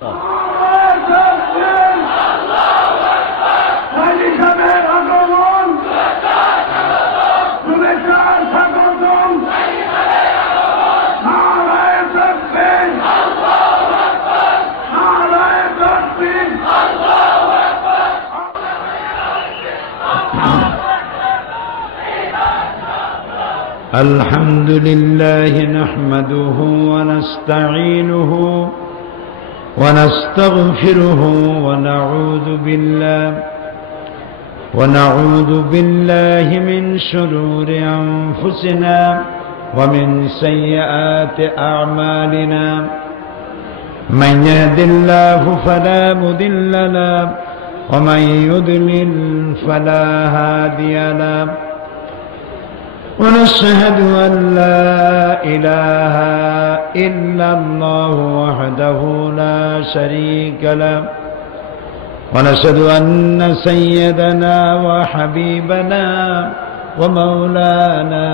الحمد لله نحمده ونستعينه ونستغفره ونعوذ بالله من شرور أنفسنا ومن سيئات أعمالنا من يهد الله فلا مضل له ومن يضلل فلا هادي له ونشهد أن لا إله إلا الله وحده لا شريك له ونشهد أن سيدنا وحبيبنا ومولانا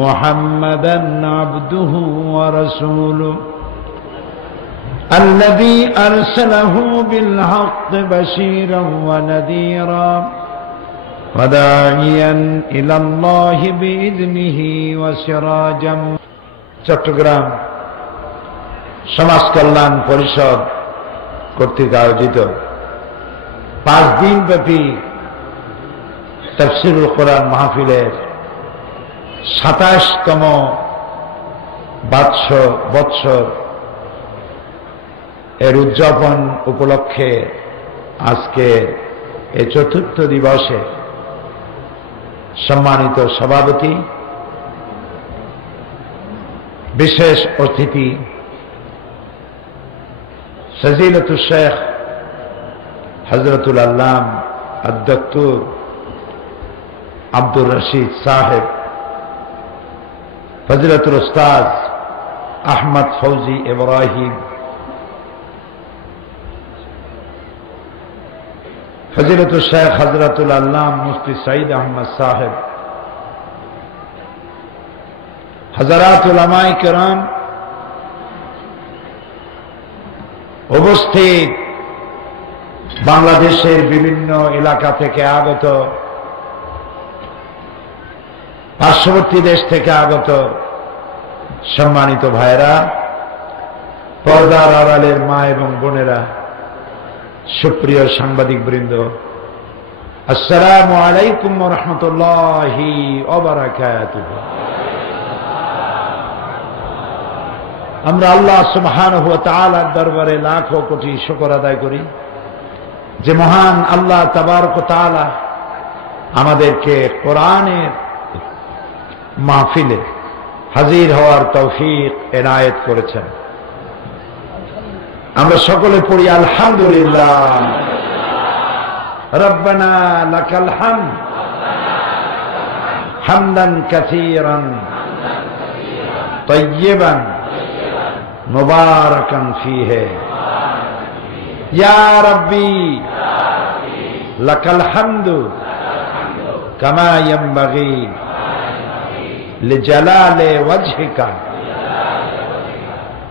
محمدا عبده ورسوله الذي أرسله بالحق بشيرا ونذيرا وداعيا إلى الله بإذنه وسراجا চট্টগ্রাম সমাজ কল্যাণ পরিষদ কর্তৃক আয়োজিত 5 দিন ব্যাপী তাফসীরুল কোরআন মাহফিলের 27তম বৎসর এর উদযাপন উপলক্ষে আজকে এই চতুর্থ দিবসে সম্মানিত সভাপতি, বিশেষ অতিথি ফজিলতুল শেখ হযরতুল আল্লাম আদ-ডক্টর আব্দুর রশিদ সাহেব, ফজিলতুল উস্তাদ আহমদ ফৌজি ইব্রাহিম, ফজিলতুল শেখ হযরতুল আল্লাম মুফতি সঈদ আহমদ সাহেব, হযরত উলামায়ে কেরাম, উপস্থিত বাংলাদেশের বিভিন্ন এলাকা থেকে আগত, পার্শ্ববর্তী দেশ থেকে আগত সম্মানিত ভাইয়েরা, পর্দার আড়ালের মা এবং বোনেরা, সুপ্রিয় সাংবাদিক বৃন্দ, আসসালামু আলাইকুম ওয়া রাহমাতুল্লাহি ওয়া বারাকাতুহু। আমরা আল্লাহ সুবহানাহু ওয়া তাআলার দরবারে লাখো কোটি শুকর আদায় করি যে মহান আল্লাহ তাবারক ওয়া তাআলা আমাদেরকে কোরআনের মাহফিলে হাজির হওয়ার তৌফিক এনায়েত করেছেন। আমরা সকলে পড়ি আলহামদুলিল্লাহ। রব্বানা লাকাল হামদ হামদান কাসীরান তাইয়্যিবান মুবারাকান ফীহি ইয়া রাব্বি লাকাল হামদু কামা ইয়ানবাগি লিজালালি ওয়াজহিকা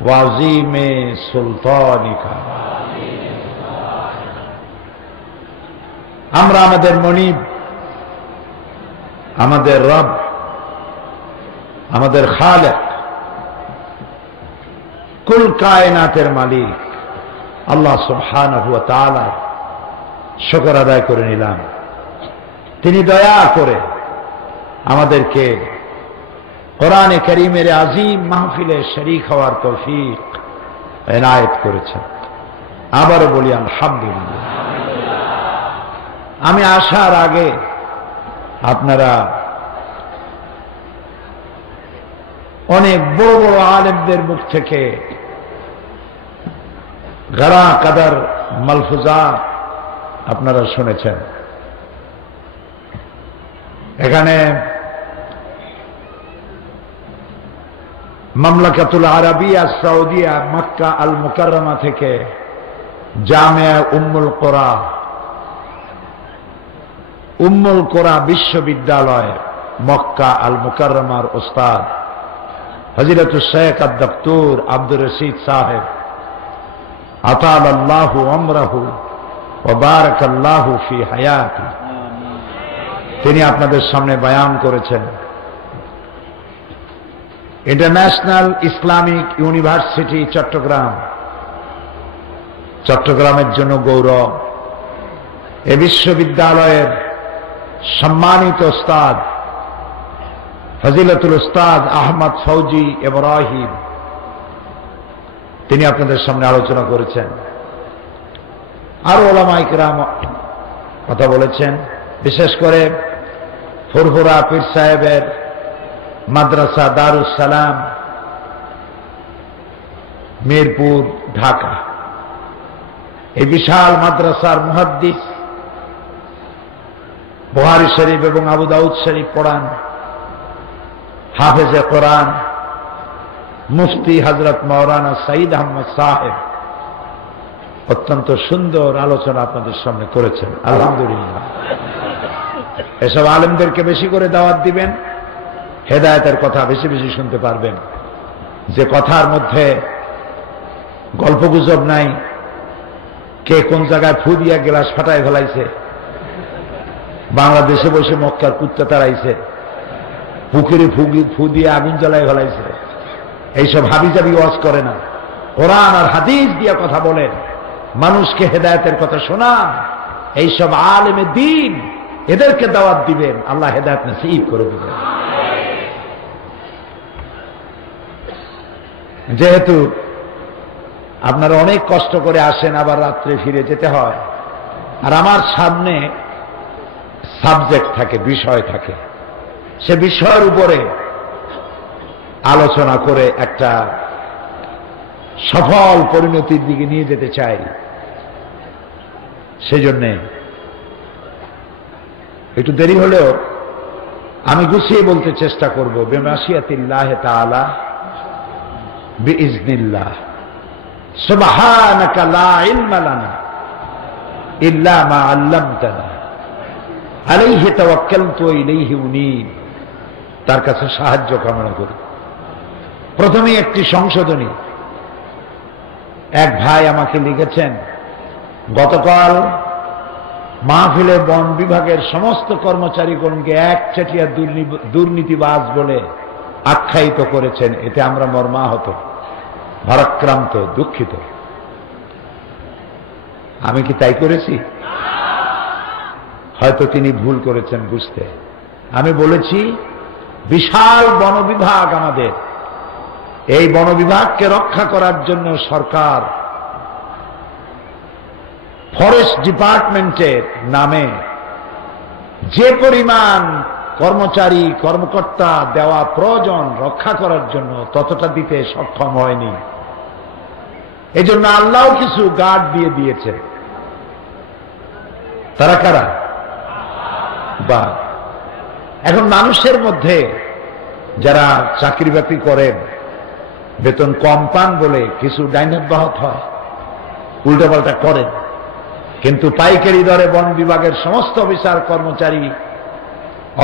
ওয়াজিমে সুলতানিকা। আমরা আমাদের মনিব, আমাদের রব, আমাদের খালেক, কুল কায়নাতের মালিক আল্লাহ সুবহানাহু ওয়া তাআলা শুকর আদায় করে নিলাম। তিনি দয়া করে আমাদেরকে কোরআনে কারীমের আজিম মাহফিলে শরীক হওয়ার তৌফিক এনায়েত করেছেন। আবারও বলি আলহামদুলিল্লাহ। আমি আসার আগে আপনারা অনেক বড় বড় আলেমদের মুখ থেকে গারা কাদার মালফুজাত আপনারা শুনেছেন। এখানে মামলাকাতুল আরাবিয়া সৌদিয়া মক্কা আল মুকাররমা থেকে জামিয়া উম্মুল কোরা বিশ্ববিদ্যালয় মক্কা আল মুকাররমার উস্তাদ হযরতুল শেখ আদ-ডক্টর আব্দুর রশিদ সাহেব আতালাল্লাহু আমরাহু ওয়া বারাকাল্লাহু ফি হায়াতি। তিনি আপনাদের সামনে বয়ান করেছেন ইন্টারন্যাশনাল ইসলামিক ইউনিভার্সিটি চট্টগ্রামের জন্য গৌরব। এ বিশ্ববিদ্যালয়ের সম্মানিত উস্তাদ ফজিলতুল উস্তাদ আহমদ ফৌজি ইব্রাহিম তিনি আপনাদের সামনে আলোচনা করেছেন। আরো ওলামায়ে কেরাম কথা বলেছেন, বিশেষ করে ফুরফুরা পীর সাহেবের মাদ্রাসা দারুস সালাম মিরপুর ঢাকা। এই বিশাল মাদ্রাসার মুহাদ্দিস, বুখারী শরীফ এবং আবু দাউদ শরীফ পড়ান, হাফেজে কোরআন মুফতি হযরত মাওলানা সঈদ আহমদ সাহেব অত্যন্ত সুন্দর আলোচনা আপনাদের সামনে করেছেন। আলহামদুলিল্লাহ। এসব আলেমদেরকে বেশি করে দাওয়াত দিবেন, হেদায়েতের কথা বেশি বেশি শুনতে পারবেন, যে কথার মধ্যে গল্পগুজব নাই, কে কোন জায়গায় ফু দিয়া গ্লাস ফাটায় ফেলাইছে, বাংলাদেশে বসে মক্কার কুত্তা তাড়াইছে, পুকুরে ফু দিয়ে আগুন জ্বালায় ফেলাইছে, এইসব হাবিজাবি ওয়াজ করে না। কোরআন আর হাদিস দিয়ে কথা বলেন, মানুষকে হেদায়েতের কথা শোনান। এইসব আলেমে দ্বীন এদেরকে দাওয়াত দিবেন, আল্লাহ হেদায়েত নসিব করে দিবেন। যেহেতু আপনারা অনেক কষ্ট করে আসেন, আবার রাত্রে ফিরে যেতে হয়, আর আমার সামনে সাবজেক্ট থাকে, বিষয় থাকে, সে বিষয়ের উপরে আলোচনা করে একটা সফল পরিণতির দিকে নিয়ে যেতে চাই। সেজন্যে একটু দেরি হলেও আমি গুছিয়ে বলতে চেষ্টা করব। বিমাশিয়াতিল্লাহ তাআলা বিইজনিল্লাহ। সুবহানাকা লা ইলমা লানা ইল্লা মা আল্লামতানা আলাইহি তাওয়াক্কালতু ওয়া ইলাইহি উনীব। তার কাছে সাহায্য কামনা করি। প্রথমে একটি সংশোধনী। এক ভাই আমাকে লিখেছেন, গতকাল মাহফিলে বন বিভাগের সমস্ত কর্মচারীগণকে একচেটিয়া দুর্নীতিবাজ বলে আখ্যায়িত করেছেন। এতে আমরা মর্মাহত, ভারাক্রান্ত, দুঃখিত। আমি কি তাই করেছি? হয়তো তিনি ভুল করেছেন বুঝতে। আমি বলেছি বিশাল বন বিভাগ আমাদের, এই বন বিভাগকে রক্ষা করার জন্য সরকার ফরেস্ট ডিপার্টমেন্টের নামে যে পরিমাণ কর্মচারী কর্মকর্তা দেওয়া প্রয়োজন রক্ষা করার জন্য, ততটা দিতে সক্ষম হয়নি। এজন্য আল্লাহ কিছু গার্ড দিয়ে দিয়েছে। তারা কারা? বা এখন মানুষের মধ্যে যারা চাকরি বাকরি করেন, বেতন কম পান বলে কিছু ডাইনাব্যাহত হয়, উল্টাপাল্টা করেন। কিন্তু পাইকারি দরে বন বিভাগের সমস্ত অফিসার কর্মচারী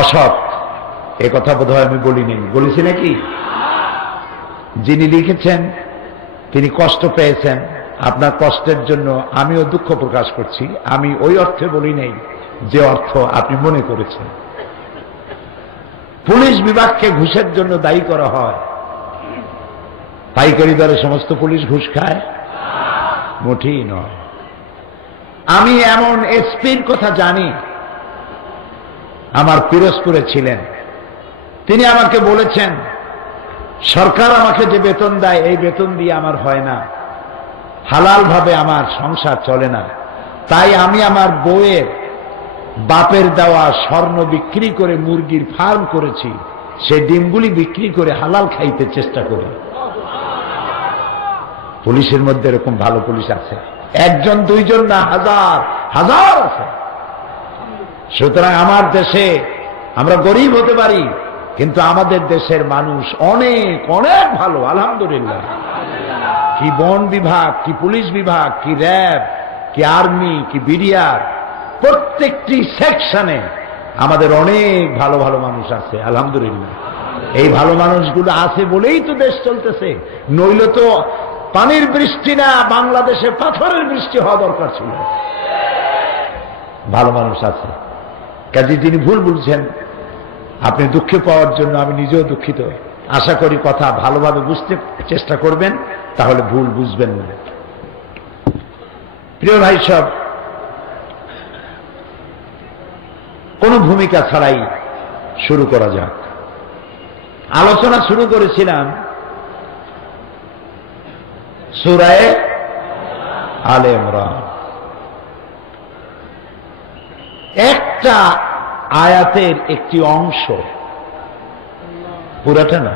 অসৎ, এ কথা বোধ হয় আমি বলি নেই, বলেছি নাকি? যিনি লিখেছেন তিনি কষ্ট পেয়েছেন, আপনার কষ্টের জন্য আমিও দুঃখ প্রকাশ করছি। আমি ওই অর্থে বলি নেই যে অর্থ আপনি মনে করেছেন। পুলিশ বিভাগকে ঘুষের জন্য দায়ী করা হয়। পাইকারি দরে সমস্ত পুলিশ ঘুষ খায়? মোটেই নয়। আমি এমন এসপির কথা জানি, আমার পিরোজপুরে ছিলেন। তিনি আমাকে বলেছেন, সরকার আমাকে যে বেতন দেয় এই বেতন দিয়ে আমার হয় না, হালাল ভাবে আমার সংসার চলে না। তাই আমি আমার বউয়ের বাপের দেওয়া স্বর্ণ বিক্রি করে মুরগির ফার্ম করেছি, সেই ডিমগুলি বিক্রি করে হালাল খাইতে চেষ্টা করি। পুলিশের মধ্যে এরকম ভালো পুলিশ আছে, একজন দুইজন না, হাজার হাজার আছে। সুতরাং আমার দেশে আমরা গরিব হতে পারি, কিন্তু আমাদের দেশের মানুষ অনেক অনেক ভালো, আলহামদুলিল্লাহ। কি বন বিভাগ, কি পুলিশ বিভাগ, কি র্যাব, কি আর্মি, কি বিডিআর, প্রত্যেকটি সেকশনে আমাদের অনেক ভালো ভালো মানুষ আছে, আলহামদুলিল্লাহ। এই ভালো মানুষগুলো আছে বলেই তো দেশ চলতেছে, নইলে তো পানির বৃষ্টি না, বাংলাদেশে পাথরের বৃষ্টি হওয়া দরকার ছিল। ভালো মানুষ আছে, কাজে তিনি ভুল বলছেন। আপনি দুঃখে পাওয়ার জন্য আমি নিজেও দুঃখিত। আশা করি কথা ভালোভাবে বুঝতে চেষ্টা করবেন, তাহলে ভুল বুঝবেন না। প্রিয় ভাই সব, কোন ভূমিকা ছাড়াই শুরু করা যাক। আলোচনা শুরু করেছিলাম সূরা আলে ইমরান, একটা আয়াতের একটি অংশ, পুরাটা না,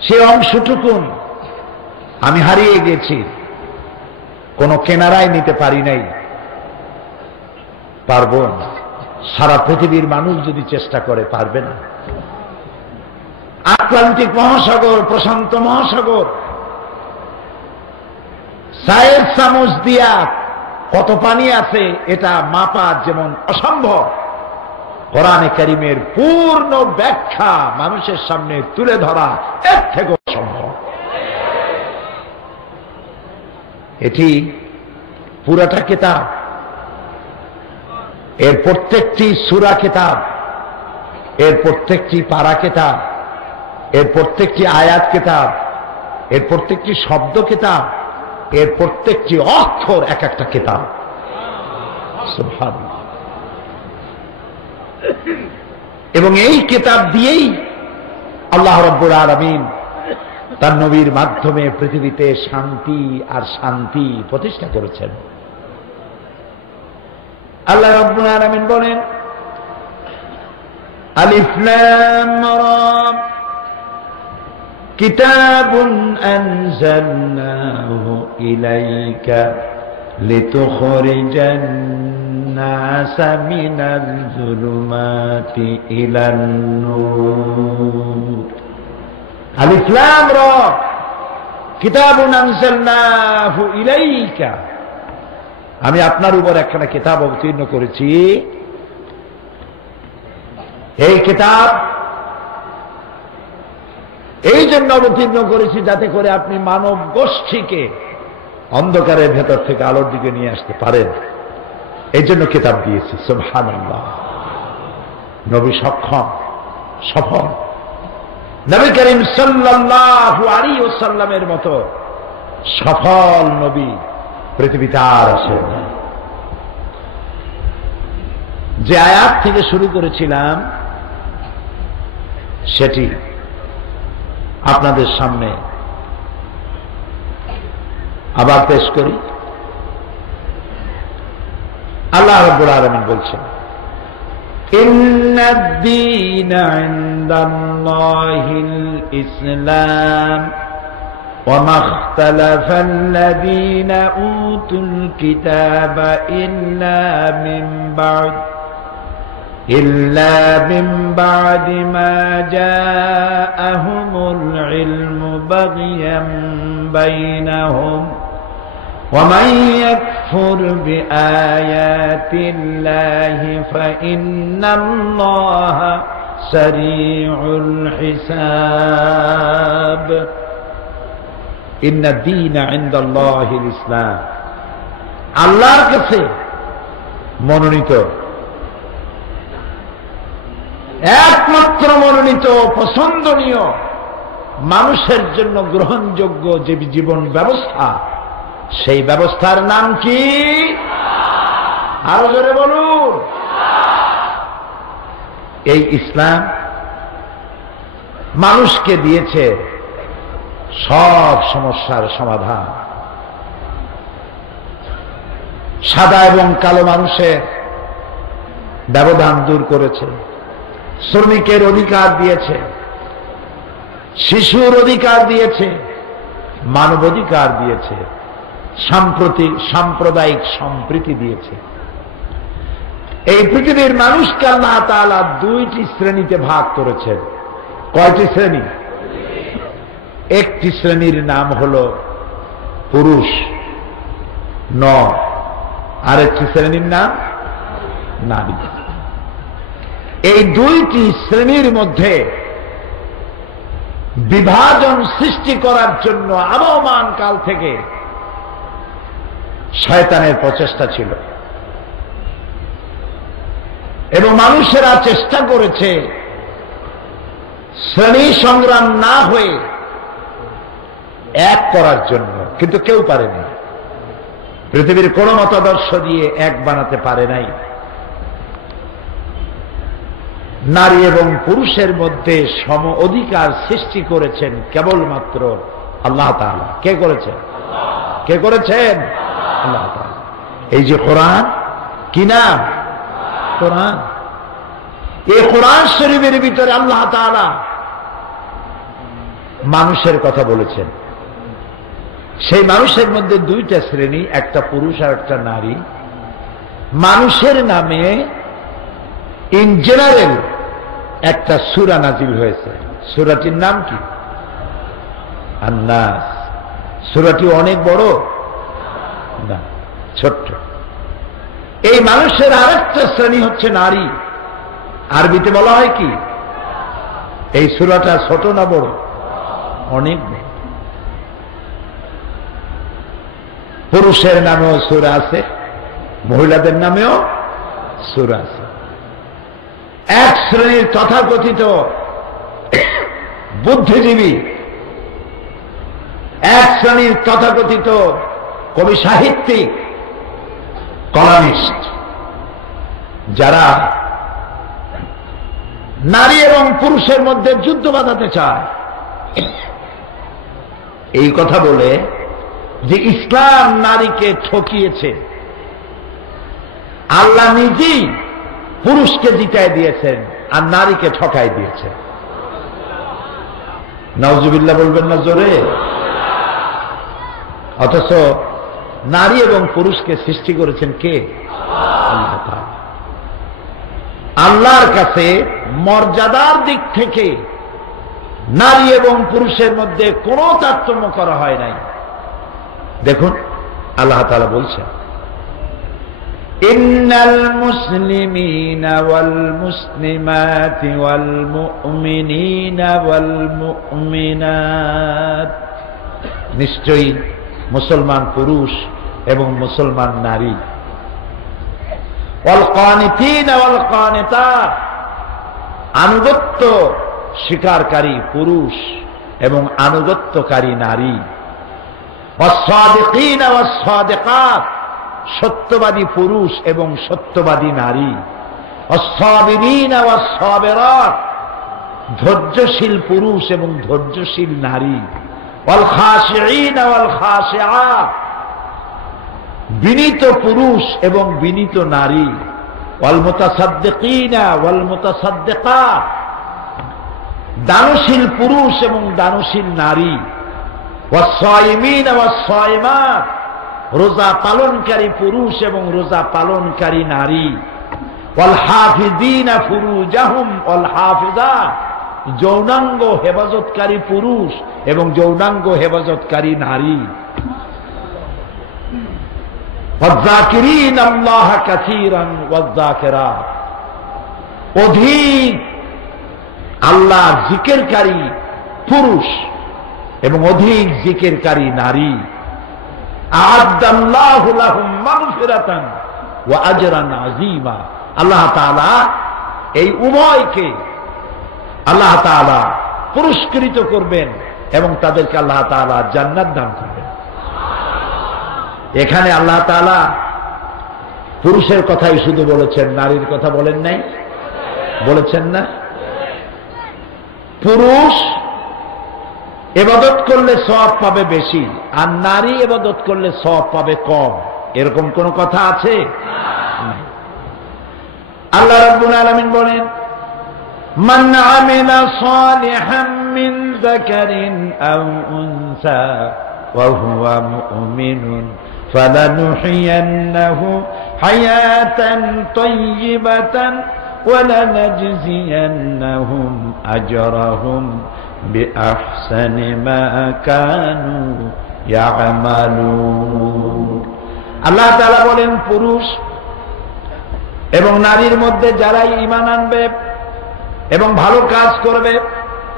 সে অংশটুকুন আমি হারিয়ে গেছি, কোনো কেনারায় নিতে পারি নাই, পারবো না। সারা পৃথিবীর মানুষ যদি চেষ্টা করে পারবে না। আটলান্টিক মহাসাগর, প্রশান্ত মহাসাগর, চায়ের চামচ দিয়া কত পানি আছে এটা মাপা যেমন অসম্ভব, কোরআনে কারীমের পূর্ণ ব্যাখ্যা মানুষের সামনে তুলে ধরা এর থেকে অসম্ভব। এটি পুরাটা কিতাব, এর প্রত্যেকটি সূরা কিতাব, এর প্রত্যেকটি পারা কিতাব, এর প্রত্যেকটি আয়াত কিতাব, এর প্রত্যেকটি শব্দ কিতাব, এর প্রত্যেকটি অক্ষর এক একটা কিতাব। সুবহানাল্লাহ। এবং এই কিতাব দিয়েই আল্লাহ রাব্বুল আলামিন তার নবীর মাধ্যমে পৃথিবীতে শান্তি আর শান্তি প্রতিষ্ঠা করেছেন। আল্লাহ রাব্বুল আলামিন বলেন, আলিফ লাম রা কিতাবুন আনজালনাহু ইলাইকা লিতুখরিজান নাসা মিনাল যুলুমাতি ইলান নূর। আলিফ লাম রা কিতাবুন আনজালনাহু ইলাইকা, আমি আপনার উপর একখানা কিতাব অবতীর্ণ করেছি। এই কিতাব এই জন্য অবতীর্ণ করেছি যাতে করে আপনি মানব গোষ্ঠীকে অন্ধকারের ভেতর থেকে আলোর দিকে নিয়ে আসতে পারেন। এই জন্য কিতাব দিয়েছি। সুবহানাল্লাহ। নবী সক্ষম, সফল। নবী করিম সাল্লাল্লাহু আলাইহি ওয়াসাল্লামের মতো সফল নবী পৃথিবীতে আর আসে। যে আয়াত থেকে শুরু করেছিলাম সেটি আপনাদের সামনে আবার পেশ করি। আল্লাহ রাব্বুল আলামিন বলছেন, ইন্নাদ-দীনা ইনদাল্লাহিল ইসলাম ওয়া মা ইখতালাফাল্লাযীনা উতুল কিতাবা إلا من بعد ما جاءهم العلم بغيا بينهم ومن يكفر بآيات الله فإن الله سريع الحساب إن الدين عند الله الإسلام। আল্লাহর কাছে মনোনীত, একমাত্র মনোনীত, পছন্দনীয়, মানুষের জন্য গ্রহণযোগ্য যে জীবন ব্যবস্থা, সেই ব্যবস্থার নাম কি? আরো জোরে বলুন। এই ইসলাম মানুষকে দিয়েছে সব সমস্যার সমাধান। সাদা এবং কালো মানুষের ব্যবধান দূর করেছে, শ্রমিকের অধিকার দিয়েছে, শিশুর অধিকার দিয়েছে, মানবাধিকার দিয়েছে, সাম্প্রদায়িক সম্প্রীতি দিয়েছে। এই পৃথিবীর মানুষকে আল্লাহ তাআলা দুইটি শ্রেণীতে ভাগ করেছেন। কয়টি শ্রেণী? একটি শ্রেণীর নাম হল পুরুষ, নর, আরেকটি শ্রেণীর নাম নারী। এই দুইটি শ্রেণীর মধ্যে বিভাজন সৃষ্টি করার জন্য আবহমান কাল থেকে শয়তানের প্রচেষ্টা ছিল এবং মানুষেরা চেষ্টা করেছে শ্রেণী সংগ্রাম না হয়ে এক করার জন্য, কিন্তু কেউ পারেনি। পৃথিবীর কোন মতাদর্শ দিয়ে এক বানাতে পারে নাই। নারী এবং পুরুষের মধ্যে সম অধিকার সৃষ্টি করেছেন কেবলমাত্র আল্লাহ তাআলা। কে করেছেন? কে করেছেন? আল্লাহ তাআলা। এই যে কোরআন, কি নাম? কোরআন। এই কোরআন শরীফের ভিতরে আল্লাহ তাআলা মানুষের কথা বলেছেন। সেই মানুষের মধ্যে দুইটা শ্রেণী, একটা পুরুষ আর একটা নারী। মানুষের নামে ইন জেনারেল একটা সূরা নাজিল হয়েছে। সূরাটির নাম কি? আন-নাস। সূরাটি অনেক বড় না, ছোট্ট। এই মানুষের আরেকটা শ্রেণী হচ্ছে নারী। আরবিতে বলা হয় কি? এই সূরাটা ছোট না বড়? অনেক বড়। পুরুষের নামেও সূরা আছে, মহিলাদের নামেও সূরা আছে। এক শ্রেণীর তথাকথিত বুদ্ধিজীবী, এক শ্রেণীর তথাকথিত কবি সাহিত্যিক, কলামিস্ট, যারা নারী এবং পুরুষের মধ্যে যুদ্ধ বাঁধাতে চায়, এই কথা বলে যে ইসলাম নারীকে ঠকিয়েছে, আল্লাহ নিজেই পুরুষকে জিতায় দিয়েছেন আর নারীকে ঠকাই দিয়েছেন। নাউজুবিল্লাহ বলবেন না জোরে? অথচ নারী এবং পুরুষকে সৃষ্টি করেছেন কে? আল্লাহ তাআলা। আল্লাহর কাছে মর্যাদার দিক থেকে নারী এবং পুরুষের মধ্যে কোনো তারতম্য করা হয় নাই। দেখুন আল্লাহ তাআলা বলছেন, ইন্নাল মুসলিমিনা ওয়াল মুসলিমাতি ওয়াল মুমিনিনা ওয়াল মুমিনাত, নিশ্চয়ই মুসলমান পুরুষ এবং মুসলমান নারী, ওয়াল কানিতিনা ওয়াল কানিতাত, আনুগত্য স্বীকারকারী পুরুষ এবং আনুগত্যকারী নারী, ওয়াস-সাদিকিনা ওয়াস-সাদিকাত, সত্যবাদী পুরুষ এবং সত্যবাদী নারী, ওয়াস-সাবিরিনা ওয়াস-সাবিরাত, ধৈর্যশীল পুরুষ এবং ধৈর্যশীল নারী, ওয়াল খাশিঈনা ওয়াল খাশিআত, বিনীত পুরুষ এবং বিনীত নারী, ওয়াল মুতাসাদ্দিকিনা ওয়াল মুতাসাদ্দিকাত, দানশীল পুরুষ এবং দানশীল নারী, ওয়াস-সায়িমিনা ওয়াস-সায়িমাত, রোজা পালনকারী পুরুষ এবং রোজা পালনকারী নারী, ওয়াল হাফিযিনা ফুরুজাহুম ওয়াল হাফিযাত, যৌনাঙ্গ হেফাজতকারী পুরুষ এবং যৌনাঙ্গ হেফাজতকারী নারী, ওয়ায-যাকিরিনা আল্লাহ কাসীরান ওয়ায-যাকিরাত, অধিক আল্লাহ জিকিরকারী পুরুষ এবং অধিক জিকিরকারী নারী, আ'আদ্দাল্লাহু লাহুম মাগফিরাতান ওয়া আজরান আযীমা, আল্লাহ তাআলা এই উভয়কে আল্লাহ তাআলা পুরস্কৃত করবেন এবং তাদেরকে আল্লাহ তাআলা জান্নাত দান করবেন। এখানে আল্লাহ তাআলা পুরুষের কথাই শুধু বলেছেন, নারীর কথা বলেন নাই? বলেছেন না? পুরুষ ইবাদত করলে সওয়াব পাবে বেশি আর নারী ইবাদত করলে সওয়াব পাবে কম, এরকম কোন কথা আছে? আল্লাহ রাব্বুল আলামিন বলেন, মান আমিলা সালিহাম মিন যাকারিন আও উনসা ওয়া হুয়া মুমিনুন ফালানুহইয়ান্নাহু হায়াতান তাইয়্যিবাতান ওয়া লানাজজিয়ান্নাহুম আজরাহুম বিআহসানি মা কানু ইয়ামালুন। আল্লাহ তাআলা বলেন, পুরুষ এবং নারীর মধ্যে যারাই ঈমান আনবে এবং ভালো কাজ করবে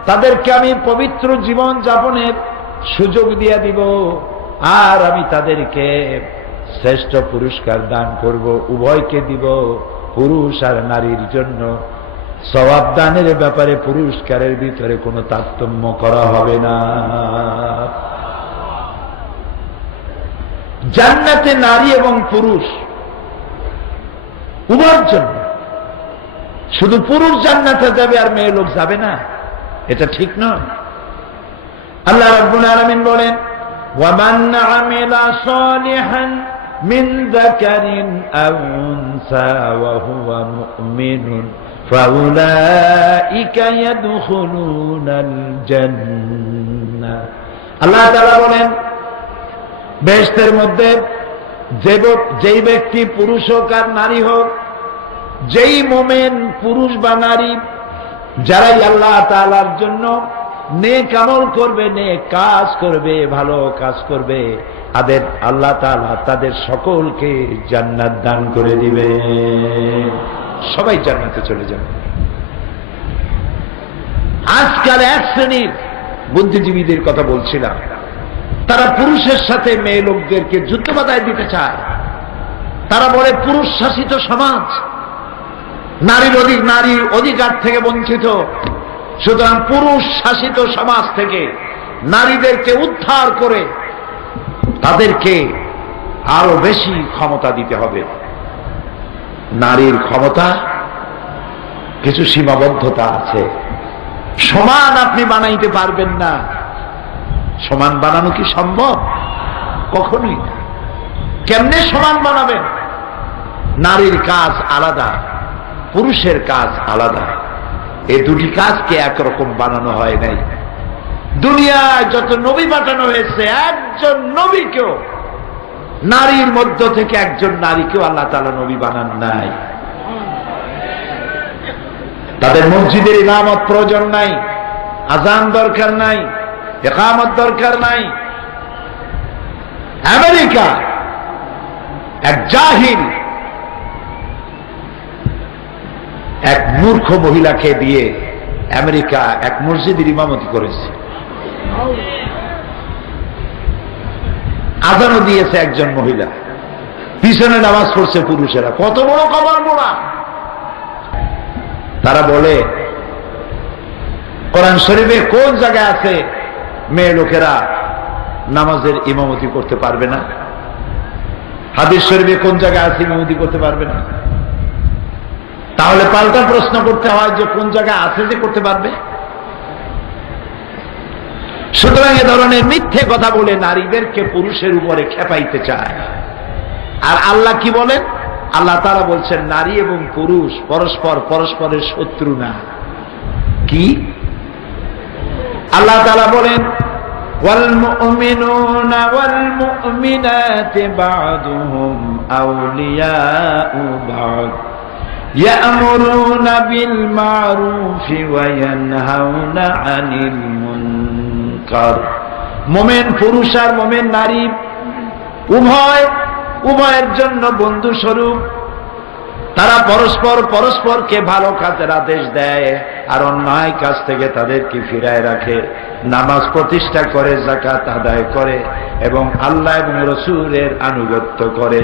তাদেরকে আমি পবিত্র জীবন যাপনের সুযোগ দিয়ে দিব, আর আমি তাদেরকে শ্রেষ্ঠ পুরস্কার দান করব, উভয়কে দিব। পুরুষ আর নারীর জন্য সওয়াব দানের ব্যাপারে পুরস্কারের ভিতরে কোনো তারতম্য করা হবে না। জান্নাতে নারী এবং পুরুষ উভয়ের জন্য, শুধু পুরুষ জান্নাতে যাবে আর মেয়ে লোক যাবে না, এটা ঠিক নয়। আল্লাহ রাব্বুল আলামিন বলেন, ওয়ামান আমিলা সালিহান মিন যাকারিন আও উনসা ওয়া হুয়া মুমিনুন ফাউলাইকা ইয়াদখুলুনাল জান্নাহ। আল্লাহ তাআলা বলেন, বেহেশতের মধ্যে যেই ব্যক্তি পুরুষ হোক আর নারী হোক, যেই মুমিন পুরুষ বা নারী, যারাই আল্লাহ তাআলার জন্য নেক আমল করবে, নেক কাজ করবে, ভালো কাজ করবে, আল্লাহ তাআলা তাদের সকলকে জান্নাত দান করে দিবে। সবাই জান্নাতে চলে যাবে। আজকাল এক শ্রেণীর বুদ্ধিজীবীদের কথা বলছিলাম, তারা পুরুষের সাথে মেয়ে লোকদেরকে যুদ্ধ বাধায় দিতে চায়। তারা বলে পুরুষ শাসিত সমাজ, নারীর অধিকার থেকে বঞ্চিত, সুতরাং পুরুষ শাসিত সমাজ থেকে নারীদেরকে উদ্ধার করে তাদেরকে আরো বেশি ক্ষমতা দিতে হবে। নারীর ক্ষমতা কিছু সীমাবদ্ধতা আছে, সমান আপনি বানাইতে পারবেন না। সমান বানানো কি সম্ভব? কখনোই না। কেমনে সমান বানাবেন? নারীর কাজ আলাদা, পুরুষের কাজ আলাদা। এই দুটি কাজকে একরকম বানানো হয় নাই। দুনিয়ায় যত নবী পাঠানো হয়েছে, একজন নবীকেও, নারীর মধ্য থেকে একজন নারীকেও আল্লাহ তাআলা নবী বানান নাই। তাদের মসজিদের ইমামত প্রয়োজন নাই, আযান দরকার নাই, ইকামত দরকার নাই। আমেরিকা এক জাহিল, এক মূর্খ মহিলাকে দিয়ে আমেরিকা এক মসজিদের ইমামতি করেছে। আযানও দিয়েছে একজন মহিলা, পিছনে নামাজ পড়ছে পুরুষেরা। কত বড় কবর মোড়া! তারা বলে কোরআন শরীফে কোন জায়গায় আছে মেয়ে লোকেরা নামাজের ইমামতি করতে পারবে না? হাদিস শরীফে কোন জায়গায় আছে ইমামতি করতে পারবে না? তাহলে পাল্টা প্রশ্ন করতে হয় যে কোন জায়গায় আছে যে করতে পারবে? সুতরাং এ ধরনের মিথ্যে কথা বলে নারীদেরকে পুরুষের উপরে খেপাইতে চায়। আর আল্লাহ কি বলেন? আল্লাহ তাআলা বলছেন নারী এবং পুরুষ পরস্পরের শত্রু না। কি? আল্লাহ তাআলা বলেন, ওয়াল মুমিনুনা ওয়াল মুমিনাতু বা'দুহুম আউলিয়াউ বা'দ ইয়া'মুরুনা বিল মা'রুফি ওয়া ইয়ানহাউনা আনিল মুনকার। মুমিন পুরুষ আর মুমিন নারী উভয়ের জন্য বন্ধু স্বরূপ। তারা পরস্পরকে ভালো কাজের আদেশ দেয় আর অন্যায় কাজ থেকে তাদেরকে ফিরায় রাখে। নামাজ প্রতিষ্ঠা করে, যাকাত আদায় করে এবং আল্লাহ এবং রাসূলের আনুগত্য করে।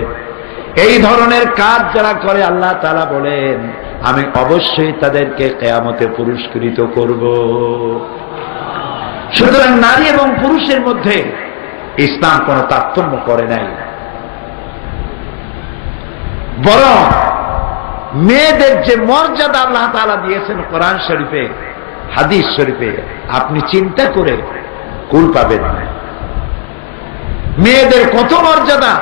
এই ধরনের কাজ যারা করে, আল্লাহ তাআলা বলেন আমি অবশ্যই তাদেরকে কিয়ামতে পুরস্কৃত করব। সুতরাং নারী এবং পুরুষের মধ্যে ইসলাম কোন তারতম্য করে নাই, বরং মেয়েদের যে মর্যাদা আল্লাহ তাআলা দিয়েছেন কোরআন শরীফে, হাদিস শরীফে, আপনি চিন্তা করে কুল পাবেন। মেয়েদের কত মর্যাদা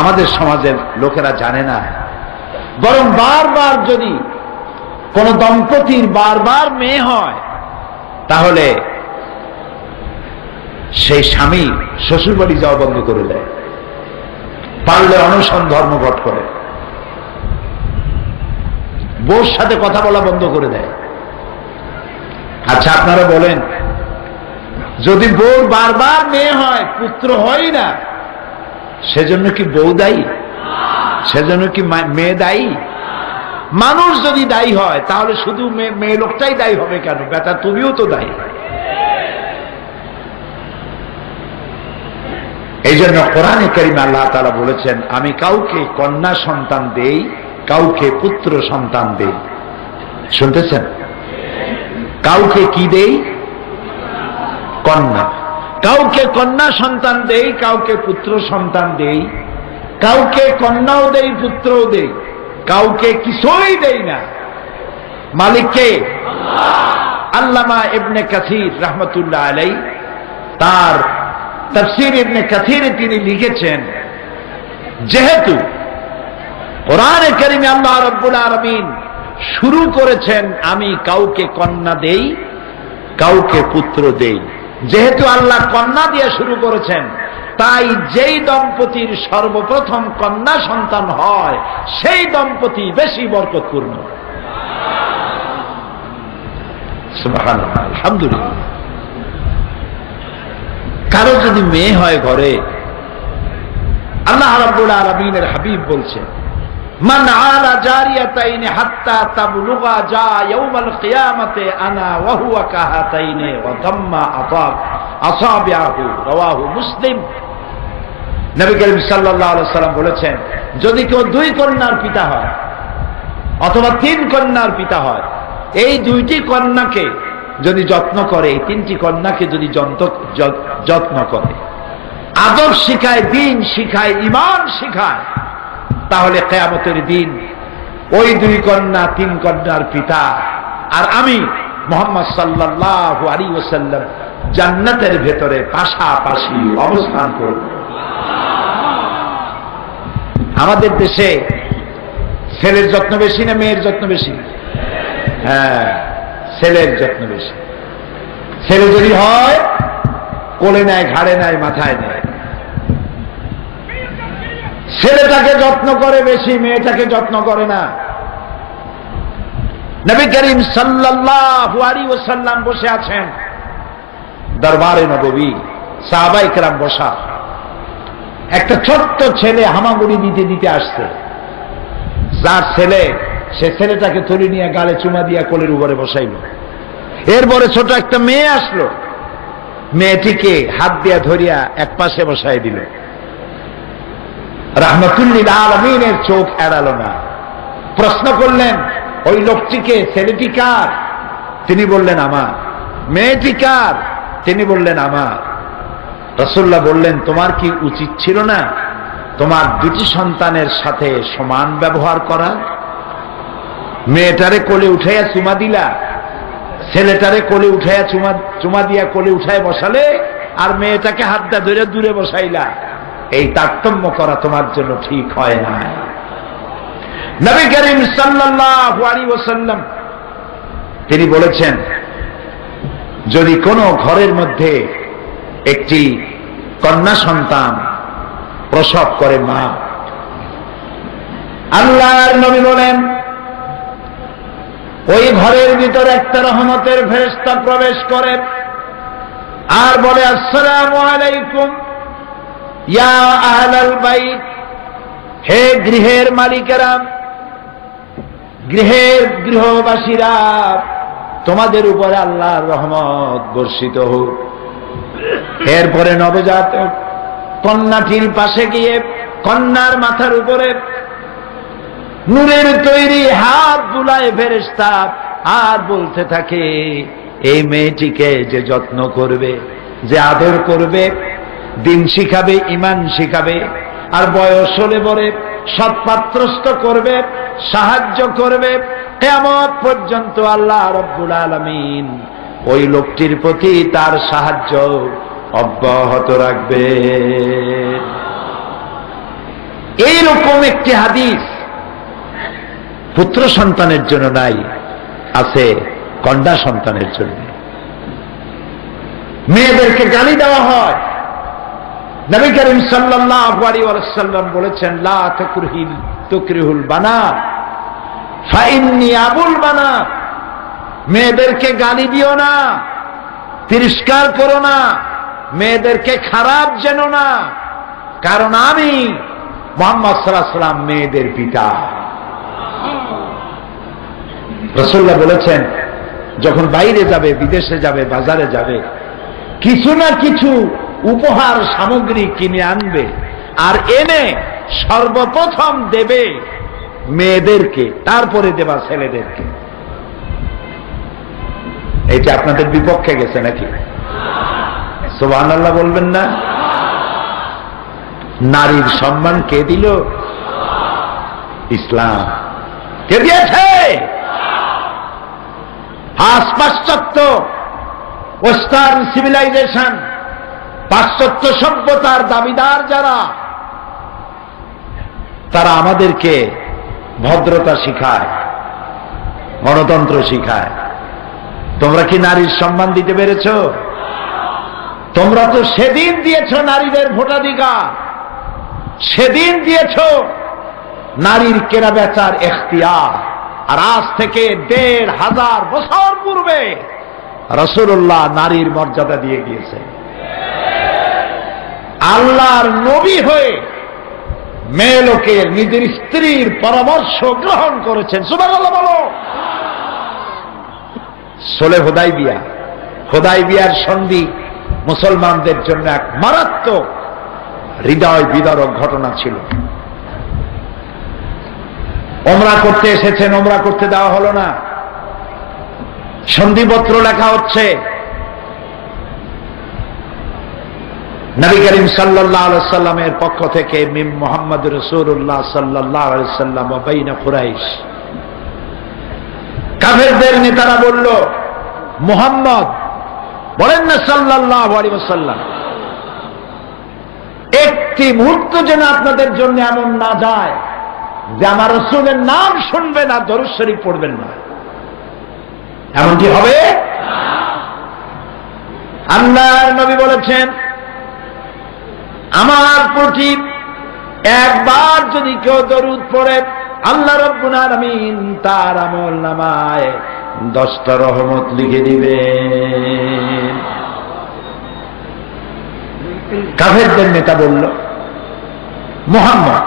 আমাদের সমাজের লোকেরা জানে না। বরং বারবার যদি কোন দম্পতির বারবার মেয়ে হয়, তাহলে সেই স্বামী শ্বশুর বাড়ি যাওয়া বন্ধ করে দেয়, পারলে অনশন ধর্মঘট করে, বউর সাথে কথা বলা বন্ধ করে দেয়। আচ্ছা আপনারা বলেন, যদি বউর বারবার মেয়ে হয়, পুত্র হয় না, সেজন্য কি বউ দায়ী? সেজন্য কি মেয়ে দায়ী? মানুষ যদি দায়ী হয় তাহলে শুধু মেয়ে লোকটাই দায়ী হবে কেন? বেটা তুমিও তো দায়ী। এই জন্য কোরআনে কারিমে আল্লাহ তাআলা বলেছেন, আমি কাউকে কন্যা সন্তান দেই, কাউকে পুত্র সন্তান দেই। শুনতেছেন? কাউকে কি দেই? কন্যা। কাউকে কন্যা সন্তান দেই, কাউকে পুত্র সন্তান দেই, কাউকে কন্যাও দেই পুত্রও দেই, কাউকে কিছুই দেই না। মালিককে আল্লামা ইবনে কাসির রাহমাতুল্লাহ আলাইহি তার তাফসীর ইবনে কাসিরে তিনি লিখেছেন, যেহেতু কোরআনে কারিমে আল্লাহ রাব্বুল আলামিন শুরু করেছেন আমি কাউকে কন্যা দেই, কাউকে পুত্র দেই, যেহেতু আল্লাহ কন্যা দিয়ে শুরু করেছেন, তাই যেই দম্পতির সর্বপ্রথম কন্যা সন্তান হয় সেই দম্পতি বেশি বরকতপূর্ণ। সুবহানাল্লাহ, আলহামদুলিল্লাহ। কারো যদি মেয়ে হয় ঘরে, আল্লাহ রাব্বুল আলামিনের হাবিব বলছেন, মান আলা জারিয়াতাইনি হাত্তা তাবলুগা জা ইয়াউমাল কিয়ামাতি আনা ওয়া হুয়া কাহাতাইনি ওয়া দাম্মা আসাবিআহু, রাওয়াহু মুসলিম। নবী করিম সাল্লাল্লাহু আলাইহি সাল্লাম বলেছেন, যদি কেউ 2 কন্যার পিতা হয় অথবা 3 কন্যার পিতা হয়, এই 2টি কন্যাকে যদি যত্ন করে, এই 3টি কন্যাকে যদি যত্ন করে, আদব শিখায়, দিন শিখায়, ঈমান শিখায়, তাহলে কিয়ামতের দিন ওই 2 কন্যা 3 কন্যার পিতা আর আমি মুহাম্মদ সাল্লাল্লাহু আলাইহি ওয়াসাল্লাম জান্নাতের ভেতরে পাশাপাশি অবস্থান করব। আমাদের দেশে ছেলের যত্ন বেশি না মেয়ের যত্ন বেশি? হ্যাঁ, ছেলের যত্ন বেশি। ছেলে যদি হয় কোলে নেয়, ঘাড়ে নেয়, মাথায় নেয়। ছেলেটাকে যত্ন করে বেশি, মেয়েটাকে যত্ন করে না। নবী করিম সাল্লাল্লাহু আলাইহি ওয়াসাল্লাম বসে আছেন দরবারে নববী, সাহাবায়ে কেরাম বসা। একটা ছোট্ট ছেলে হামাগুড়ি দিতে দিতে আসছে। যার ছেলে, সে ছেলেটাকে তুলে নিয়ে গালে চুমা দিয়া কোলের উপরে বসাইল। এরপরে ছোট একটা মেয়ে আসলো, মেয়েটিকে হাত দিয়া ধরিয়া এক পাশে বসাই দিল। রাহমাতুল্লিল আলামিনের চোখ এড়ালো না। প্রশ্ন করলেন, ওই লোকটিকে, ছেলেটি কার? তিনি বললেন আমার। মেয়েটি কার? তিনি বললেন আমার। রাসূলুল্লাহ বললেন, তোমার কি উচিত ছিল না তোমার 2টি সন্তানের সাথে সমান ব্যবহার করা? মেয়েটারে কোলে উঠাইয়া চুমা দিলা, ছেলেটারে কোলে উঠাইয়া চুমা দিয়া কোলে উঠায় বসালে, আর মেয়েটাকে হাত দা ধরে দূরে বসাইলা। এই তারতম্য করা তোমার জন্য ঠিক হয় না। নবী করিম সাল্লাল্লাহু আলাইহি ওয়াসাল্লাম তিনি বলেছেন, যদি কোনো ঘরের মধ্যে একটি কন্যা সন্তান প্রসব করে মা, আল্লাহর নবী বলেন, ওই ঘরের ভিতরে একটা রহমতের ফেরেশতা প্রবেশ করে আর বলে, আসসালামু আলাইকুম ইয়া আহলাল বাইত, হে গৃহের মালিকেরা, গৃহবাসীরা, তোমাদের উপরে আল্লাহর রহমত বর্ষিত হোক। এরপরে নবজাতক কন্যাটির পাশে গিয়ে কন্যার মাথার উপরে নূরের তৈরি হাত বুলায় ফেরেশতা আর বলতে থাকে, এই মেয়েটিকে যে যত্ন করবে, যে আদর করবে, দিন শিখাবে, ঈমান শিখাবে, আর বয়স হলে পরে সৎপাত্রস্থ করবে, সাহায্য করবে, কিয়ামত পর্যন্ত আল্লাহ রাব্বুল আলামিন ওই লোকটির প্রতি তার সাহায্য অব্যাহত রাখবে। এইরকম একটি হাদিস পুত্র সন্তানের জন্য নাই, আছে কন্যা সন্তানের জন্য। মেয়েদেরকে গালি দেওয়া হয়। নবী করিম সাল্লাল্লাহু আলাইহি ওয়াসাল্লাম বলেছেন, লা তুকরিহুল বানাত ফাইন্নী আবুল বানাত। মেয়েদেরকে গালি দিও না, তিরস্কার করো না, মেয়েদেরকে খারাপ জেনো না, কারণ আমি মুহাম্মদ সাল্লাল্লাহু আলাইহি ওয়াসাল্লাম মেয়েদের পিতা। রাসূলুল্লাহ বলেছেন, যখন বাইরে যাবে, বিদেশে যাবে, বাজারে যাবে, কিছু না কিছু উপহার সামগ্রী কিনে আনবে, আর এনে সর্বপ্রথম দেবে মেয়েদেরকে, তারপরে দেবা ছেলেদেরকে। এইটা আপনাদের বিপক্ষে গেছে নাকি? সুবহানাল্লাহ বলবেন না? নারীর সম্মান কে দিল? ইসলাম। কে দিয়েছে? আজ পাশ্চাত্য ওয়েস্টার্ন সিভিলাইজেশন, পাশ্চাত্য সভ্যতার দাবিদার যারা, তারা আমাদেরকে ভদ্রতা শিখায়, গণতন্ত্র শিখায়। তোমরা কি নারীর সম্মান দিতে পেরেছ? তোমরা তো সেদিন দিয়েছ নারীদের ভোটাধিকার, সেদিন দিয়েছ নারীর কেনা বেচার এখতিয়ার। আর আজ থেকে ১৫০০ বছর পূর্বে রাসূলুল্লাহ নারীর মর্যাদা দিয়ে গিয়েছে। আল্লাহর নবী হয়ে মেয়ে লোকের নিজের স্ত্রীর পরামর্শ গ্রহণ করেছেন। সুবহানাল্লাহ বলো। সুলহ হুদাইবিয়া, হুদাইবিয়ার সন্ধি মুসলমানদের জন্য এক মারাত্মক হৃদয় বিদারক ঘটনা ছিল। ওমরা করতে এসেছেন, ওমরা করতে দেওয়া হলো না। সন্ধিপত্র লেখা হচ্ছে, নবী করিম সাল্লাল্লাহু আলাইহি সাল্লামের পক্ষ থেকে মিন মুহাম্মদ রাসূলুল্লাহ সাল্লাল্লাহু আলাইহি সাল্লাম ওয়া বাইনা কুরাইশ। কাফেরদের নেতারা বলল, মুহাম্মদ বলেন না সাল্লাল্লাহু আলাইহি ওয়াসাল্লাম, একটি মুহূর্ত যেন আপনাদের জন্য এমন না যায় যে আমার রাসূলের নাম শুনবেন আর দরুদ শরীফ পড়বেন না। এমনটি হবে? আল্লাহর নবী বলেছেন, আমার প্রতি একবার যদি কেউ দরুদ পড়ে, আল্লাহ রাব্বুল আলামিন তার আমল নামায় 10টা রহমত লিখে দিবেন। কাফেরদের নেতা বলল, মুহাম্মদ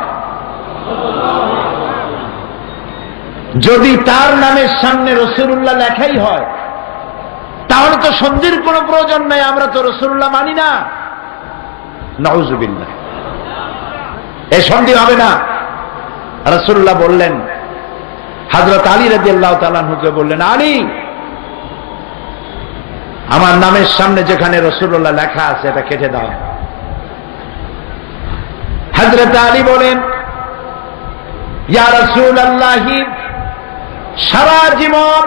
যদি তার নামের সামনে রাসূলুল্লাহ লেখাই হয়, তাহলে তো সন্ধির কোনো প্রয়োজন নাই, আমরা তো রাসূলুল্লাহ মানি না। নাউযুবিল্লাহ, এই সন্ধি হবে না। রাসূলুল্লাহ বললেন, হযরত আলী রাদিয়াল্লাহু তাআলা আনহুকে বললেন, আলী, আমার নামের সামনে যেখানে রাসূলুল্লাহ লেখা আছে এটা কেটে দাও। হযরত আলী বলেন, ইয়া রাসূলুল্লাহ, সারা জীবন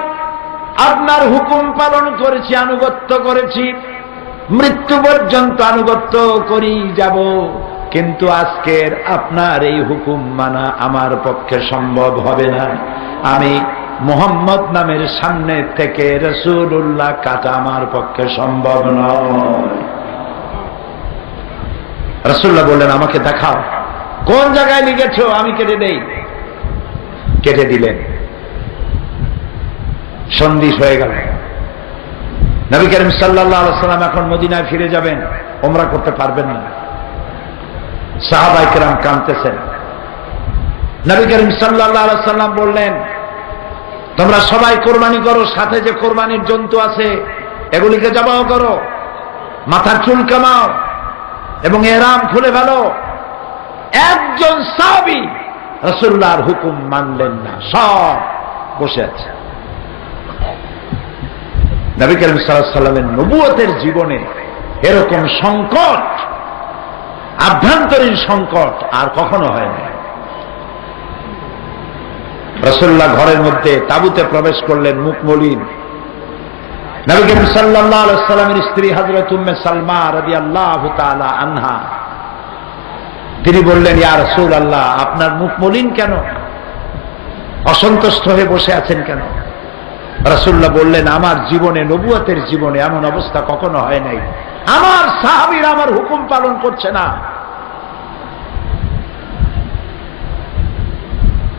আপনার হুকুম পালন করেছি, আনুগত্য করেছি, মৃত্যু পর্যন্ত আনুগত্য করি যাব, কিন্তু আজকের আপনার এই হুকুম মানা আমার পক্ষে সম্ভব হবে না। আমি মুহাম্মদ নামের সামনে থেকে রাসূলুল্লাহ কাটা আমার পক্ষে সম্ভব নয়। রাসূলুল্লাহ বললেন, আমাকে দেখাও কোন জায়গায় লিখেছো, আমি কেটে দেই। কেটে দিলেন, সন্ধি হয়ে গেল। নবী করিম সাল্লাল্লাহু আলাইহি ওয়াসাল্লাম এখন মদিনায় ফিরে যাবেন, ওমরা করতে পারবেন না। সাহাবায়ে কেরাম কাঁদতেছেন। নবী করিম সাল্লাল্লাহু আলাইহি ওয়াসাল্লাম বললেন, তোমরা সবাই কোরবানি করো, সাথে যে কোরবানির জন্তু আছে এগুলিকে জবাহ করো, মাথার চুল কামাও এবং ইহরাম খুলে ফেলো। একজন সাহাবী রাসূলুল্লাহর হুকুম মানলেন না, সব বসে আছে। নবী করিম সাল্লাল্লাহু আলাইহি ওয়াসাল্লামের নবুয়তের জীবনে এরকম সংকট, আভ্যন্তরীণ সংকট আর কখনো হয় না। রাসূলুল্লাহ ঘরের মধ্যে তাঁবুতে প্রবেশ করলেন, মুখ মলিন। নবী করিম সাল্লাল্লাহু আলাইহি ওয়াসাল্লামের স্ত্রী হযরত উম্মে সালমা রাদিয়াল্লাহু তাআলা আনহা, তিনি বললেন, ইয়া রাসূলুল্লাহ, আপনার মুখ মলিন কেন? অসন্তুষ্ট হয়ে বসে আছেন কেন? রাসূলুল্লাহ বললেন, আমার জীবনে, নবুয়তের জীবনে এমন অবস্থা কখনো হয় নাই। আমার সাহাবীরা আমার হুকুম পালন করছে না।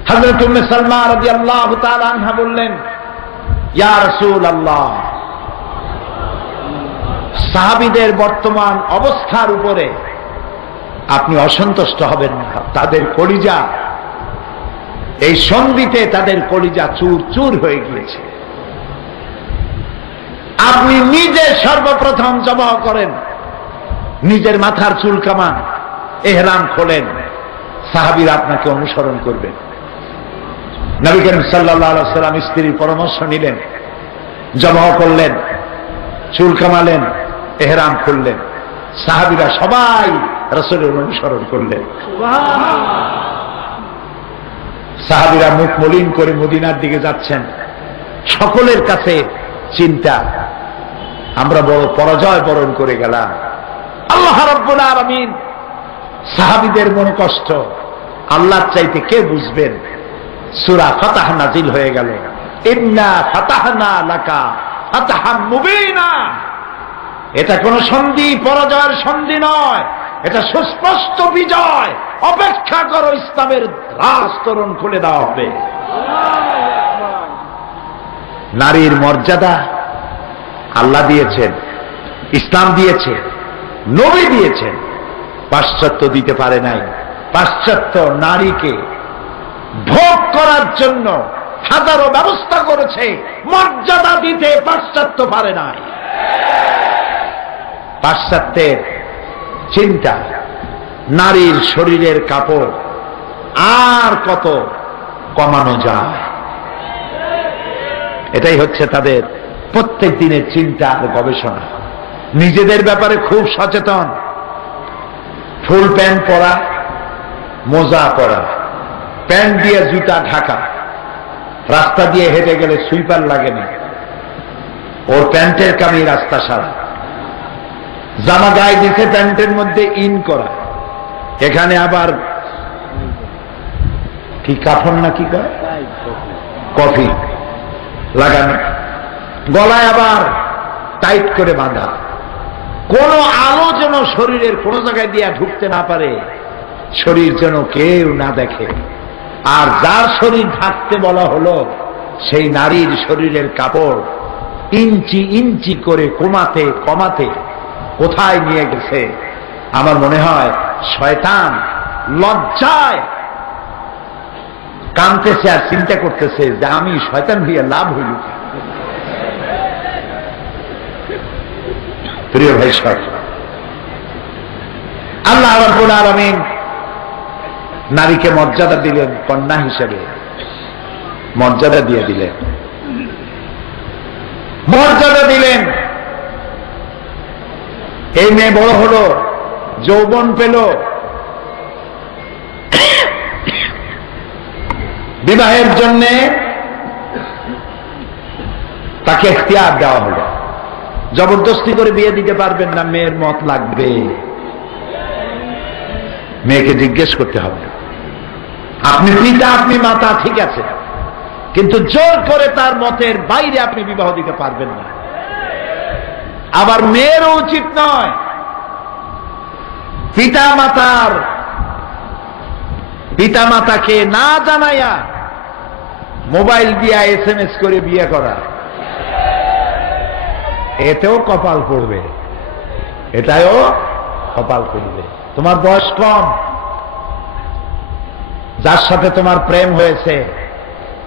হযরত উম্মে সালমা রাদিয়াল্লাহু তাআলা আনহা বললেন, ইয়া রাসূলুল্লাহ, সাহাবীদের বর্তমান অবস্থার উপরে আপনি অসন্তুষ্ট হবেন না। তাদের কলিজা, এই সন্ধিতে তাদের কলিজা চুর চুর হয়ে গিয়েছে। আপনি নিজে সর্বপ্রথম জবাহ করেন, নিজের মাথার চুল কামান, এহরাম খোলেন, সাহাবীরা আপনাকে অনুসরণ করবেন। নবী করিম সাল্লাল্লাহু আলাইহি ওয়াসাল্লাম স্ত্রীর পরামর্শ নিলেন, জবাহ করলেন, চুল কামালেন, এহরাম খুললেন, সাহাবীরা সবাই রাসূলের অনুসরণ করলেন। সাহাবীরা মুখ মলিন করে মদিনার দিকে যাচ্ছেন। সকলের কাছে চিন্তা, আমরা বড় পরাজয় বরণ করে গেলাম। আল্লাহ রাব্বুল আলামিন সাহাবীদের মন কষ্ট আল্লাহর চাইতে কে বুঝবেন? সূরা ফাতাহ নাজিল হয়ে গেল, ইন্না ফাতাহনা লাকা ফাতাহাম মুবিনা। এটা কোন সন্ধি, পরাজয়ের সন্ধি নয়, এটা সুস্পষ্ট বিজয়। অপেক্ষা করো, ইসলামের রাজ তোরণ খুলে দেওয়া হবে। নারীর মর্যাদা আল্লাহ দিয়েছেন, ইসলাম দিয়েছে, নবী দিয়েছেন, পাশ্চাত্য দিতে পারে নাই। পাশ্চাত্য নারীকে ভোগ করার জন্য হাজারো ব্যবস্থা করেছে, মর্যাদা দিতে পাশ্চাত্য পারে নাই। পাশ্চাত্যের চিন্তা, নারীর শরীরের কাপড় আর কত কমানো যায়, এটাই হচ্ছে তাদের প্রত্যেক দিনের চিন্তা আর গবেষণা। নিজেদের ব্যাপারে খুব সচেতন। ফুল প্যান্ট পরা, মোজা পরা, প্যান্ট দিয়ে জুতা ঢাকা, রাস্তা দিয়ে হেঁটে গেলে সুইপার লাগে না, ওর প্যান্টের কামি রাস্তা সারা। জামা গায়ে দিতে প্যান্টের মধ্যে ইন করা, এখানে আবার কি কাফন না কি করে কফি লাগানো, গলায় আবার টাইট করে বাঁধা, কোন আলো যেন শরীরের কোন জায়গায় দিয়ে ঢুকতে না পারে, শরীর যেন কেউ না দেখে। আর যার শরীর ঢাকতে বলা হলো, সেই নারীর শরীরের কাপড় ইঞ্চি ইঞ্চি করে কমাতে কমাতে কোথায় নিয়ে গেছে। আমার মনে হয় শয়তান লজ্জায় কাঁদতেছে আর চিন্তা করতেছে যে আমি শয়তান হইয়া লাভ হইল। প্রিয় ভাই সব, আল্লাহ রাব্বুল আলামিন নারীকে মর্যাদা দিলেন, কন্যা হিসেবে মর্যাদা দিয়ে দিলেন, মর্যাদা দিলেন। এই মেয়ে বড় হলো, যৌবন পেল, বিবাহের জন্য তাকে ইখতিয়ার দেওয়া হলো। জবরদস্তি করে বিয়ে দিতে পারবেন না, মেয়ের মত লাগবে। মেয়েকে জিজ্ঞেস করতে হবে, আপনি পিতা, আপনি মাতা, ঠিক আছে, কিন্তু জোর করে তার মতের বাইরে আপনি বিবাহ দিতে পারবেন না। আবার মেয়েরও উচিত নয় পিতা মাতাকে না জানাইয়া মোবাইল দিয়া SMS করে বিয়ে করা, এতেও কপাল পড়বে, এটাও কপাল পড়বে। তোমার বয়স কম, যার সাথে তোমার প্রেম হয়েছে,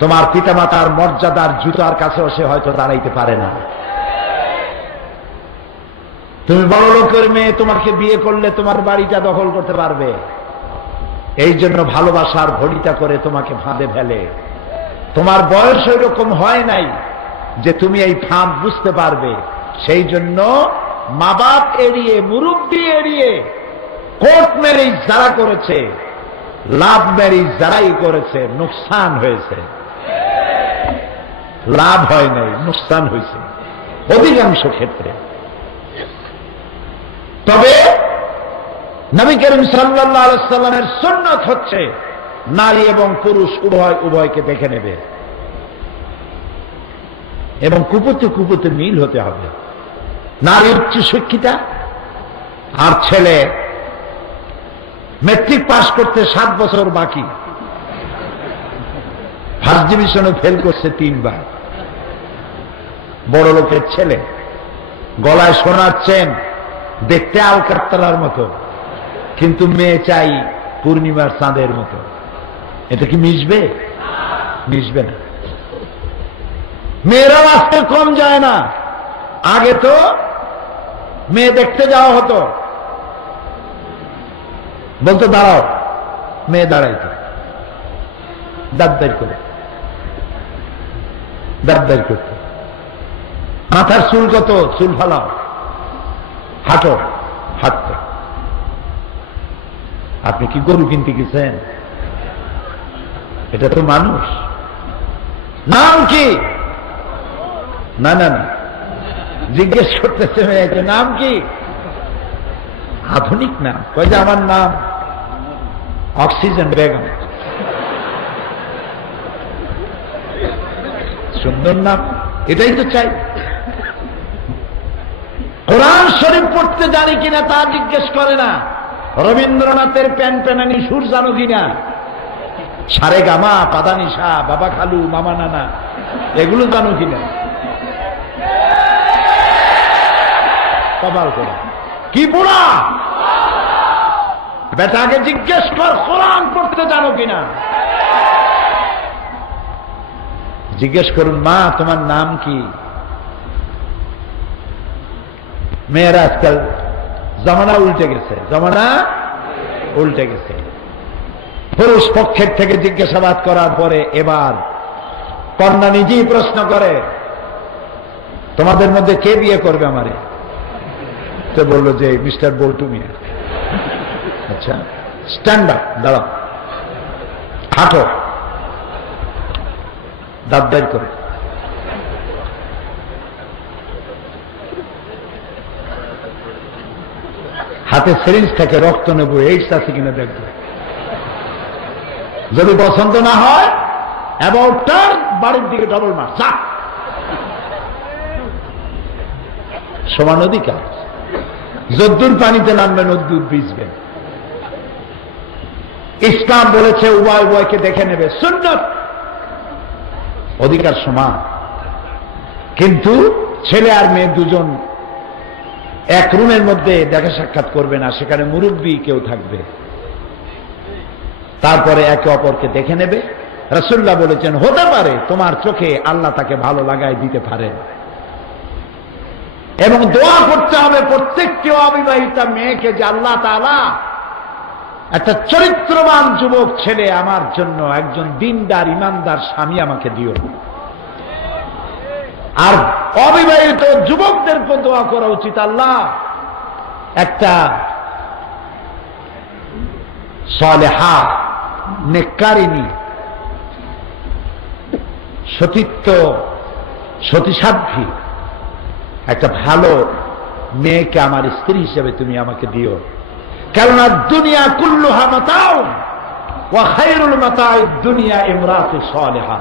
তোমার পিতামাতার মর্যাদার জুতার কাছেও সে হয়তো দাঁড়াইতে পারে না। তুমি বড় লোকের মেয়ে, তোমাকে বিয়ে করলে তোমার বাড়িটা দখল করতে পারবে, এই জন্য ভালোবাসার ঘড়িটা করে তোমাকে ফাঁদে ফেলে। তোমার বয়স ওই রকম হয় নাই যে তুমি এই ফাঁদ বুঝতে পারবে, সেই জন্য মা বাপ এড়িয়ে, মুরব্বি এড়িয়ে, কোর্ট ম্যারেজ যারা করেছে, লাভ ম্যারেজ যারাই করেছে, নুকসান হয়েছে, লাভ হয় নাই, নুকসান হয়েছে অধিকাংশ ক্ষেত্রে। তবে নবী করিম সাল্লাল্লাহু আলাইহি ওয়াসাল্লামের সুন্নাত হচ্ছে নারী এবং পুরুষ উভয়কে দেখে নেবে, এবং কুপুতে কুপুতে মিল হতে হবে। নারী উচ্চ শিক্ষিতা আর ছেলে মেট্রিক পাস করতে 7 বছর বাকি, ফার্স্ট ডিভিশনে ফেল করছে 3 বার। বড় লোকের ছেলে, গলায় সোনার চেন, দেখতে আলকাতরার মতো, কিন্তু মেয়ে চাই পূর্ণিমার চাঁদের মতো। এটা কি মিশবে? মিশবে না। মেয়েরাও আজকে কম যায় না। আগে তো মেয়ে দেখতে যাওয়া হতো, বলতো দাঁড়াও, মেয়ে দাঁড়াইতো, দাঁত বের করে, দাঁত বের করত, মাথার চুল কত, চুল ফালাও, হাঁটো, হাঁটত। আপনি কি গরু কিনতে গেছেন? এটা তো মানুষ। নাম কি? না না না, জিজ্ঞেস করতেছে মেয়েকে নাম কি? আধুনিক নাম। কয় যে আমার নাম অক্সিজেন বেগম। সুন্দর নাম, এটাই তো চাই। কোরআন শরীফ পড়তে জানি কিনা তা জিজ্ঞেস করে না। রবীন্দ্রনাথের প্যান প্যানানি সুর জানো কিনা, সারে গামা, পাদানিসা, বাবা খালু, মামা নানা, এগুলো জানো কিনা? কপাল করে কি বুড়া বেটাকে জিজ্ঞেস কর কোরআন পড়তে জানো কিনা। জিজ্ঞেস করুন, মা তোমার নাম কি? মেয়েরা আজকাল জমানা উল্টে গেছে, জমানা উল্টে গেছে। পুরুষ পক্ষের থেকে জিজ্ঞাসাবাদ করার পরে এবার কন্যা নিজেই প্রশ্ন করে, তোমাদের মধ্যে কে বিয়ে করবে আমারে? তো বললো যে মিস্টার বল্টু মিয়া। আচ্ছা, স্ট্যান্ড আপ, দাঁড়াও, হাঁটো, দাঁত বের করে। হাতে সিরিঞ্জ থেকে রক্ত নেবো, এইডস আছে কিনা দেখবো। যদি পছন্দ না হয় অ্যাবাউট টার্ন, বাড়ির দিকে ডবল মার, যা। সমান অধিকার। যদ্দূর পানিতে নামবেন অদ্দূর ভিজবেন। ইসলাম বলেছে উভয় উভয়কে দেখে নেবে, সুন্নাত, অধিকার সমান। কিন্তু ছেলে আর মেয়ে দুজন এক রুমের মধ্যে দেখা সাক্ষাৎ করবে না, সেখানে মুরব্বী কেউ থাকবে, তারপরে একে অপরকে দেখে নেবে। রাসূলুল্লাহ বলেছেন হতে পারে তোমার চোখে আল্লাহ তাকে ভালো লাগায় দিতে পারেন, এবং দোয়া করতে হবে প্রত্যেকটি অবিবাহিতা মেয়েকে যে আল্লাহ তাআলা একটা চরিত্রবান যুবক ছেলে আমার জন্য, একজন দিনদার ইমানদার স্বামী আমাকে দিও। আর অবিবাহিত যুবকদেরকে দোয়া করা উচিত, আল্লাহ একটা সালেহা, নেককারিনী, সতীত্ব, সতীসাধ্বী একটা ভালো মেয়েকে আমার স্ত্রী হিসেবে তুমি আমাকে দিও। কেননা দুনিয়া কুল্লুহা মাতাউ ওয়া খায়রুল মাতাউদ দুনিয়া ইমরাতু সালেহা।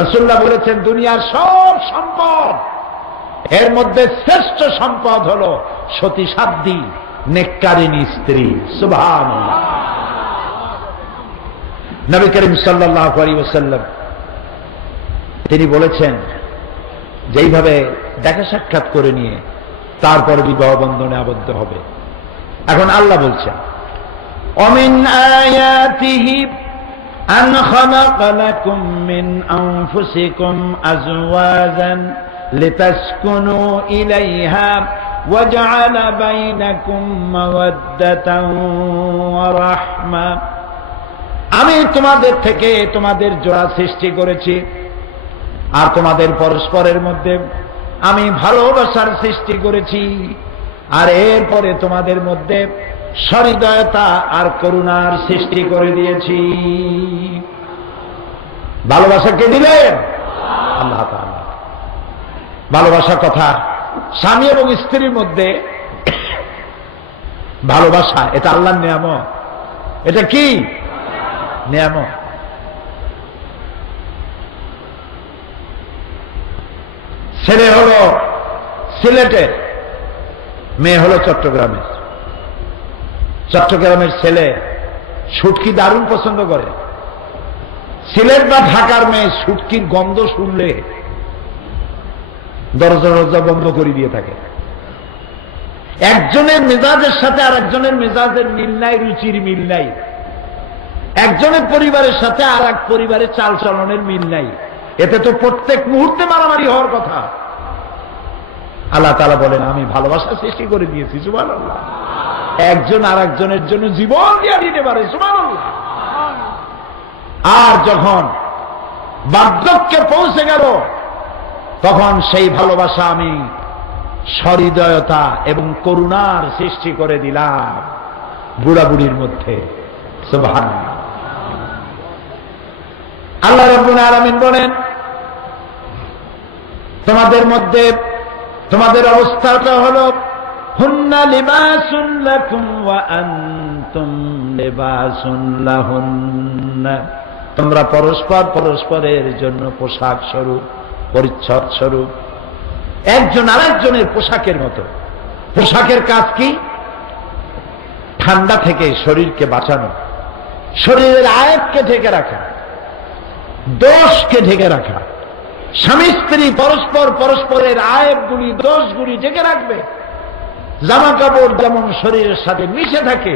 রাসূলুল্লাহ বলেছেন দুনিয়ার সব সম্পদ, এর মধ্যে শ্রেষ্ঠ সম্পদ হলো সতীসাধ্বী, নেককারিনী স্ত্রী। সুবহানাল্লাহ। নবী করিম সাল্লাল্লাহু আলাইহি ওয়াসাল্লাম তিনি বলেছেন যেইভাবে দেখা সাক্ষাৎ করে নিয়ে তারপর বিবাহ বন্ধনে আবদ্ধ হবে। এখন আল্লাহ বলছেন অমিন আয়াতিহি আন খালাকা লাকুম মিন আনফুসিকুম আজওয়াজান লিতাসকুনু ইলাইহা ওয়া জাআলা বাইনাকুম মাওয়াদ্দাতান ওয়া রাহমা। আমি তোমাদের থেকে তোমাদের জোড়া সৃষ্টি করেছি, আর তোমাদের পরস্পরের মধ্যে আমি ভালোবাসার সৃষ্টি করেছি, আর এরপরে তোমাদের মধ্যে সহৃদয়তা আর করুণার সৃষ্টি করে দিয়েছি। ভালোবাসা কে দিলেন? আল্লাহ তাআলা। ভালোবাসার কথা, স্বামী এবং স্ত্রীর মধ্যে ভালোবাসা, এটা আল্লাহর নিয়ামত। এটা কি নিয়ামত? ছেলে হলো সিলেটের, মেয়ে হলো চট্টগ্রামের। চট্টগ্রামের ছেলে শুটকি দারুণ পছন্দ করে, সিলেট বা ঢাকার মেয়ে শুটকির গন্ধ শুনলে দরজা দরজা বন্ধ করে দিয়ে থাকে। একজনের মেজাজের সাথে আর একজনের মেজাজের মিল নাই, রুচির মিল নাই। একজনের পরিবারের সাথে আর এক পরিবারের চালচলনের মিল নাই, এতে তো প্রত্যেক মুহূর্তে মারামারি হওয়ার কথা। আল্লাহ তাআলা বলেন আমি ভালোবাসা সৃষ্টি করে দিয়েছি, সুবহানাল্লাহ। একজন আর একজনের জন্য জীবন দিয়ে দিতে পারে, সুবহানাল্লাহ। আর যখন বার্ধক্যে পৌঁছে গেল তখন সেই ভালোবাসা আমি সহৃদয়তা এবং করুণার সৃষ্টি করে দিলাম বুড়া বুড়ির মধ্যে, সুবহানাল্লাহ। আল্লাহ রাব্বুল আলামিন বলেন তোমাদের মধ্যে তোমাদের অবস্থাটা হলো হুন্না লিবাসুন লাকুম ওয়া আনতুম লিবাসুন লাহুন্না, তোমরা পরস্পর পরস্পরের জন্য পোশাক স্বরূপ, পরিচ্ছদ স্বরূপ, একজন আরেকজনের পোশাকের মতো। পোশাকের কাজ কি? ঠান্ডা থেকে শরীরকে বাঁচানো, শরীরের আয়েবকে ঢেকে রাখা, দোষকে ঢেকে রাখা। স্বামী স্ত্রী পরস্পর পরস্পরের আয়েবগুলি, দোষগুলি ঢেকে রাখবে। জামা কাপড় যেমন শরীরের সাথে মিশে থাকে,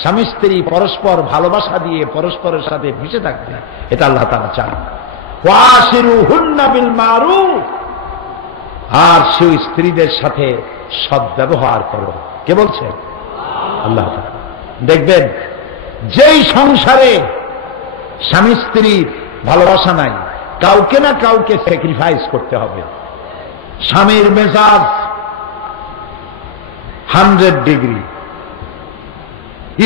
স্বামী স্ত্রী পরস্পর ভালোবাসা দিয়ে পরস্পরের সাথে মিশে থাকবে, এটা আল্লাহ তাআলা চান। ওয়াশিরুহুন্না বিল মারুফ, আর সেই স্ত্রীদের সাথে সদ্ব্যবহার করো। কে বলছে? আল্লাহ তাআলা। দেখবেন যেই সংসারে স্বামী স্ত্রীর ভালোবাসা নাই, কাউকে না কাউকে স্যাক্রিফাইস করতে হবে। স্বামীর মেজাজ 100 ডিগ্রি,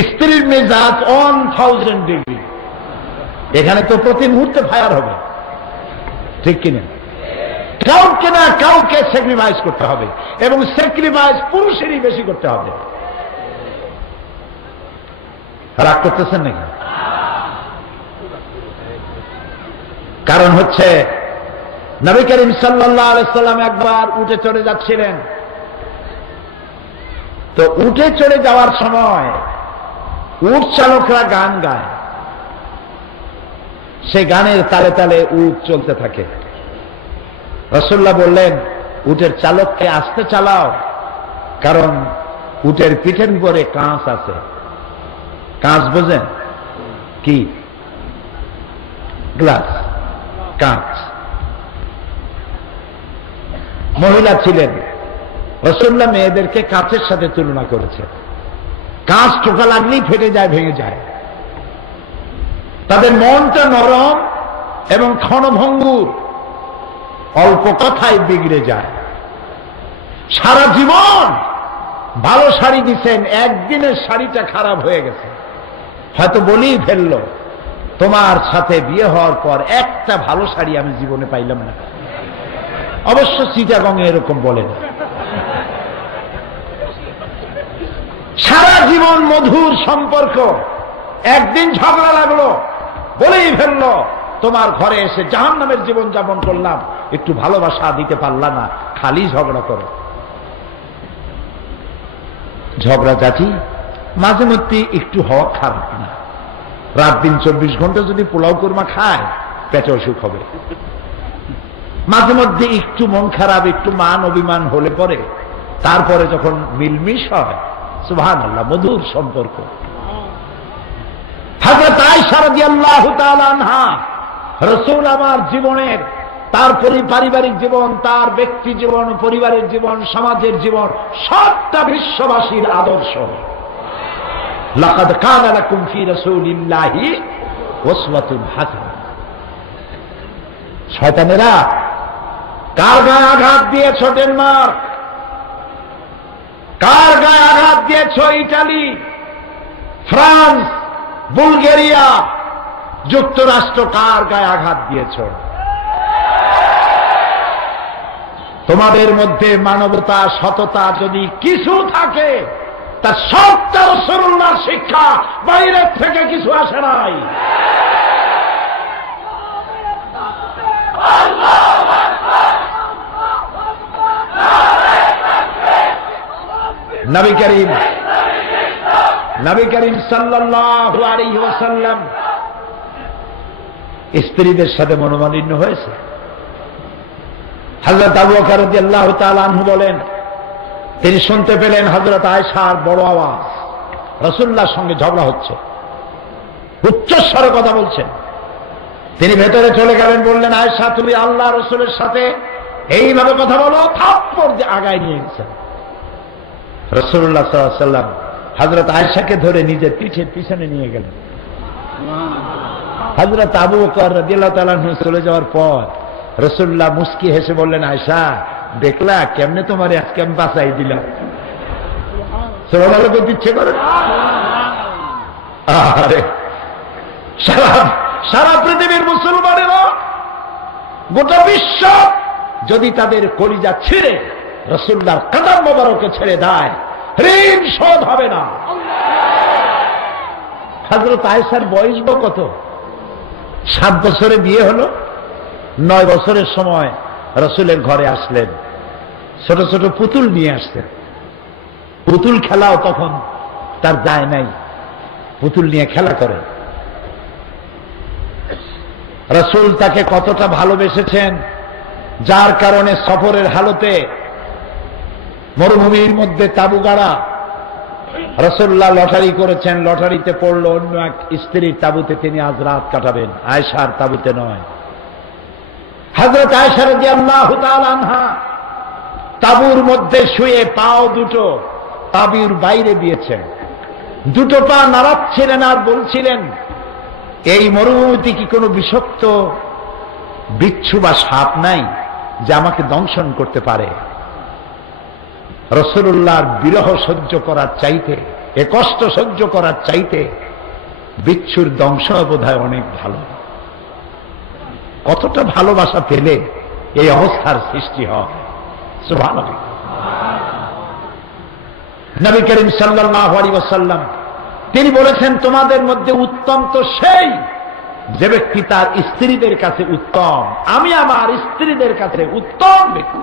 স্ত্রীর মেজাজ 1000 ডিগ্রি। এখানে তো প্রতি মুহূর্তে ফায়ার হবে, ঠিক কিনা? কাউকে না কাউকে স্যাক্রিফাইস করতে হবে, এবং স্যাক্রিফাইস পুরুষেরই বেশি করতে হবে। রাগ করতেছেন নাকি? কারণ হচ্ছে নবী করিম সাল্লাল্লাহু আলাইহি সাল্লাম একবার উঠে চড়ে যাচ্ছিলেন, তো উঠে চড়ে যাওয়ার সময় উট চালকরা গান গায়, সেই গানের তালে তালে উট চলতে থাকে। রাসূলুল্লাহ বললেন উটের চালককে আস্তে চালাও, কারণ উটের পিঠের উপরে কাঁচ আছে। কাঁচ বোঝেন কি? গ্লাস, কাঁচ। মহিলা ছিলেন, রাসূলুল্লাহ মেয়েদেরকে কাঁচের সাথে তুলনা করেছে। কাঁচ ঠোকা লাগলেই ফেটে যায়, ভেঙে যায়। তাদের মনটা নরম এবং ক্ষণভঙ্গুর, অল্প কথায় বিগড়ে যায়। সারা জীবন ভালো শাড়ি দিচ্ছেন, একদিনের শাড়িটা খারাপ হয়ে গেছে, হয়তো বলেই ফেললো তোমার সাথে বিয়ে হওয়ার পর একটা ভালো শাড়ি আমি জীবনে পাইলাম না। অবশ্য চিটাগং এরকম বলে না। সারা জীবন মধুর সম্পর্ক, একদিন ঝগড়া লাগলো, বলেই ফেললো তোমার ঘরে এসে জাহান্নামের জীবন যাপন করলাম, একটু ভালোবাসা দিতে পারলা না, খালি ঝগড়া করো। ঝগড়া জাতি মাঝে মধ্যে একটু হওয়া খারাপ না। রাত দিন 24 ঘন্টা যদি পোলাও কোরমা খায় পেটে অসুখ হবে। মাঝে মধ্যে একটু মন খারাপ, একটু মান অভিমান হলে পরে, তারপরে যখন মিলমিশ হয়, সুবহানাল্লাহ, মধুর সম্পর্ক। হযরত আয়েশা রাদিয়াল্লাহু তাআলা আনহা, রাসূল আমার জীবনের, তার পারিবারিক জীবন, তার ব্যক্তি জীবন, পরিবারের জীবন, সমাজের জীবন, সবটা বিশ্ববাসীর আদর্শ। লাকাদ কানা লাকুম ফি রাসূলিল্লাহি উসওয়াতুন হাসানাহ। শয়তানেরা কার গায়ে আঘাত দিয়েছ? ডেনমার্ক। কার গায়ে আঘাত দিয়েছ? ইটালি, ফ্রান্স, বুলগেরিয়া, যুক্তরাষ্ট্র। কার গায়ে আঘাত দিয়েছ? তোমাদের মধ্যে মানবতা, সততা যদি কিছু থাকে, তা সবটা রাসূলুল্লাহর শিক্ষা, বাইরের থেকে কিছু আসে নাই। নবী করিম সাল্লাল্লাহু আলাইহি ওয়াসাল্লাম স্ত্রীদের সাথে মনোমালিন্য হয়েছে। হযরত আবু বকর রাদিয়াল্লাহু তাআলা আনহু বলেন, তিনি শুনতে পেলেন হযরত আয়েশার বড় আওয়াজ, রাসূলুল্লাহর সঙ্গে ঝগড়া হচ্ছে। উচ্চস্বরে কথা বলছেন। তিনি ভেতরে চলে গেলেন, বললেন, আয়েশা তুমি আল্লাহ রসুলের সাথে এইভাবে কথা বলো, থাপ্পড় দিয়ে আগায় নিয়ে গেছেন। রাসূলুল্লাহ সাল্লাল্লাহু আলাইহি ওয়াসাল্লাম হযরত আয়েশাকে ধরে নিজের পিঠের পিছনে নিয়ে গেলেন। হযরত আবু বকর রাদিয়াল্লাহু তাআলা আনহু চলে যাওয়ার পর রাসূলুল্লাহ মুস্কি হেসে বললেন, আয়েশা দেখলা কেমনে তোমার আজকে আমি বাঁচাই দিলাম। সুবহানাল্লাহ বলতে ইচ্ছে করে। আরে সারা পৃথিবীর মুসলমানেরা, গোটা বিশ্ব যদি তাদের কলিজা ছিঁড়ে রাসূলুল্লাহর কদম মোবারকে ছেড়ে দেয়, ঋণ শোধ হবে না। হযরত আয়েশার বয়স কত? 7 বছরে বিয়ে হলো। 9 বছরের সময় রাসূলের ঘরে আসলেন, ছোট ছোট পুতুল নিয়ে আসতেন। পুতুল খেলাও তখন তার যায় নাই, পুতুল নিয়ে খেলা করে। রাসূল তাকে কতটা ভালোবেসেছেন, যার কারণে সফরের হালতে মরুভূমির মধ্যে তাঁবু গাড়া, রাসূলুল্লাহ লটারি করেছেন, লটারিতে পড়লো অন্য এক স্ত্রীর তাঁবুতে তিনি আজ রাত কাটাবেন, আয়েশার তাঁবুতে নয়। হযরত আয়েশা রাদিয়াল্লাহু তাআলা আনহা তাঁবুর মধ্যে শুয়ে পাও দুটো তাঁবুর বাইরে দিয়েছেন, দুটো পা নাড়াচ্ছিলেন আর বলছিলেন, এই মরুভূমিতে কি কোনো বিষাক্ত বিচ্ছু বা সাপ নাই যে আমাকে দংশন করতে পারে? রাসূলুল্লাহর বিরহ সহ্য করার চাইতে, এ কষ্ট সহ্য করার চাইতে বিচ্ছুর দংশ বোধহয় অনেক ভালো। কতটা ভালোবাসা পেলে এই অবস্থার সৃষ্টি হয়। সুবহানাল্লাহ। নবী করিম সাল্লাল্লাহু আলাইহি ওয়াসাল্লাম তিনি বলেছেন, তোমাদের মধ্যে উত্তম তো সেই যে ব্যক্তি তার স্ত্রীদের কাছে উত্তম। আমি আমার স্ত্রীদের কাছে উত্তম ব্যক্তি।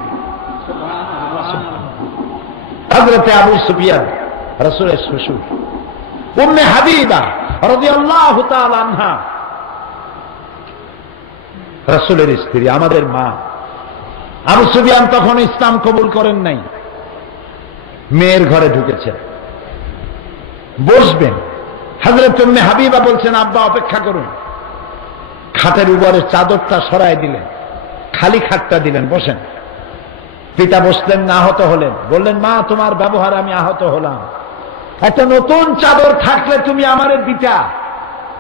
হযরত আবু সুফিয়ান রাসূলের শ্বশুর, উম্মে হাবিবা রাদিয়াল্লাহু তাআলা আনহা রাসূলের স্ত্রী, আমাদের মা। আবু সুফিয়ান তখন ইসলাম কবুল করেন নাই, মেয়ের ঘরে ঢুকেছেন, বসবেন। হযরত উম্মে হাবিবা বলছেন, আব্বা অপেক্ষা করুন। খাটের উপরে চাদরটা সরায় দিলেন, খালি খাটটা দিলেন, বসেন। পিতা বসলেন না, আহত হলেন, বললেন, মা তোমার ব্যবহার আমি আহত হলাম, একটা নতুন চাদর থাকলে তুমি আমারে দিতা,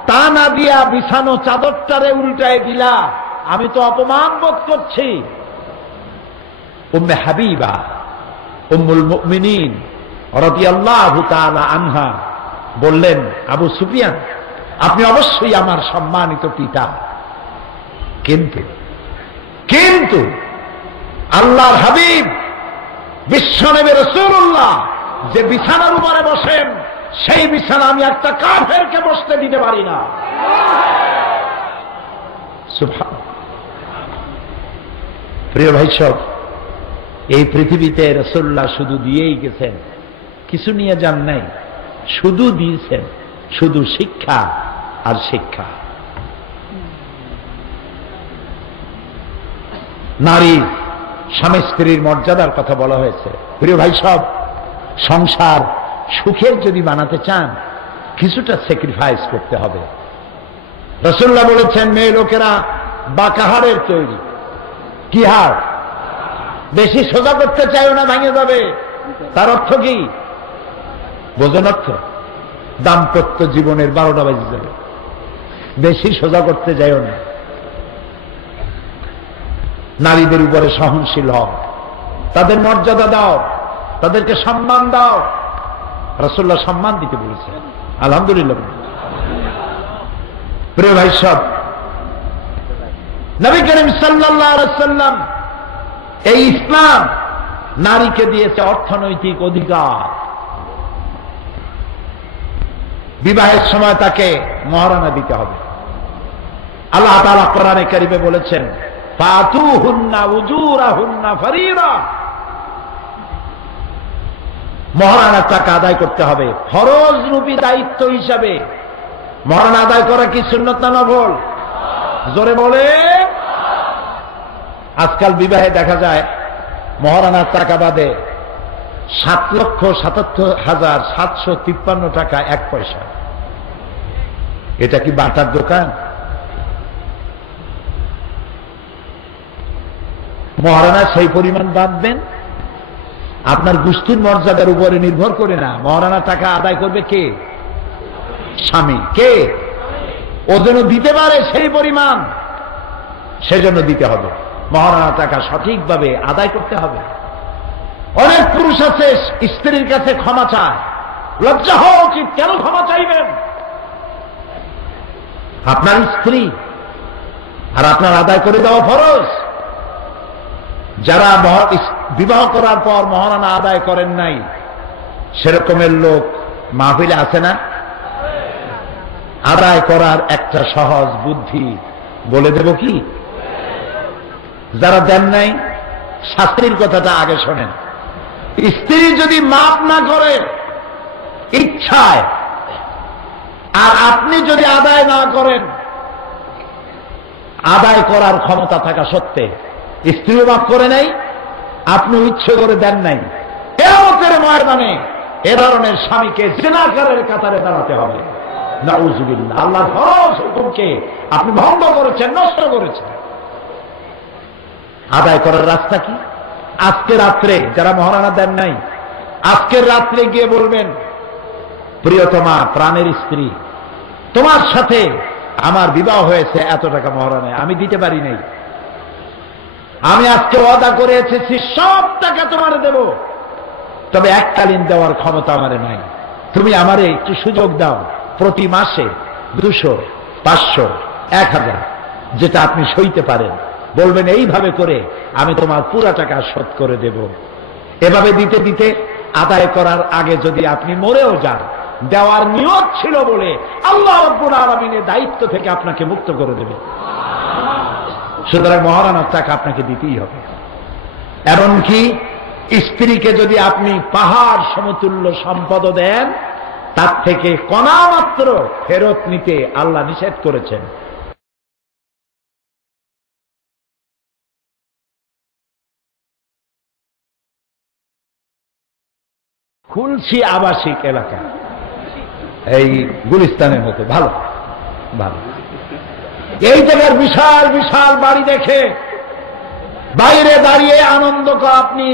তা না দিয়া বিছানো চাদরটারে উল্টায় দিলা, আমি তো অপমান বোধ করছি। উম্মে হাবিবা উম্মুল মুমিনিন রাদিয়াল্লাহু তাআলা আনহা বললেন, আবু সুফিয়ান আপনি অবশ্যই আমার সম্মানিত পিতা, কিন্তু আল্লাহর হাবিব বিশ্বনবী রাসূলুল্লাহ যে বিছানার উপরে বসেন, সেই বিছানা আমি একটা কাফেরকে বসতে দিতে পারি না। সুবহানাল্লাহ। প্রিয় ভাই সব, এই পৃথিবীতে রাসূলুল্লাহ শুধু দিয়েই গেছেন, কিছু নিয়ে যান নাই, শুধু দিয়েছেন, শুধু শিক্ষা আর শিক্ষা। নারী স্বামী স্ত্রীর মর্যাদার কথা বলা হয়েছে। প্রিয় ভাই সব, সংসার সুখের যদি বানাতে চান, কিছুটা স্যাক্রিফাইস করতে হবে। রাসূলুল্লাহ বলেছেন, মেয়ে লোকেরা বাঁকা হাড়ের তৈরি। কি হাড়? বেশি সোজা করতে চাইও না, ভেঙে যাবে। তার অর্থ কি বোঝেন? অর্থ দাম্পত্য জীবনের 12টা বাজে যাবে। বেশি সোজা করতে যাইও না। নারীদের উপরে সহনশীল হও, তাদের মর্যাদা দাও, তাদেরকে সম্মান দাও। রাসূলুল্লাহ সম্মান দিতে বলেছেন, আলহামদুলিল্লাহ। প্রিয় ভাই সব, নবী করিম সাল্লাল্লাহু আলাইহি ওয়াসাল্লাম এই ইসলাম নারীকে দিয়েছে অর্থনৈতিক অধিকার। বিবাহের সময় তাকে মহারানা দিতে হবে। আল্লাহ তাআলা কোরআনে কারিমে বলেছেন, ফাতুহুন্না উজুরাহুন্না ফারিরা, মহারানার টাকা আদায় করতে হবে ফরজ রূপী দায়িত্ব হিসাবে। মহারানা আদায় করা কি সুন্নত না নফল? জোরে বলে। আজকাল বিবাহে দেখা যায় মহারানার টাকা বাদে 7,77,753 টাকা 1 পয়সা। এটা কি বাটার দোকান? মহারানা সেই পরিমাণ বাঁধবেন, আপনার গোষ্ঠীর মর্যাদার উপরে নির্ভর করে না। মহারানা টাকা আদায় করবে কে? স্বামী। কে? ও যেন দিতে পারে সেই পরিমাণ, সেজন্য দিতে হবে। মহারানা টাকা সঠিকভাবে আদায় করতে হবে। অনেক পুরুষ আছে স্ত্রীর কাছে ক্ষমা চায়, লজ্জা হওয়া উচিত। কেন ক্ষমা চাইবেন? আপনার স্ত্রী, আর আপনার আদায় করে দেওয়া ফরজ। যারা বিবাহ করার পর মহারানা আদায় করেন নাই, সেরকমের লোক মাহফিলে আছে না? আদায় করার একটা সহজ বুদ্ধি বলে দেব কি? যারা দেন নাই, শাস্ত্রীর কথাটা আগে শোনেন। স্ত্রী যদি মাপ না করে ইচ্ছায়, আর আপনি যদি আদায় না করেন, আদায় করার ক্ষমতা থাকা সত্ত্বে স্ত্রীও মাপ করে নাই, আপনি ইচ্ছে করে দেন নাই, কিয়ামতের ময়দানে এ ধরনের স্বামীকে জিনাকারের কাতারে দাঁড়াতে হবে। নাউযুবিল্লাহ। আল্লাহর ফরজ হুকুমকে আপনি ভঙ্গ করেছেন, নষ্ট করেছেন। আদায় করার রাস্তা কি? আজকে রাত্রে যারা মহারানা দেন নাই, আজকের রাত্রে গিয়ে বলবেন, প্রিয়তমা, প্রাণের স্ত্রী, তোমার সাথে আমার বিবাহ হয়েছে, এত টাকা মহারানায় আমি দিতে পারি নাই, আমি আজকে ওয়াদা করে এসেছি সব টাকা তোমার দেব, তবে এককালীন দেওয়ার ক্ষমতা আমারে নাই। তুমি আমারে একটু সুযোগ দাও, প্রতি মাসে 200, 500, 1000 যেটা আপনি সইতে পারেন। বলবেন এইভাবে করে আমি তোমার পুরা টাকা শোধ করে দেব। এভাবে দিতে দিতে আদায় করার আগে যদি আপনি মরেও যান, দেওয়ার নিয়ত ছিল বলে আল্লাহ রাব্বুল আলামিনের দায়িত্ব থেকে আপনাকে মুক্ত করে দেবে। সুতরাং মহারানার টাকা আপনাকে দিতেই হবে। এমনকি স্ত্রীকে যদি আপনি পাহাড় সমতুল্য সম্পদ দেন, তার থেকে কণা মাত্র ফেরত নিতে আল্লাহ নিষেধ করেছেন। খুলশি আবাসিক এলাকা, এই গুলিস্তানের মতো ভালো ভালো, এই জায়গার বিশাল বিশাল বাড়ি দেখে বাইরে দাঁড়িয়ে আনন্দ আপনি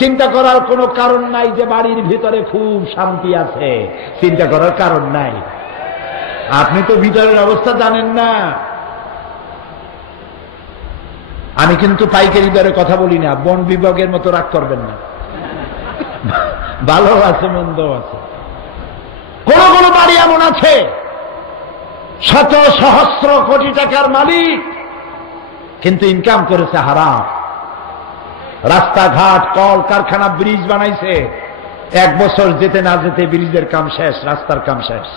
চিন্তা করার কোনো কারণ নাই যে বাড়ির ভিতরে খুব শান্তি আছে। চিন্তা করার কারণ নাই। আপনি তো ভিতরের অবস্থা জানেন না। আমি কিন্তু পাইকারি দরে কথা বলি না, বন বিভাগের মতো রাগ করবেন না। ভালো আছে, মন্দ আছে। কোন কোন বাড়ি এমন আছে শত সহস্র কোটি টাকার মালিক, কিন্তু ইনকাম করেছে হারাম। রাস্তাঘাট, কল কারখানা, ব্রিজ বানাইছে, 1 বছর যেতে না যেতে ব্রিজের কাম শেষ, রাস্তার কাম শেষ।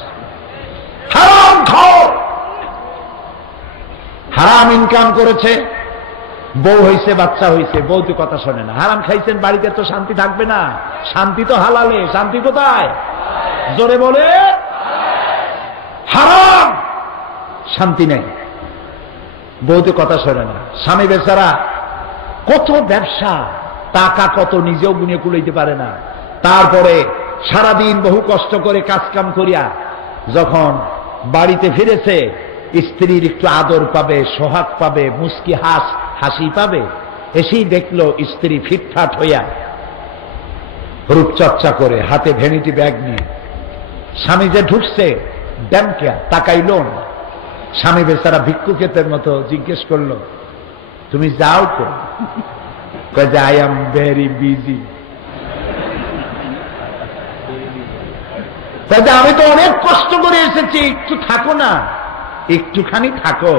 হারাম খাও, হারাম ইনকাম করেছে, বউ হয়েছে, বাচ্চা হয়েছে, বউ তো কথা শোনে না। হারাম খাইছেন, বাড়িতে তো শান্তি থাকবে না। শান্তি তো হালালে, শান্তি কোথায়? জোরে বলে, হারাম, শান্তি নেই। বউ তো কথা শোনে না। স্বামী বেচারা কত ব্যবসা, টাকা কত নিজেও গুনে কুলাইতে পারে না। তারপরে সারাদিন বহু কষ্ট করে কাজকাম করিয়া যখন বাড়িতে ফিরেছে, স্ত্রীর একটু আদর পাবে, সোহাগ পাবে, মুস্কি হাসি পাবে, এসেই দেখলো স্ত্রী ফিটফাট হইয়া রূপচর্চা করে হাতে ভ্যানিটি ব্যাগ নিয়ে স্বামী যে ঢুকছে, ড্যামকে তাকাইল না। স্বামী বেচারা ভিক্ষুকের মতো জিজ্ঞেস করলো, তুমি যাও তো? কয়ে, আই এম ভেরি বিজি। আমি তো অনেক কষ্ট করে এসেছি, একটু থাকো না, একটুখানি থাকো।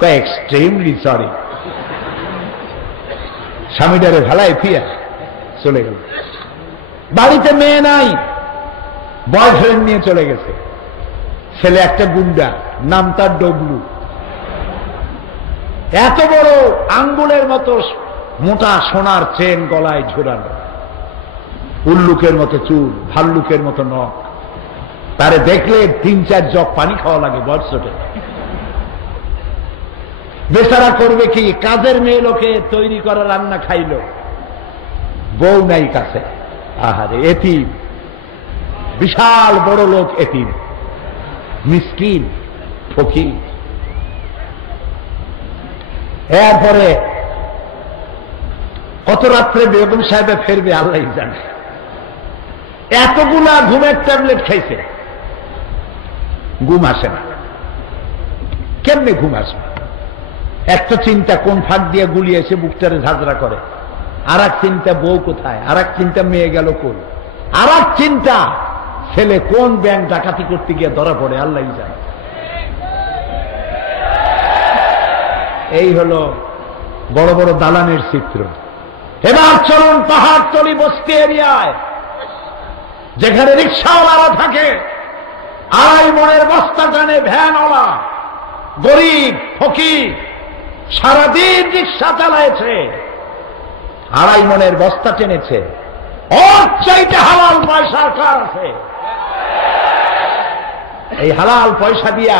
কয়ে, এক্সট্রিমলি সরি। স্বামীটারে ভালাই ফিয়া চলে গেল। বাড়িতে মেয়ে নাই, বয়ফ্রেন্ড নিয়ে চলে গেছে। ছেলে একটা গুন্ডা, নাম তার ডবলু। এত বড় আঙ্গুলের মতো মোটা সোনার চেন গলায় ঝোলানো, উল্লুকের মতো চুল, ভাল্লুকের মতো নখ। তারে দেখলে 3-4 জগ পানি খাওয়া লাগে বর্ষটে। বেচারা করবে কি? কাজের মেয়ে লোকে তৈরি করা রান্না খাইল, বউ নাই কাছে। আহারে, এতিম, বিশাল বড় লোক এতিম। মিসকিন, ফকির। এরপরে কত রাত্রে বেগম সাহেবে ফিরবে আল্লাহ জানে। এতগুলা ঘুমের ট্যাবলেট খাইছে, ঘুম আসে না। কেমনে ঘুম আসবে? একটা চিন্তা কোন ফাঁক দিয়ে গুলিয়ে এসে বুকটারে ঝাঁঝরা করে, আর এক চিন্তা বউ কোথায়, আর এক চিন্তা মেয়ে গেল কোন, আর এক চিন্তা ছেলে কোন ব্যাংক ডাকাতি করতে গিয়ে ধরা পড়ে আল্লাহ জানে। এই হলো বড় বড় দালানের চিত্র। এবার চলুন পাহাড়তলি বস্তি এরিয়ায়, যেখানে রিক্সাওয়ালারা থাকে, আড়াই মনের বস্তা টানে ভ্যানওয়ালা, গরিব ফকির সারাদিন রিক্সা চালাইছে, আড়াই মনের বস্তা টেনেছে। ওর চাইতে হালাল পয়সা কার আছে? এই হালাল পয়সা দিয়া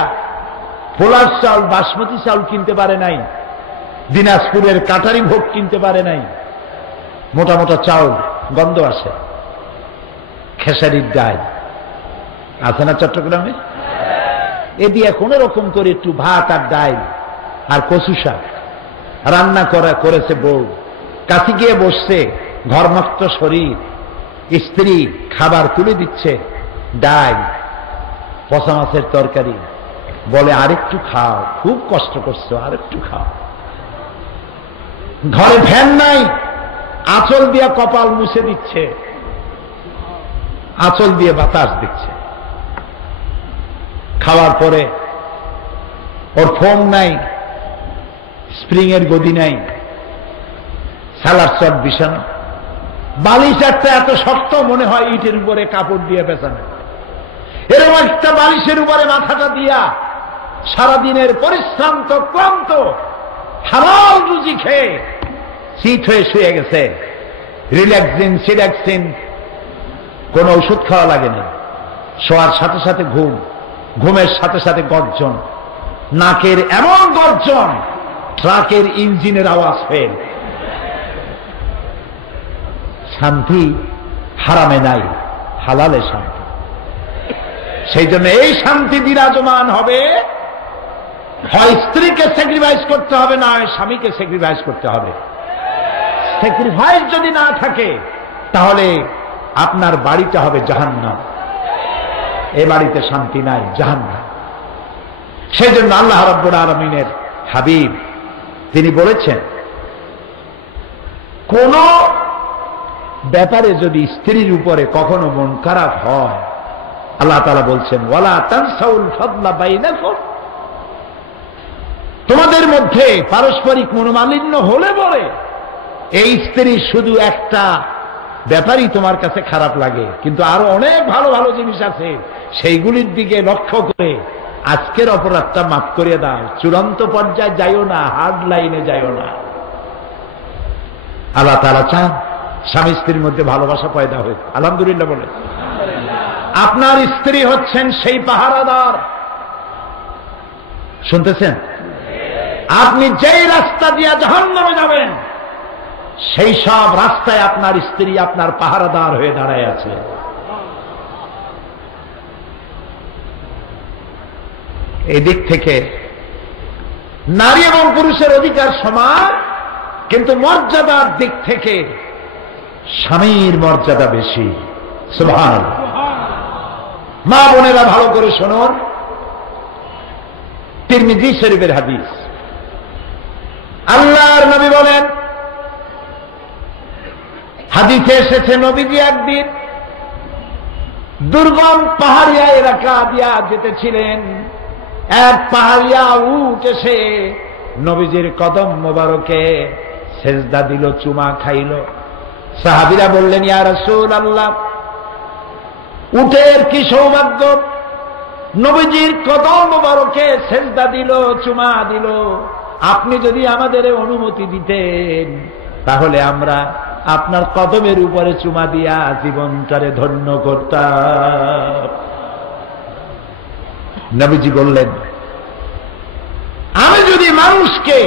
পোলার চাল, বাসমতি চাল কিনতে পারে নাই, দিনাজপুরের কাটারি ভোগ কিনতে পারে নাই। মোটা মোটা চাউল, গন্ধ আসে। খেসারির ডাল আছে না চট্টগ্রামে? এ দিয়ে কোন রকম করে একটু ভাত আর ডাল আর কচু শাক রান্না করেছে বউ। কাছে গিয়ে বসছে, ঘরমুক্ত শরীর, স্ত্রী খাবার তুলে দিচ্ছে, ডাল, পচা মাছের তরকারি। বলে আরেকটু খাও, খুব কষ্ট করছো, আরেকটু খাও। ঘরে ফ্যান নাই, আঁচল দিয়ে কপাল মুছে দিচ্ছে, আঁচল দিয়ে বাতাস দিচ্ছে। খাওয়ার পরে ওর ফোম নাই, স্প্রিং এর গদি নাই, সালার চট বিছানো, বালিশ একটা এত শক্ত মনে হয় ইটের উপরে কাপড় দিয়ে বেছানো। এরকম একটা বালিশের উপরে মাথাটা দিয়া সারাদিনের পরিশ্রান্ত ক্লান্ত হালাল রুজি খেয়ে শীত হয়ে শুয়ে গেছে। রিল্যাক্সিন, সিডাক্সিন কোন ওষুধ খাওয়া লাগে না। শোয়ার সাথে সাথে ঘুম, ঘুমের সাথে সাথে গর্জন, নাকের এমন গর্জন ট্রাকের ইঞ্জিনের আওয়াজ ফেল। শান্তি হারামে নাই, হালালে শান্তি। সেই জন্য এই শান্তি বিরাজমান হবে, হয় স্ত্রীকে স্যাক্রিফাইস করতে হবে, না হয় স্বামীকে স্যাক্রিফাইস করতে হবে। স্যাক্রিফাইস যদি না থাকে তাহলে আপনার বাড়িটা হবে জাহান্নাম। এ বাড়িতে শান্তি নাই, জাহান্নাম। সেই জন্য আল্লাহ রাব্বুল আলামিনের হাবিব তিনি বলেছেন, কোন ব্যাপারে যদি স্ত্রীর উপরে কখনো মন খারাপ হয়, আল্লাহ তাআলা বলছেন ওয়ালা তানসাউল ফাদলা বাইনাকুম, তোমাদের মধ্যে পারস্পরিক মনোমালিন্য হলে পরে এই স্ত্রীর শুধু একটা ব্যাপারই তোমার কাছে খারাপ লাগে, কিন্তু আরো অনেক ভালো ভালো জিনিস আছে, সেইগুলির দিকে লক্ষ্য করে আজকের অপরাধটা মাফ করে দাও। চূড়ান্ত পর্যায়ে যাইও না, হার্ড লাইনে যাইও না। আল্লাহ তাআলা চান স্বামী স্ত্রীর মধ্যে ভালোবাসা পয়দা হোক। আলহামদুলিল্লাহ বলে। আপনার স্ত্রী হচ্ছেন সেই পাহারাদার, শুনতেছেন? আপনি যেই রাস্তা দিয়ে জাহান্নামে যাবেন সেই সব রাস্তায় আপনার স্ত্রী আপনার পাহারাদার হয়ে দাঁড়ায় আছে। এই দিক থেকে নারী এবং পুরুষের অধিকার সমান, কিন্তু মর্যাদার দিক থেকে স্বামীর মর্যাদা বেশি। সুবহানাল্লাহ। মা বোনেরা ভালো করে শুনুন, তিরমিজি শরীফের হাদিস। আল্লাহর নবী বলেন, হাদিসে এসেছে নবীজি একদিন দুর্গম পাহাড়িয়া এলাকা দিয়া যেতেছিলেন। এক পাহাড়িয়া উট এসে নবীজির কদম মোবারকে সেজদা দিল, চুমা খাইল। সাহাবীরা বললেন, ইয়া রাসূলুল্লাহ, উটের কি সৌভাগ্য, নবীজির কদম মোবারকে সেজদা দিল, চুমা দিল। আপনি যদি আমাদের অনুমতি দিতেন তাহলে আমরা আপনার কদমের উপরে চুমা দিয়া জীবনটারে ধন্য করতাম। নবীজি বললেন, আমি যদি মানুষকে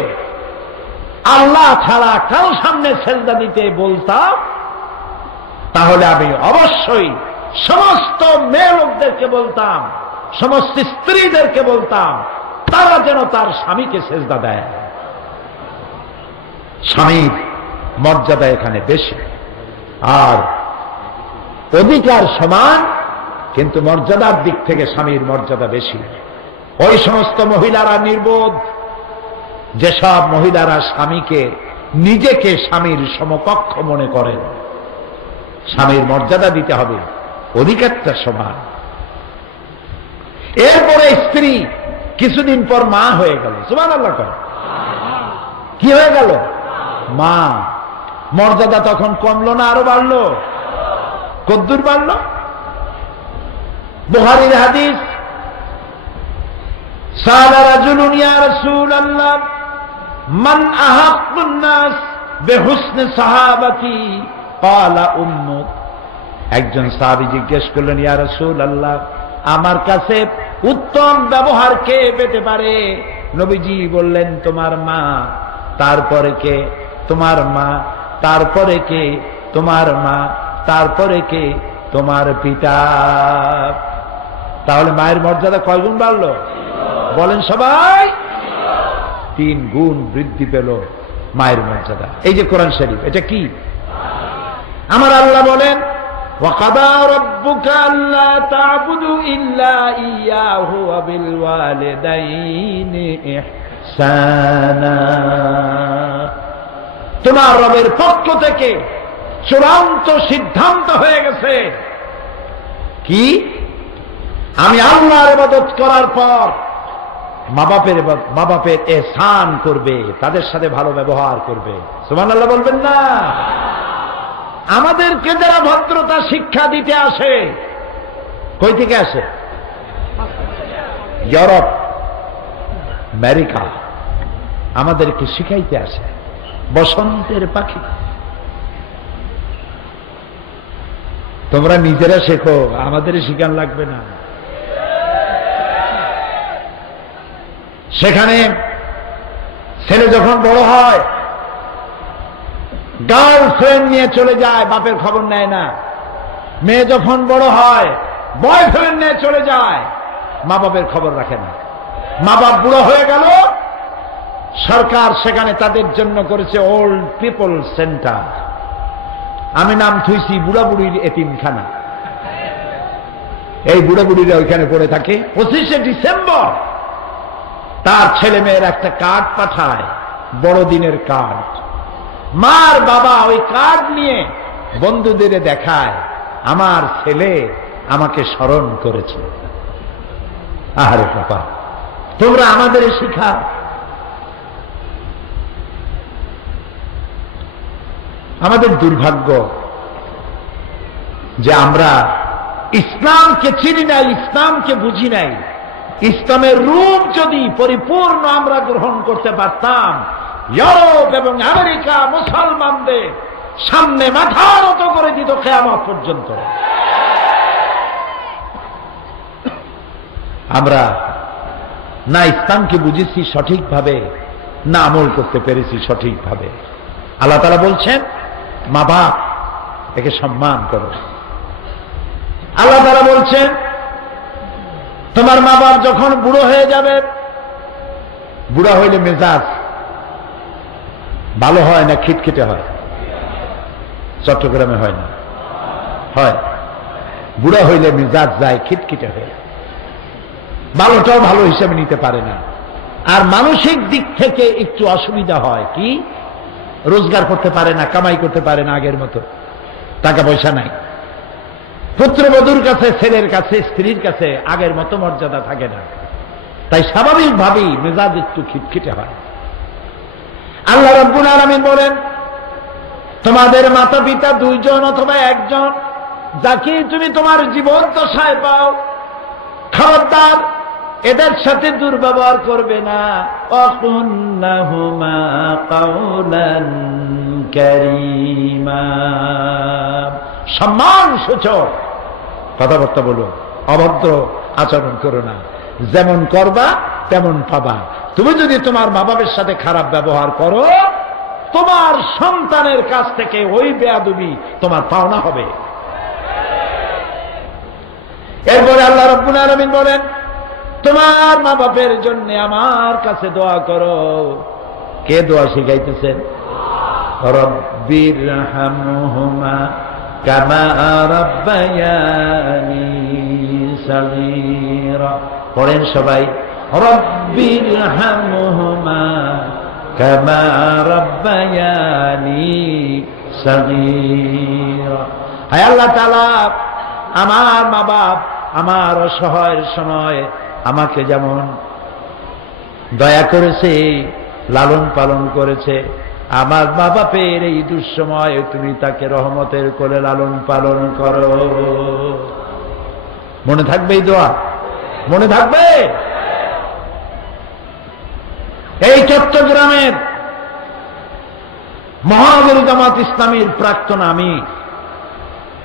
আল্লাহ ছাড়া কারো সামনে সেজদা দিতে বলতাম তাহলে আমি অবশ্যই সমস্ত মেয়ে লোকদেরকে বলতাম সমস্ত স্ত্রীদেরকে বলতাম তারা যেন তার স্বামীকে সেজদা দেয়। স্বামীর মর্যাদা এখানে বেশি, আর অধিকার সমান, কিন্তু মর্যাদার দিক থেকে স্বামীর মর্যাদা বেশি। ওই সমস্ত মহিলারা নির্বোধ, যেসব মহিলারা স্বামীকে নিজেকে স্বামীর সমকক্ষ মনে করেন। স্বামীর মর্যাদা দিতে হবে, অধিকারটা সমান। এরপরে স্ত্রী কিছুদিন পর মা হয়ে গেল। সুবহানাল্লাহ কয়, কি হয়ে গেল? মা। মর্যাদা তখন কমলো না আরো বাড়লো? কদ্দুর বাড়লো? বুখারীর হাদিস, সালা রাজুলুন ইয়া রাসূলাল্লাহ মান আহাক্কুন নাস বিহুসনি সাহাবাতি ক্বালা উম্মুক। একজন সাহাবী জিজ্ঞেস করলেন, ইয়া রাসূলাল্লাহ, আমার কাছে উত্তম ব্যবহার কে পেতে পারে? নবীজি বললেন, তোমার মা। তারপরে কে? তোমার মা। তারপরে কে? তোমার মা। তারপরে কে? তোমার পিতা। তাহলে মায়ের মর্যাদা কয় গুণ বাড়লো? বলেন সবাই। 3 গুণ বৃদ্ধি পেল মায়ের মর্যাদা। এই যে কোরআন শরীফ, এটা কি? আমার আল্লাহ বলেন, وَقَضَى رَبُّكَ أَلَّا تَعْبُدُوا إِلَّا إِيَّاهُ وَبِالْوَالِدَيْنِ إِحْسَانًا। তোমার রবের পক্ষ থেকে চূড়ান্ত সিদ্ধান্ত হয়ে গেছে কি? আমি আল্লাহর ইবাদত করার পর মা বাপের এহসান করবে, তাদের সাথে ভালো ব্যবহার করবে। সুবহানাল্লাহ বলবেন না? আমাদেরকে যারা ভদ্রতা শিক্ষা দিতে আসে, কই থেকে আসে? ইউরোপ, আমেরিকা, আমাদেরকে শিখাইতে আসে। বসন্তের পাখি। তোমরা নিজেরা শেখো, আমাদের শিখান লাগবে না। সেখানে ছেলে যখন বড় হয়, গার্লফ্রেন্ড নিয়ে চলে যায়, বাপের খবর নেয় না। মেয়ে যখন বড় হয়, বয়ফ্রেন্ড নিয়ে চলে যায়, মা বাপের খবর রাখে না। মা বাপ বুড়ো হয়ে গেল, সরকার সেখানে তাদের জন্য করেছে ওল্ড পিপল সেন্টার। আমি নাম থুইছি বুড়া বুড়ির এতিমখানা। এই বুড়া বুড়িরা ওইখানে পড়ে থাকে। 25শে ডিসেম্বর তার ছেলে মেয়ের একটা কার্ড পাঠায়, বড়দিনের কার্ড। মার বাবা ওই কার্ড নিয়ে বন্ধুদের দেখায়, আমার ছেলে আমাকে স্মরণ করেছে। আরে বাবা, তোমরা আমাদের শিখা। আমাদের দুর্ভাগ্য যে আমরা ইসলামকে চিনি নাই, ইসলামকে বুঝি নাই। ইসলামের রূপ যদি পরিপূর্ণ আমরা গ্রহণ করতে পারতাম, ইউরোপ এবং আমেরিকা মুসলমানদের সামনে মাথা নত করে দিত কিয়ামত পর্যন্ত। আমরা না ইসলামকে বুঝেছি সঠিকভাবে, না আমল করতে পেরেছি সঠিকভাবে। আল্লাহ তাআলা বলছেন, মা বাপ একে সম্মান করো। আল্লাহ তাআলা বলছেন, তোমার মা বাপ যখন বুড়ো হয়ে যাবে, বুড়া হইলে মেজাজ ভালো হয় না খিটখিটে হয়? চট্টগ্রামে হয় না? হয়। বুড়া হইলে মেজাজ যায় খিটখিটে হয়ে, ভালোটাও ভালো হিসেবে নিতে পারে না। আর মানসিক দিক থেকে একটু অসুবিধা হয় কি? রোজগার করতে পারে না, কামাই করতে পারে না আগের মতো, টাকা পয়সা নাই। পুত্রবধূর কাছে, ছেলের কাছে, স্ত্রীর কাছে আগের মতো মর্যাদা থাকে না। তাই স্বাভাবিকভাবেই মেজাজ একটু খিটখিটে হয়। আল্লাহ রাব্বুল আলামিন বলেন, তোমাদের মাতা পিতা 2 জন অথবা 1 জন, যাকে তুমি তোমার জীবন দশায় পাও, খবরদার এদের সাথে দুর্ব্যবহার করবে না। ওয়াকুল্লাহুমা কাওলান কারীমা, সম্মান সূচক কথাবার্তা বলো, অভদ্র আচরণ করো না। যেমন করবা তেমন পাবা। তুমি যদি তোমার মা বাবার সাথে খারাপ ব্যবহার করো, তোমার সন্তানের কাছ থেকে ওই বেয়াদবি তোমার পাওনা হবে। এরপরে আল্লাহ রাব্বুল আলামিন বলেন, তোমার মা বাপের জন্য আমার কাছে দোয়া করো। কে দোয়া শিখাইতেছেন? রব্বিরহামহুমা কামা রাব্বায়ানি সাগীরা। পড়েন সবাই, রব্বিরহামহুমা কামা রাব্বায়ানি সাগীরা। হায় আল্লাহ তাআলা, আমার মা বাপ আমার অসহায়ের সময় আমাকে যেমন দয়া করেছে, লালন পালন করেছে, আমার মা বাপের এই দুঃসময় তুমি তাকে রহমতের কোলে লালন পালন করো। মনে থাকবে এই দোয়া? মনে থাকবে? এই চট্টগ্রামের মহানগর জামাত ইসলামীর প্রাক্তন আমি,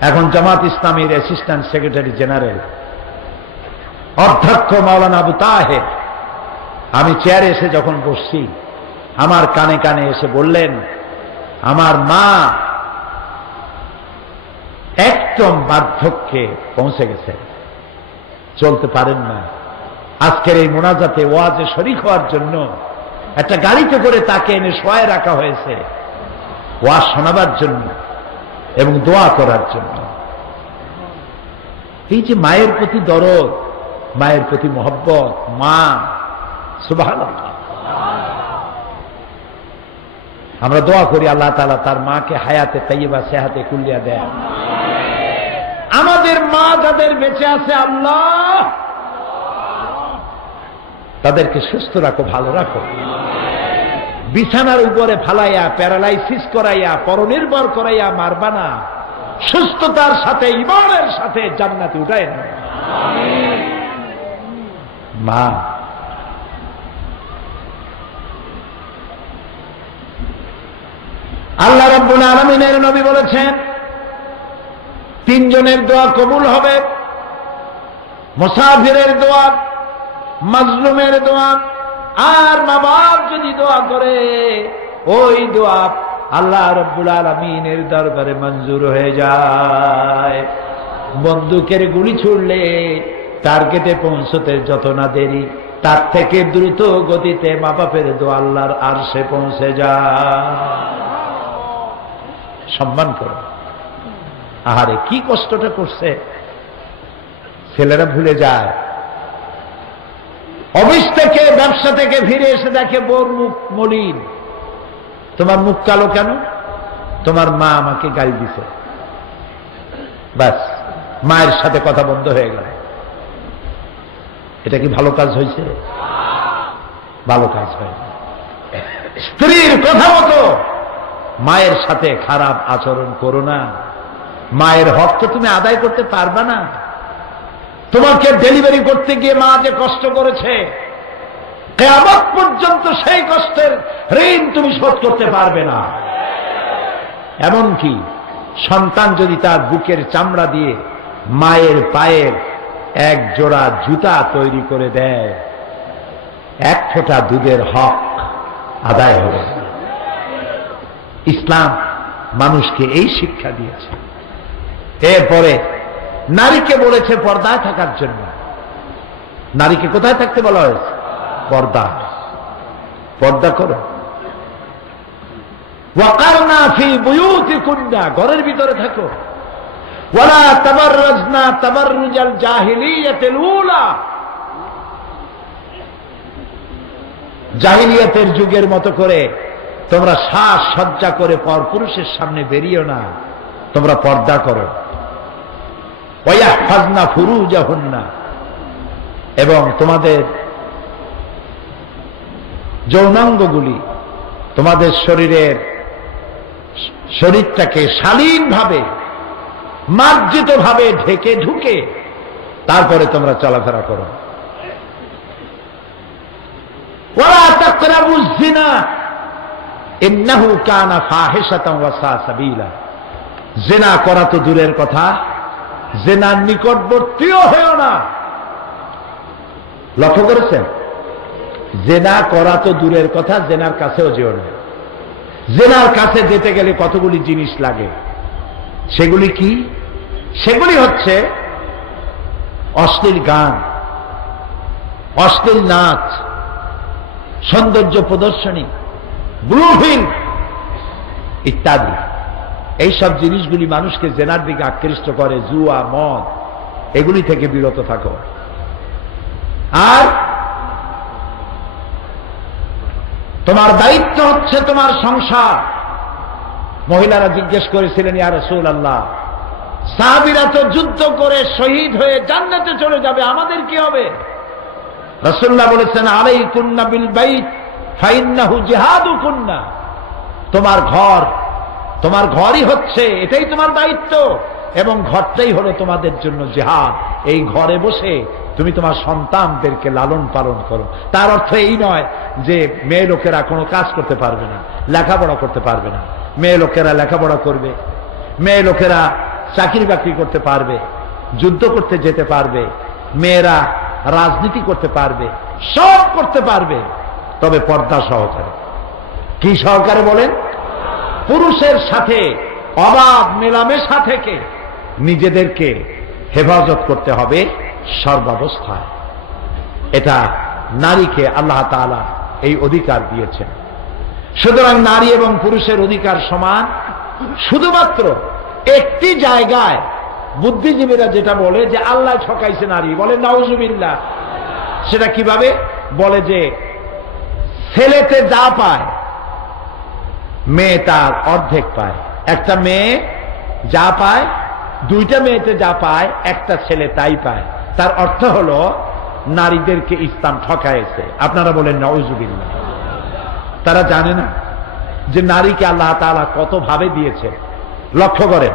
এখন জামাত ইসলামীর অ্যাসিস্ট্যান্ট সেক্রেটারি জেনারেল অধ্যক্ষ মাওলানা আবু তাহের, আমি চেয়ারে এসে যখন বসছি, আমার কানে কানে এসে বললেন, আমার মা একদম বার্ধক্যে পৌঁছে গেছে, চলতে পারেন না। আজকের এই মোনাজাতে ওয়াজে শরীক হওয়ার জন্য একটা গাড়িতে করে তাকে এনে শোয়ায় রাখা হয়েছে, ওয়াজ শোনাবার জন্য এবং দোয়া করার জন্য। এই যে মায়ের প্রতি দরদ, মায়ের প্রতি মহব্বত, মা, সুবহানাল্লাহ। আমরা দোয়া করি আল্লাহ তাআলা তার মাকে হায়াতে তাইয়্যিবা সেহাতে কুল্লিয়া দেয়। আমাদের মা যাদের বেঁচে আছে, আল্লাহ তাদেরকে সুস্থ রাখো, ভালো রাখো। বিছানার উপরে ফালাইয়া, প্যারালাইসিস করাইয়া, পরনির্ভর করাইয়া মারবা না, সুস্থতার সাথে ঈমানের সাথে জান্নাতে উঠায় না। মা আল্লাহ রাব্বুল আলামিনের নবী বলেছেন, তিনজনের দোয়া কবুল হবে, মুসাফিরের দোয়া, মাজলুমের দোয়া, আর মা বাপ যদি দোয়া করে, ওই দোয়া আল্লাহ রাব্বুল আলামিনের দরবারে মঞ্জুর হয়ে যায়। বন্দুকের গুলি ছুড়লে টার্গেটে পৌঁছতে যত না দেরি, তার থেকে দ্রুত গতিতে মা বাপের দোয়া আল্লাহর আরশে পৌঁছে যায়। সম্মান করো। আহারে কি কষ্টটা করছে, ছেলেরা ভুলে যায়। অফিস থেকে, ব্যবসা থেকে ফিরে এসে দেখে বোর মুখ মলিন। তোমার মুখ কালো কেন? তোমার মা আমাকে গালি দিছে। ব্যাস, মায়ের সাথে কথা বন্ধ হয়ে গেল। এটা কি ভালো কাজ হয়েছে? ভালো কাজ হয়নি। স্ত্রীর কথা মতো মায়ের সাথে খারাপ আচরণ করো না। মায়ের হক তো তুমি আদায় করতে পারবে না। তোমাকে ডেলিভারি করতে গিয়ে মা যে কষ্ট করেছে, কিয়ামত পর্যন্ত সেই কষ্টের ঋণ তুমি শোধ করতে পারবে না। এমনকি সন্তান যদি তার বুকের চামড়া দিয়ে মায়ের পায়ের এক জোড়া জুতা তৈরি করে দেয়, এক ফোঁটা দুধের হক আদায় হবে না। ইসলাম মানুষকে এই শিক্ষা দিয়েছে। এরপরে নারীকে বলেছে পর্দায় থাকার জন্য। নারীকে কোথায় থাকতে বলা হয়েছে? পর্দা। পর্দা করো। ওয়াকারনা ফি বুয়ুতিকুন্না, ঘরের ভিতরে থাকো। ওয়ালা তাবাররাজনা তাবাররুজাল জাহিলিয়াতিল উলা, জাহিলিয়াতের যুগের মতো করে তোমরা সাজ সজ্জা করে পরপুরুষের সামনে বেরিয়েও না, তোমরা পর্দা করো। ওয়াহফাজনা ফুরুজাহুন্না, এবং তোমাদের যৌনাঙ্গগুলি, তোমাদের শরীরটাকে শালীনভাবে, মার্জিতভাবে ঢেকে ঢুকে তারপরে তোমরা চলাফেরা করো। ওয়ালা তাকরাবুজ জিনা ইন্নাহু কানা ফাহিশাতান ওয়া সা সাবিলা, জিনা করা তো দূরের কথা, জিনার নিকটবর্তীও হয়ো না। লক্ষ্য করেছেন? জিনা করা তো দূরের কথা, জিনার কাছেও যেও না। জিনার কাছে যেতে গেলে কতগুলি জিনিস লাগে। সেগুলি কি? সেগুলি হচ্ছে অশ্লীল গান, অশ্লীল নাচ, সৌন্দর্য প্রদর্শনী, ব্লু ফিল্ম ইত্যাদি, এইসব জিনিসগুলি মানুষকে জেনার দিকে আকৃষ্ট করে। জুয়া, মদ, এগুলি থেকে বিরত থাকো। আর তোমার দায়িত্ব হচ্ছে তোমার সংসার। মহিলারা জিজ্ঞেস করেছিলেন, ইয়া রাসূলুল্লাহ, সাহাবীরা তো যুদ্ধ করে শহীদ হয়ে জান্নাতে চলে যাবে, আমাদের কি হবে? রাসূলুল্লাহ বলেছেন, আলাইকুন্না বিল বাইত ফাইন্নাহু জিহাদুকুন্না। তোমার ঘরই হচ্ছে, এটাই তোমার দায়িত্ব, এবং ঘরটাই হলো তোমাদের জন্য জিহাদ। এই ঘরে বসে তুমি তোমার সন্তানদেরকে লালন পালন করো। তার অর্থ এই নয় যে মেয়ে লোকেরা কোনো কাজ করতে পারবে না, লেখাপড়া করতে পারবে না। মেয়ে লোকেরা লেখাপড়া করবে, মেয়ে লোকেরা চাকরি বাকরি করতে পারবে, যুদ্ধ করতে যেতে পারবে, মেয়েরা রাজনীতি করতে পারবে, সব করতে পারবে, তবে পর্দা সহকারে। কি সহকারে বলেন? পুরুষের সাথে অবাধ মেলামেশা থেকে নিজেদেরকে হেফাজত করতে হবে সর্বাবস্থায়। এটা নারীকে আল্লাহ তাআলা এই অধিকার দিয়েছেন। সুতরাং নারী এবং পুরুষের অধিকার সমান। শুধুমাত্র একটি জায়গায় বুদ্ধিজীবীরা যেটা বলে যে আল্লাহ ঠকাইছে নারী, বলে নাউজুবিল্লাহ। সেটা কিভাবে বলে? যে ছেলেতে যা পায় মেয়ে তার অর্ধেক পায়। একটা মেয়ে যা পায়, দুইটা মেয়েতে যা পায় একটা ছেলে তাই পায়। তার অর্থ হলো নারীদেরকে ইসলাম ঠকাইছে। আপনারা বলেন নাউজুবিল্লাহ। তারা জানে না যে নারীকে আল্লাহ তাআলা কত ভাবে দিয়েছে। লক্ষ্য করেন,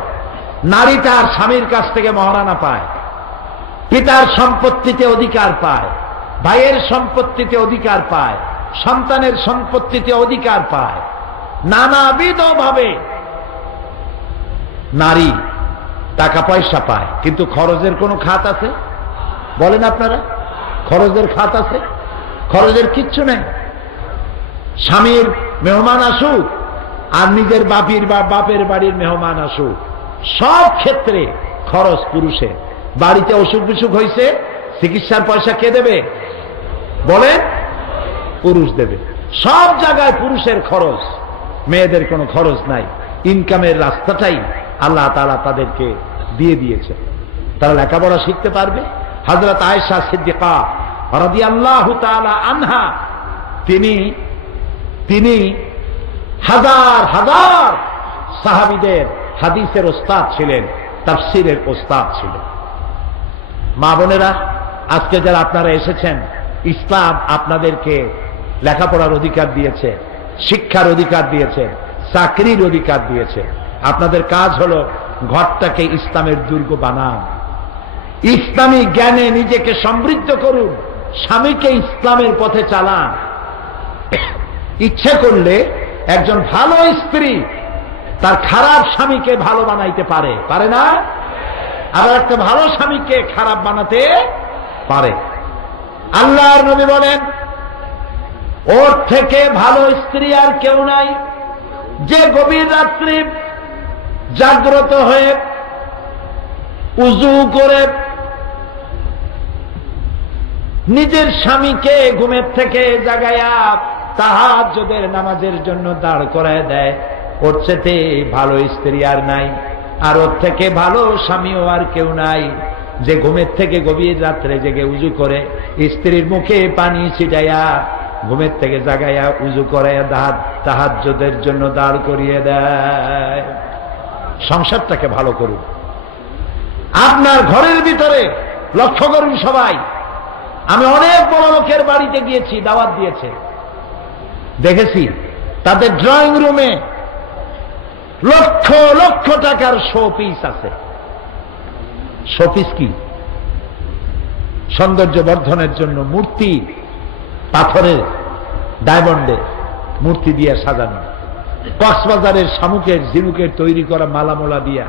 নারী তার স্বামীর কাছ থেকে মহারানা পায়, পিতার সম্পত্তিতে অধিকার পায়, ভাইয়ের সম্পত্তিতে অধিকার পায়, সন্তানের সম্পত্তিতে অধিকার পায়। নানাবিধ ভাবে নারী টাকা পয়সা পায়। কিন্তু খরচের কোনো খাত আছে? বলেন আপনারা, খরচের খাত আছে? খরচের কিচ্ছু নেই। স্বামীর মেহমান আসুক আর নিজের বাপের বাড়ির মেহমান আসুক, সব ক্ষেত্রে খরচ পুরুষের। বাড়িতে অসুখ বিসুখ হয়েছে, চিকিৎসার পয়সা কে দেবে? বলেন, পুরুষ দেবে। সব জায়গায় পুরুষের খরচ, মেয়েদের কোনো খরচ নাই। ইনকামের রাস্তাটাই আল্লাহ তাআলা তাদেরকে দিয়ে দিয়েছে। তারা লেখাপড়া শিখতে পারবে। হযরত আয়েশা সিদ্দিকা রাদিয়াল্লাহু তাআলা আনহা, তিনি হাজার হাজার সাহাবীদের হাদিসের ওস্তাদ ছিলেন, তাফসীরের ওস্তাদ ছিলেন। মা বোনেরা, আজকে যারা আপনারা এসেছেন, ইসলাম আপনাদেরকে লেখাপড়ার অধিকার দিয়েছে, শিক্ষার অধিকার দিয়েছে, চাকরির অধিকার দিয়েছে। আপনাদের কাজ হলো ঘরটাকে ইসলামের দুর্গ বানান, ইসলামী জ্ঞানে নিজেকে সমৃদ্ধ করুন, স্বামীকে ইসলামের পথে চালান। ইচ্ছে করলে একজন ভালো স্ত্রী তার খারাপ স্বামীকে ভালো বানাইতে পারে, পারে না? আবার একটা ভালো স্বামীকে খারাপ বানাতে পারে। আল্লাহর নবী বলেন, ওর থেকে ভালো স্ত্রী আর কেউ নাই, যে গভীর রাত্রি জাগ্রত হয়ে উযু করে নিজের স্বামীকে ঘুমের থেকে জাগায়া তাহাজ্জুদের নামাজের জন্য দাঁড় করায় দেয়। ওর চেয়ে ভালো স্ত্রী আর নাই, আর ওর থেকে ভালো স্বামীও আর কেউ নাই, যে ঘুমের থেকে গভীর রাত্রে জেগে উযু করে স্ত্রীর মুখে পানি ছিটাইয়া ঘুমের থেকে জাগাইয়া উযু করাইয়া তাহাজ্জুদের জন্য দাঁড় করিয়ে দেয়। সংসারটাকে ভালো করুন। আপনার ঘরের ভিতরে লক্ষ্য করুন সবাই। আমি অনেক বড় লোকের বাড়িতে গিয়েছি, দাওয়াত দিয়েছে, দেখেছি তাদের ড্রয়িং রুমে লক্ষ লক্ষ টাকার শোপিস আছে। শোপিস কি? সৌন্দর্য বর্ধনের জন্য মূর্তি, পাথরের, ডায়মন্ডের মূর্তি দিয়ে সাজানো, কক্সবাজারের শামুকের ঝিনুকের তৈরি করা মালামোলা দিয়া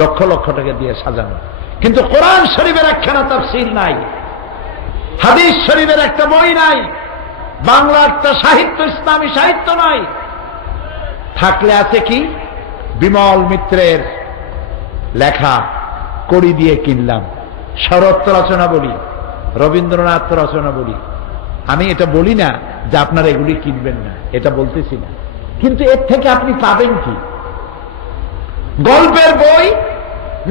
লক্ষ লক্ষ টাকা দিয়ে সাজানো। কিন্তু কোরআন শরীফের একখানা তাফসীর নাই, হাদিস শরীফের একটা বই নাই, বাংলা একটা সাহিত্য, ইসলামী সাহিত্য নাই। থাকলে আছে কি? বিমল মিত্রের লেখা কড়ি দিয়ে কিনলাম, শরৎ রচনা বলি, রবীন্দ্রনাথ রচনা বলি। আমি এটা বলি না যে আপনারা এগুলি কিনবেন না, এটা বলতেছি না, কিন্তু এর থেকে আপনি পাবেন কি? গল্পের বই,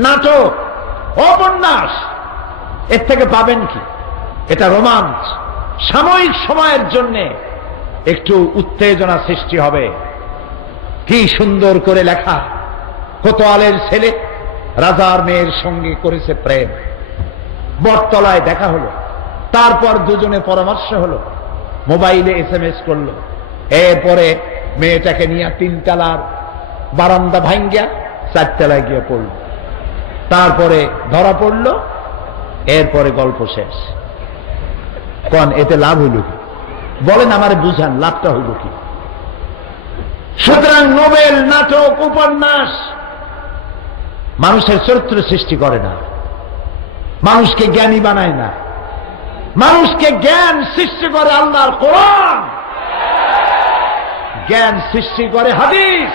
নাটক, উপন্যাস, এর থেকে পাবেন কি? এটা রোমাঞ্চ, সাময়িক সময়ের জন্য একটু উত্তেজনা সৃষ্টি হবে। কি সুন্দর করে লেখা, কোতোয়ালের ছেলে রাজার মেয়ের সঙ্গে করেছে প্রেম, বটতলায় দেখা হলো, তারপর দুজনে পরামর্শ হলো, মোবাইলে SMS করলো, এরপরে মেয়েটাকে নিয়ে 3 তলার বারান্দা ভাঙ্গিয়া 4 তলায় গিয়ে পড়ল, তারপরে ধরা পড়ল, এরপরে গল্প শেষ। কোন এতে লাভ হইল কি? বলেন, আমারে বুঝান লাভটা হইল কি? সুতরাং নোবেল, নাটক, উপন্যাস মানুষের চরিত্র সৃষ্টি করে না, মানুষকে জ্ঞানী বানায় না। মানুষকে জ্ঞান সৃষ্টি করে আল্লাহর কোরআন, জ্ঞান সৃষ্টি করে হাদিস,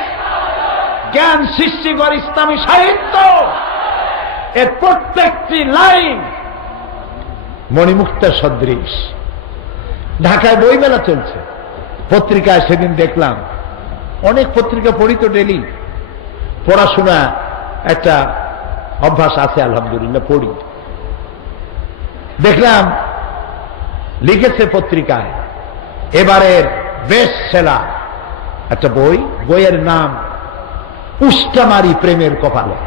জ্ঞান সৃষ্টি করে ইসলামী সাহিত্য। এর প্রত্যেকটি লাইন মণিমুক্তার সদৃশ। ঢাকায় বইমেলা চলছে, পত্রিকায় সেদিন দেখলাম, অনেক পত্রিকা পড়ি তো ডেলি, পড়াশোনা একটা অভ্যাস আছে আলহামদুলিল্লাহ, পড়ি। দেখলাম লিখেছে পত্রিকায় এবারের বেস্ট সেলার একটা বই, বইয়ের নাম উষ্টামারি প্রেমের কপালে।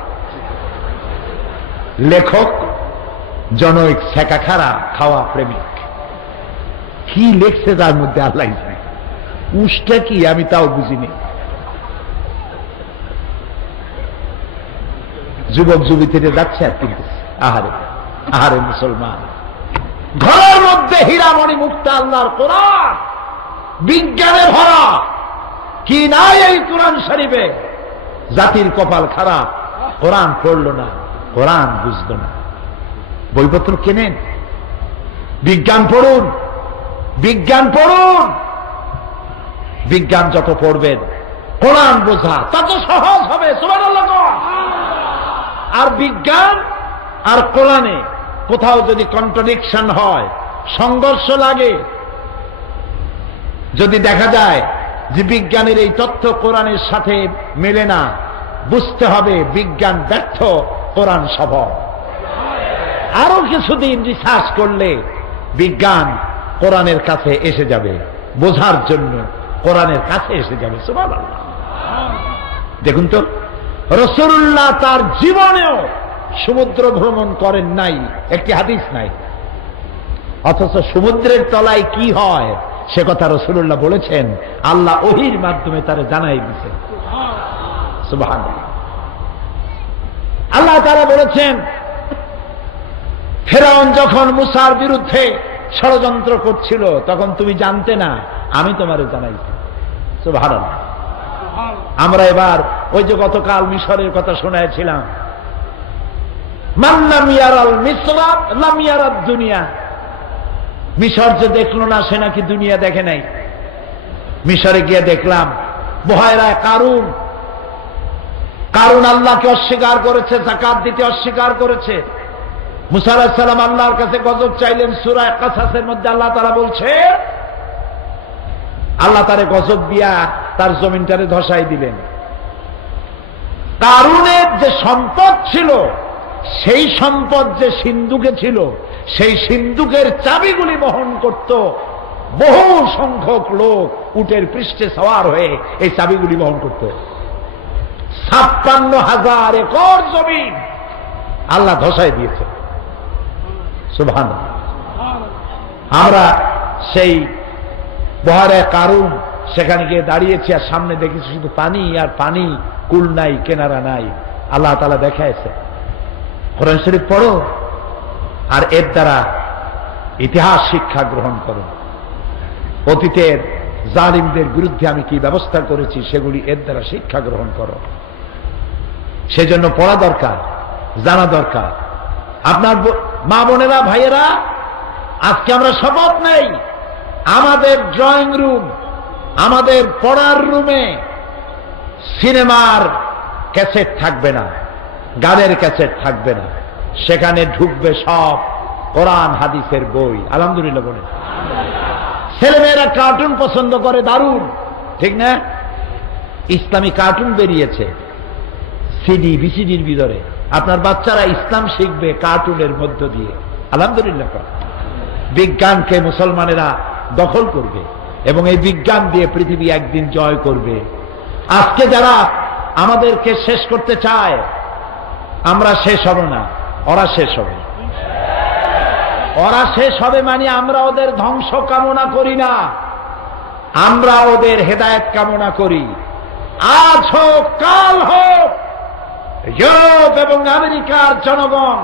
লেখক জনৈক ছেঁকা খাওয়া প্রেমিক। কি লেখছে তার মধ্যে আল্লাহ জানে, উষ্টা কি আমি তাও বুঝিনি। যুবক যুবতীরা যাচ্ছে আর কিনতেছে। আহারে আহারে মুসলমান, ঘরের মধ্যে হীরামণি মুক্তা আল্লাহর কোরআন, বিজ্ঞানে ভরা, কি নাই এই কোরআন শরীফে? জাতির কপাল খারাপ, কোরআন পড়লো না, কোরআন বুঝলো না। বইপত্র কেনেন, বিজ্ঞান পড়ুন, বিজ্ঞান পড়ুন। বিজ্ঞান যত পড়বেন, কোরআন বোঝা তত সহজ হবে। সুবহানাল্লাহ। আর বিজ্ঞান আর কোরআনে কোথাও যদি কন্ট্রাডিকশন হয়, সংঘর্ষ লাগে, যদি দেখা যায় যে বিজ্ঞানের এই তথ্য কোরআনের সাথে মেলে না, বুঝতে হবে বিজ্ঞান ব্যর্থ, কোরআন সফল। আরো কিছুদিন রিসার্চ করলে বিজ্ঞান কোরআনের কাছে এসে যাবে, বোঝার জন্য কোরআনের কাছে এসে যাবে। সুবহানাল্লাহ। দেখুন তো, রাসূলুল্লাহ তার জীবনেও সমুদ্র ভ্রমণ করেন নাই, একটি হাদিস নাই, অথচ সমুদ্রের তলায় কি হয় সে কথা রাসূলুল্লাহ বলেছেন, আল্লাহ ওহীর মাধ্যমে তারে জানাই দিয়েছেন। সুবহানাল্লাহ। আল্লাহ তাআলা বলেছেন, ফেরাউন যখন মুসার বিরুদ্ধে ষড়যন্ত্র করছিল তখন তুমি জানতে না, আমি তোমারে জানাইছি। সুবহানাল্লাহ। আমরা এবার ওই যে গতকাল মিশরের কথা শোনাইছিলাম, মান লাম ইয়ারাল মিসরা লাম ইয়ারাদ দুনিয়া। মিশর যে দেখলো না সে নাকি দুনিয়া দেখে নাই। মিশরে গিয়ে দেখলাম বহায়রায় কারুন, কারুন আল্লাহকে অস্বীকার করেছে, যাকাত দিতে অস্বীকার করেছে। মুসা আলাইহিস সালাম আল্লাহর কাছে গজব চাইলেন, সূরা কাসাসের মধ্যে আল্লাহ তাআলা বলছে, আল্লাহ তারে গজব দিয়া তার জমিনটারে ধসাই দিলেন। কারুনের যে সম্পদ ছিল, সেই সম্পদ যে সিন্ধুকে ছিল, সেই সিন্ধুকের চাবিগুলি বহন করত বহু সংখ্যক লোক, উটের পৃষ্ঠে সওয়ার হয়ে এই চাবিগুলি বহন করত। 56,000 একর জমিন আল্লাহ ধসাই দিয়েছে। সুবহানাল্লাহ। আমরা সেই বহারে কারুন সেখানে গিয়ে দাঁড়িয়েছি, আর সামনে দেখেছি শুধু পানি আর পানি, কুল নাই, কেনারা নাই। আল্লাহ তাআলা দেখাইছে, কোরআন শরীফ পড়ো আর এর দ্বারা ইতিহাস শিক্ষা গ্রহণ করো। অতীতের জালিমদের বিরুদ্ধে আমি কি ব্যবস্থা করেছি সেগুলি এর দ্বারা শিক্ষা গ্রহণ করো। সেজন্য পড়া দরকার, জানা দরকার। আপনার মা বোনেরা, ভাইয়েরা, আজকে আমরা শপথ নেই, আমাদের ড্রয়িং রুম, আমাদের পড়ার রুমে সিনেমার ক্যাসেট থাকবে না, গানের ক্যাসেট থাকবে না। সেখানে ঢুকবে সব কোরআন হাদিসের বই। আলহামদুলিল্লাহ বলেন। ছেলেমেয়েরা কার্টুন পছন্দ করে, দারুণ, ঠিক না? ইসলামী কার্টুন বেরিয়েছে সিডি বিসিডির ভিতরে। আপনার বাচ্চারা ইসলাম শিখবে কার্টুনের মধ্য দিয়ে। আলহামদুলিল্লাহ। বিজ্ঞানকে মুসলমানেরা দখল করবে এবং এই বিজ্ঞান দিয়ে পৃথিবী একদিন জয় করবে। আজকে যারা আমাদেরকে শেষ করতে চায়, আমরা শেষ হব না, ওরা শেষ হবে। ওরা শেষ হবে মানে আমরা ওদের ধ্বংস কামনা করি না, আমরা ওদের হেদায়েত কামনা করি। আজ হোক কাল হোক ইউরোপ এবং আমেরিকার জনগণ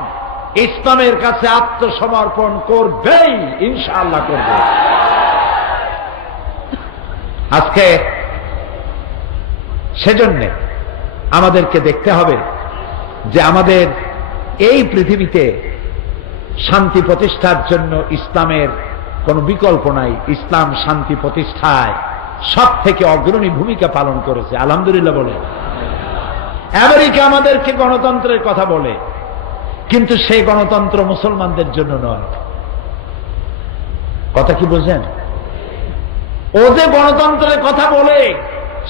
ইসলামের কাছে আত্মসমর্পণ করবেই, ইনশাআল্লাহ করবে। আজকে সেজন্য আমাদেরকে দেখতে হবে যে আমাদের এই পৃথিবীতে শান্তি প্রতিষ্ঠার জন্য ইসলামের কোনো বিকল্প নাই। ইসলাম শান্তি প্রতিষ্ঠায় সব থেকে অগ্রণী ভূমিকা পালন করেছে। আলহামদুলিল্লাহ বলে। আমেরিকা আমাদেরকে গণতন্ত্রের কথা বলে, কিন্তু সেই গণতন্ত্র মুসলমানদের জন্য নয়। কথা কি বোঝেন? ও যে গণতন্ত্রের কথা বলে,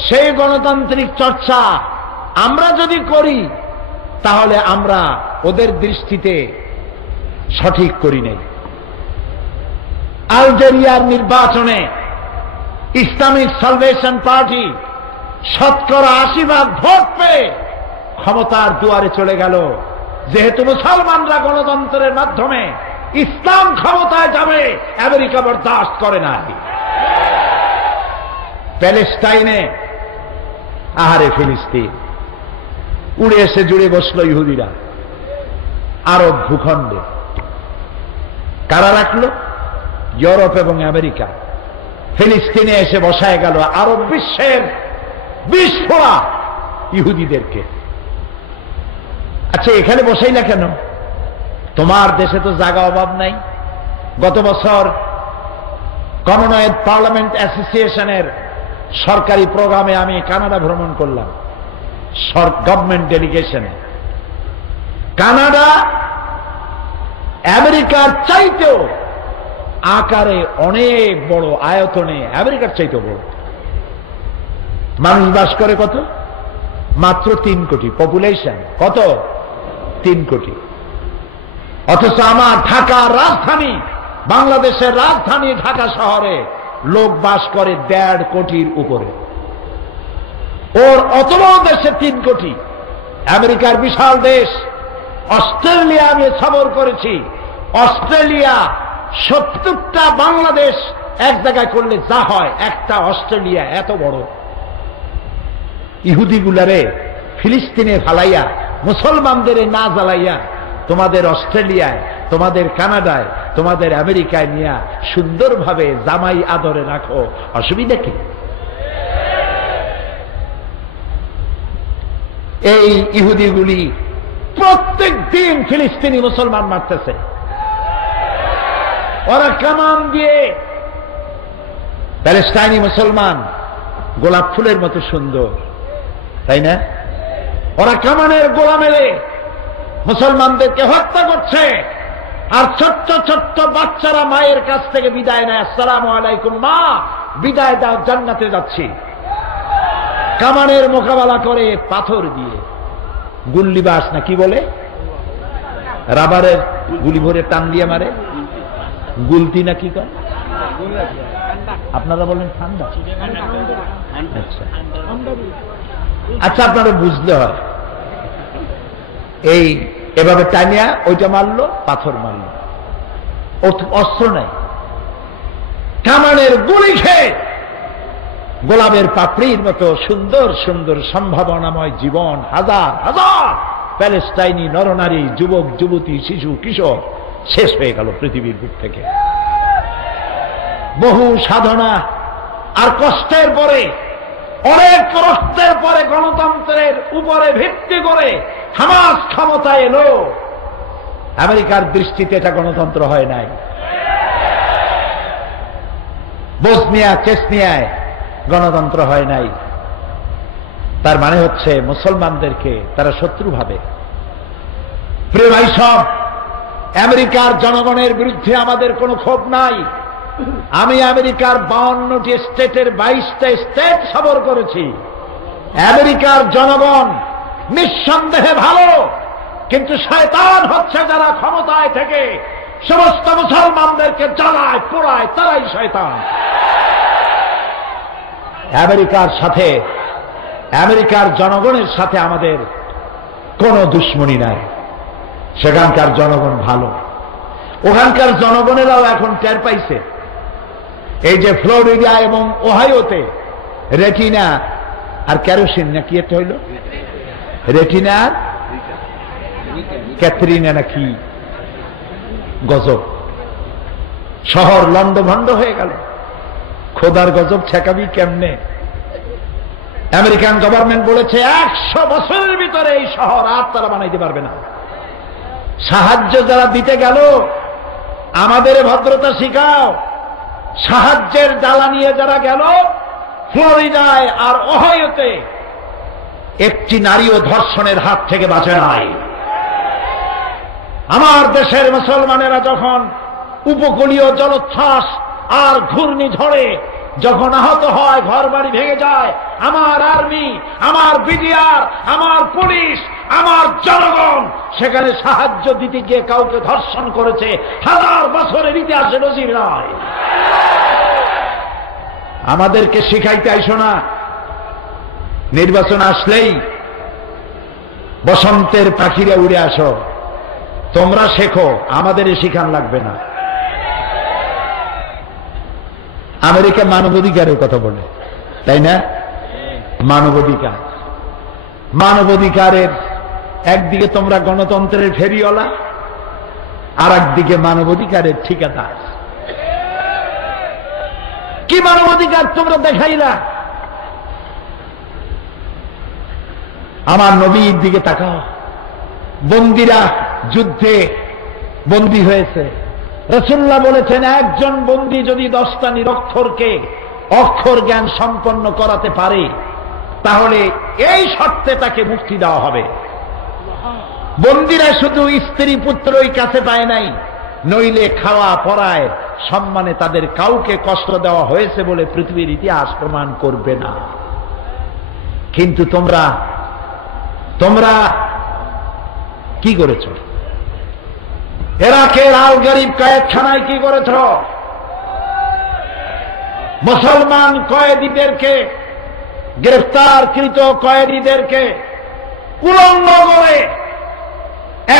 সেই গণতান্ত্রিক চর্চা আমরা যদি করি তাহলে আমরা ওদের দৃষ্টিতে সঠিক করি নাই। আলজেরিয়ার নির্বাচনে ইসলামিক সালভেশন পার্টি শতকরা 80% ভোট পেয়ে ক্ষমতার দুয়ারে চলে গেল। যেহেতু মুসলমানরা গণতন্ত্রের মাধ্যমে ইসলাম ক্ষমতায় যাবে, আমেরিকা বরদাস্ত করে না। প্যালেস্টাইনে, আহারে ফিলিস্তিন, উড়ে এসে জুড়ে বসল ইহুদিরা আরব ভূখণ্ডে। কারা রাখলো? ইউরোপ এবং আমেরিকা। ফিলিস্তিনে এসে বসায় গেল আরব বিশ্বের বিস্ফোরা ইহুদিদেরকে। আচ্ছা, এখানে বসাই না কেন? তোমার দেশে তো জায়গা অভাব নাই। গত বছর কমনওয়েলথ পার্লামেন্ট অ্যাসোসিয়েশনের সরকারি প্রোগ্রামে আমি কানাডা ভ্রমণ করলাম, গভর্নমেন্ট ডেলিগেশনে। কানাডা আমেরিকার চাইতেও আকারে অনেক বড়, আয়তনে আমেরিকার চাইতেও বড়। মানুষ বাস করে কত? মাত্র 3 কোটি পপুলেশন। কত? 3 কোটি। অথচ আমার ঢাকার রাজধানী, বাংলাদেশের রাজধানী ঢাকা শহরে লোক বাস করে 1.5 কোটির উপরে। ওর অত বড় দেশে 3 কোটি। আমেরিকার বিশাল দেশ। অস্ট্রেলিয়া আমি সফর করেছি। অস্ট্রেলিয়া 70টা বাংলাদেশ এক জায়গায় করলে যা হয়, একটা অস্ট্রেলিয়া এত বড়। ইহুদিগুলারে ফিলিস্তিনে ফালাইয়া, মুসলমানদের না জ্বালাইয়া তোমাদের অস্ট্রেলিয়ায়, তোমাদের কানাডায়, তোমাদের আমেরিকায় নিয়ে সুন্দরভাবে জামাই আদরে রাখো, অসুবিধা কি? এই ইহুদিগুলি প্রত্যেক দিন ফিলিস্তিনি মুসলমান মারতেছে। ওরা কামান দিয়ে, প্যালেস্টাইনি মুসলমান গোলাপ ফুলের মতো সুন্দর, তাই না? ওরা কামানের গোলা মেলে মুসলমানদেরকে হত্যা করছে। আর ছোট্ট ছোট্ট বাচ্চারা মায়ের কাছ থেকে বিদায় নেয়, আসসালামু আলাইকুম মা, বিদায় দাও, জান্নাতে যাচ্ছি। কামানের মোকাবেলা করে পাথর দিয়ে, গুল্লিবাস না কি বলে, রাবারের গুলি ভরে টান দিয়ে মারে, গুলতি না কি কয়, আপনারা বলেন ঠান্ডা। আচ্ছা, আপনারা বুঝলে হয়। এই এভাবে টানিয়া ওইটা মারলো, পাথর মারলো, অস্ত্র নাই। কামানের গুলি খেয়ে গোলাপের পাপড়ির মতো সুন্দর সুন্দর সম্ভাবনাময় জীবন হাজার হাজার প্যালেস্টাইনি নরনারী, যুবক যুবতী, শিশু কিশোর শেষ হয়ে গেল পৃথিবীর বুক থেকে। বহু সাধনা আর কষ্টের পরে, অনেক রক্তের পরে গণতন্ত্রের উপরে ভিত্তি করে হামাস ক্ষমতায় এলো। আমেরিকার দৃষ্টিতে এটা গণতন্ত্র হয় নাই। বসনিয়া চেচনিয়ায় গণতন্ত্র হয় নাই। তার মানে হচ্ছে মুসলমানদেরকে তারা শত্রু ভাবে। প্রিয় ভাই সব, আমেরিকার জনগণের বিরুদ্ধে আমাদের কোনো ক্ষোভ নাই। আমি আমেরিকার 52টি স্টেটের 22টা স্টেট সফর করেছি। আমেরিকার জনগণ নিঃসন্দেহে ভালো, কিন্তু শয়তান হচ্ছে যারা ক্ষমতায় থেকে সমস্ত মুসলমানদেরকে জ্বালায় পোড়ায়, তারাই শয়তান। আমেরিকার জনগণের সাথে আমাদের কোনো দুশ্মনী নাই। সেখানকার জনগণ ভালো। ওখানকার জনগণেরাও এখন টের পাইছে, এই যে ফ্লোরিডা এবং ওহাইওতে রেটিনা আর ক্যারোসিন নাকি এটা হইল, রেটিনা আর ক্যাথরিনা নাকি গজব, শহর লন্ডভন্ড হয়ে গেল। খোদার গজব ঠেকাবি কেমনে? আমেরিকান গভর্নমেন্ট বলেছে 100 বছরের ভিতরে এই শহর আর তারা বানাইতে পারবে না। সাহায্য যারা দিতে গেল, আমাদের ভদ্রতা শিখাও। সাহায্যের ডালা নিয়ে যারা গেল ফ্লোরিডায় আর ওহাইওতে, একটি নারীও ধর্ষণের হাত থেকে বাঁচে নাই। আমার দেশের মুসলমানেরা যখন উপকূলীয় জলোচ্ছ্বাস আর ঘূর্ণিঝড়ে যখন আহত হয়, ঘর বাড়ি ভেঙে যায়, আমার আর্মি, আমার বিডিআর, আমার পুলিশ, আমার জনগণ সেখানে সাহায্য দিতে গিয়ে কাউকে ধর্ষণ করেছে 1000 বছরের ইতিহাসে নজির নয়। আমাদেরকে শিখাইতে আইসো না। নির্বাচন আসলেই বসন্তের পাখিরা উড়ে আসো, তোমরা শেখো, আমাদের শিখান লাগবে না। আমেরিকা মানবাধিকারের কথা বলে, তাই না? মানবাধিকারের একদিকে তোমরা গণতন্ত্রের ফেরিওয়ালা, আর একদিকে মানবাধিকারের ঠিকাদার। কি মানবাধিকার তোমরা দেখাইলা? আমার নবীর দিকে তাকাও। বন্দীরা যুদ্ধে বন্দী হয়েছে, রাসূলুল্লাহ বলেছেন একজন বন্দী যদি 10টা নিরক্ষরকে অক্ষর জ্ঞান সম্পন্ন করাতে পারে, তাহলে এই শর্তে তাকে মুক্তি দেওয়া হবে। বন্দীরা শুধু স্ত্রী পুত্রই কাছে পায় নাই, নইলে খাওয়া পরায় সম্মানে তাদের কাউকে কষ্ট দেওয়া হয়েছে বলে পৃথিবীর ইতিহাস প্রমাণ করবে না। কিন্তু তোমরা কি করেছ? ইরাকের আল গরিব কয়েদখানায় কি করেছ? মুসলমান কয়েদিদেরকে, গ্রেফতারকৃত কয়েদিদেরকে উলঙ্গ করে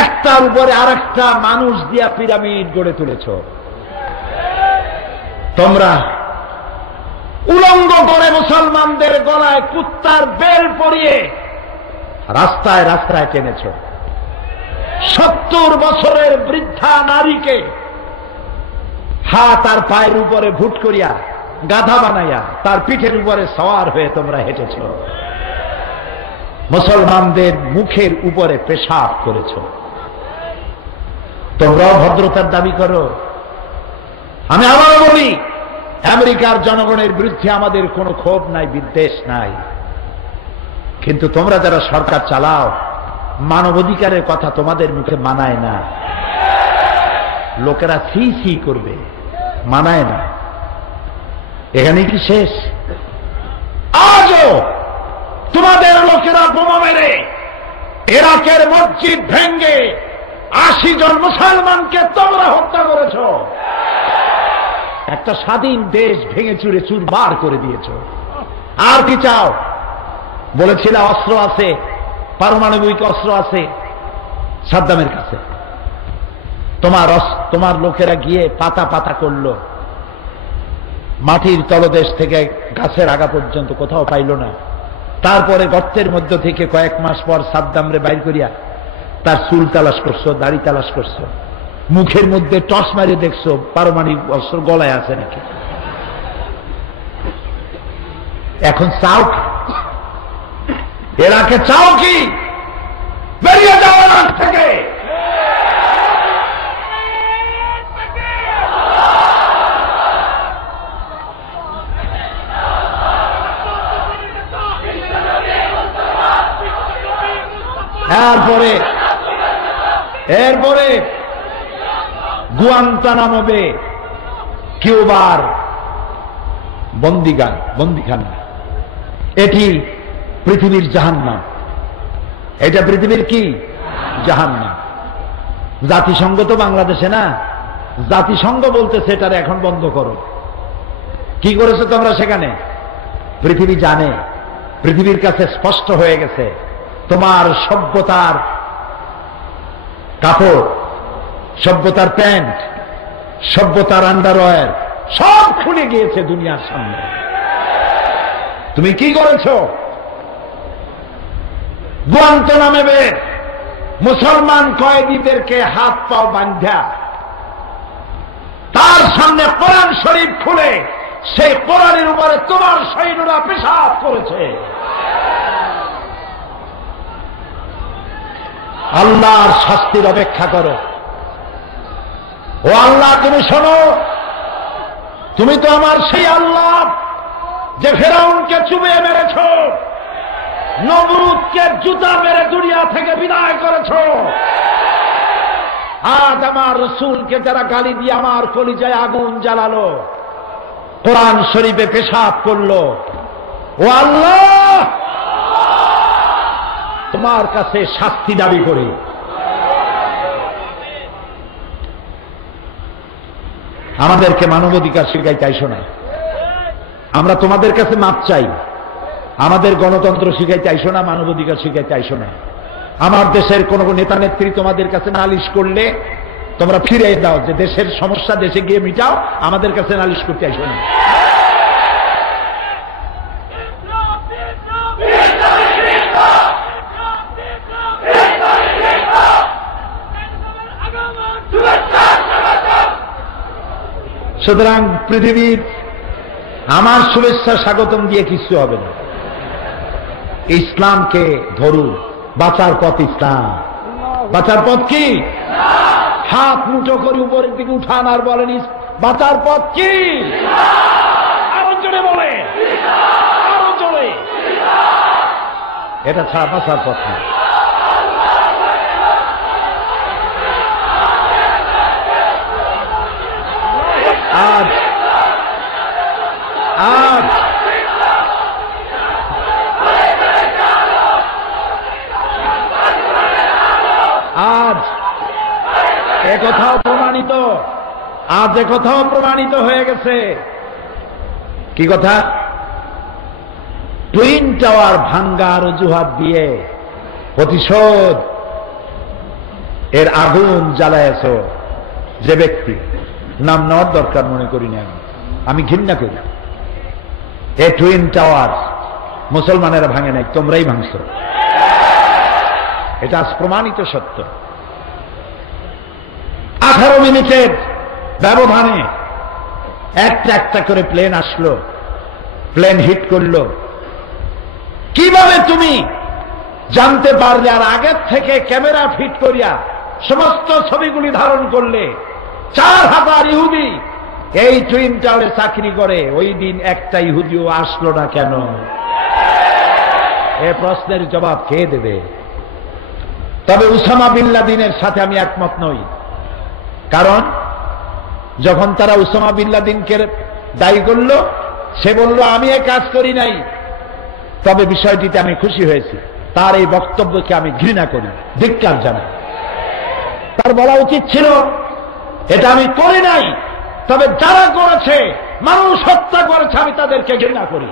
একটার উপরে আরেকটা মানুষ দিয়া পিরামিড গড়ে তুলেছ। তোমরা উলঙ্গ করে মুসলমানদের গলায় কুত্তার বেল পরিয়ে রাস্তায় রাস্তায় টেনেছ। 70 বছরের বৃদ্ধা নারীকে হাত আর পায়ের উপরে ভুট করিয়া গাধা বানাইয়া তার পিঠের উপরে সওয়ার হয়ে তোমরা হেঁটেছ। মুসলমানদের মুখের উপরে পেশাব করেছ। তোমরাও ভদ্রতার দাবি করো। আমি আবারও বলি, আমেরিকার জনগণের বিরুদ্ধে আমাদের কোনো ক্ষোভ নাই, বিদ্বেষ নাই, কিন্তু তোমরা যারা সরকার চালাও, মানবাধিকারের কথা তোমাদের মুখে মানায় না। লোকেরা সি সি করবে, মানায় না। এখানে কি শেষ? আজও তোমাদের লোকেরা বোমা মেরে ইরাকের মসজিদ ভেঙ্গে 80 জন মুসলমানকে তোমরা হত্যা করেছ। একটা স্বাধীন দেশ ভেঙে চুরে চুরমার করে দিয়েছ। আর কি চাও? বলেছিল অস্ত্র আছে, পারমাণবিক অস্ত্র আছে সাদ্দামের কাছে। তোমার লোকেরা গিয়ে পাতা পাতা করলো, মাটির তলদেশ থেকে গাছের আগা পর্যন্ত কোথাও পাইল না। তারপরে গর্তের মধ্য থেকে কয়েক মাস পর সাদ্দামরে বাইর করিয়া তার চুল তালাশ করছো, দাড়ি তালাশ করছো, মুখের মধ্যে টস মারিয়ে দেখছো পারমাণবিক অস্ত্র গলায় আছে নাকি। এখন চাও কি? এরাকে চাও কি? বেরিয়ে যাও ইরাক থেকে। এরপরে গুয়ান্তানামো বে কিউবার বন্দিখানা, এটি পৃথিবীর জাহান্নাম। এটা পৃথিবীর কি জাহান্নাম। জাতিসংঘ তো বাংলাদেশে না, জাতিসংঘ বলতেছে এটার এখন বন্ধ করো। কি করেছো তোমরা সেখানে? পৃথিবী জানে, পৃথিবীর কাছে স্পষ্ট হয়ে গেছে, তোমার সভ্যতার কাপড়, সভ্যতার প্যান্ট, সভ্যতার আন্ডারওয়্যার সব খুলে গিয়েছে দুনিয়ার সামনে। তুমি কি করেছো? গুয়ান্তানামো বে মুসলমান কয়েদিদেরকে হাত পাও বাঁধা তার সামনে কোরআন শরীফ খুলে সেই কোরআনের উপরে তোমার সৈন্যরা পেশাব করেছে। আল্লাহর শাস্তির অপেক্ষা করো। ও আল্লাহ, তুমি শোনো, তুমি তো আমার সেই আল্লাহ যে ফেরাউনকে চুবিয়ে মেরেছ, নমরুদকে জুতা মেরে দুনিয়া থেকে বিদায় করেছ, আজ আমার রসুলকে যারা গালি দিয়ে আমার কলিজায় আগুন জ্বালালো, কোরআন শরীফে পেশাব করলো, ও আল্লাহ, তোমার কাছে শাস্তি দাবি করি। আমাদেরকে মানবাধিকার শিখাইতে আইসো না, আমরা তোমাদের কাছে মাপ চাই। আমাদের গণতন্ত্র শিখাইতে আইসো না, মানবাধিকার শিখাইতে আইসো না। আমার দেশের কোন নেতা নেত্রী তোমাদের কাছে নালিশ করলে তোমরা ফিরে দাও, যে দেশের সমস্যা দেশে গিয়ে মিটাও, আমাদের কাছে নালিশ করতে আইসো না। সুতরাং পৃথিবীর আমার শুভেচ্ছা স্বাগতম দিয়ে কিছু হবে না। ইসলামকে ধরুন, বাঁচার পথ ইসলাম। বাঁচার পথ কি? হাত মুঠো করে উপরের দিকে উঠান আর বলেন, বাঁচার পথ কি? আরো জোরে বলে, আরো জোরে। এটা ছাড়া বাঁচার পথ না। আজ আজ আজ একথাও প্রমাণিত, আজ একথাও প্রমাণিত হয়ে গেছে। কি কথা? টুইন টাওয়ার ভাঙ্গার অজুহাত দিয়ে প্রতিশোধ এর আগুন জ্বালায়েছ যে ব্যক্তি, নাম নেওয়ার দরকার মনে করি না, আমি ঘৃণা করি। এই টুইন টাওয়ার মুসলমানেরা ভাঙে নাই, তোমরাই ভাঙছ। এটা আজ প্রমাণিত সত্য। 18 মিনিটের ব্যবধানে একটা একটা করে প্লেন আসলো, প্লেন হিট করলো। কিভাবে তুমি জানতে পারলে আর আগের থেকে ক্যামেরা ফিট করিয়া সমস্ত ছবিগুলি ধারণ করলে? 4000 ইহুদি এই টুইন টাওয়ারে চাকরি করে, ওই দিন একটা ইহুদিও আসলো না কেন? এ প্রশ্নের জবাব কে দেবে? তবে উসামা বিন লাদেনের সাথে আমি একমত নই। কারণ যখন তারা উসামা বিন লাদেনকে দায়ী করল, সে বলল আমি এ কাজ করি নাই। তবে বিষয়টিতে আমি খুশি হয়েছি, তার এই বক্তব্যকে আমি ঘৃণা করি, ধিক্কার জানাই। তার বলা উচিত ছিল এটা আমি করি নাই, তবে যারা করেছে, মানুষ হত্যা করেছে, আমি তাদেরকে ঘৃণা করি।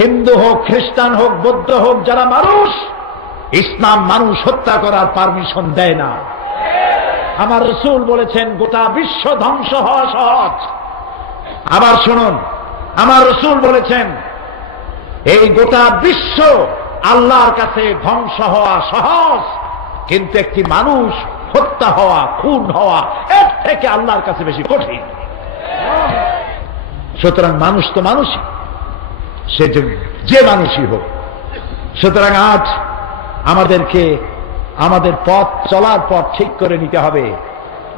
হিন্দু হোক, খ্রিস্টান হোক, বৌদ্ধ হোক, যারা মানুষ, ইসলাম মানুষ হত্যা করার পারমিশন দেয় না। আমার রাসূল বলেছেন গোটা বিশ্ব ধ্বংস হওয়া সহজ। আবার শুনুন, আমার রাসূল বলেছেন এই গোটা বিশ্ব আল্লাহর কাছে ধ্বংস হওয়া সহজ, কিন্তু একটি মানুষ হত্যা হওয়া, খুন হওয়া, এর থেকে আল্লাহর কাছে বেশি কঠিন। সুতরাং মানুষ তো মানুষই, সে যে মানুষই হোক। সুতরাং আজ আমাদেরকে আমাদের পথ চলার পথ ঠিক করে নিতে হবে।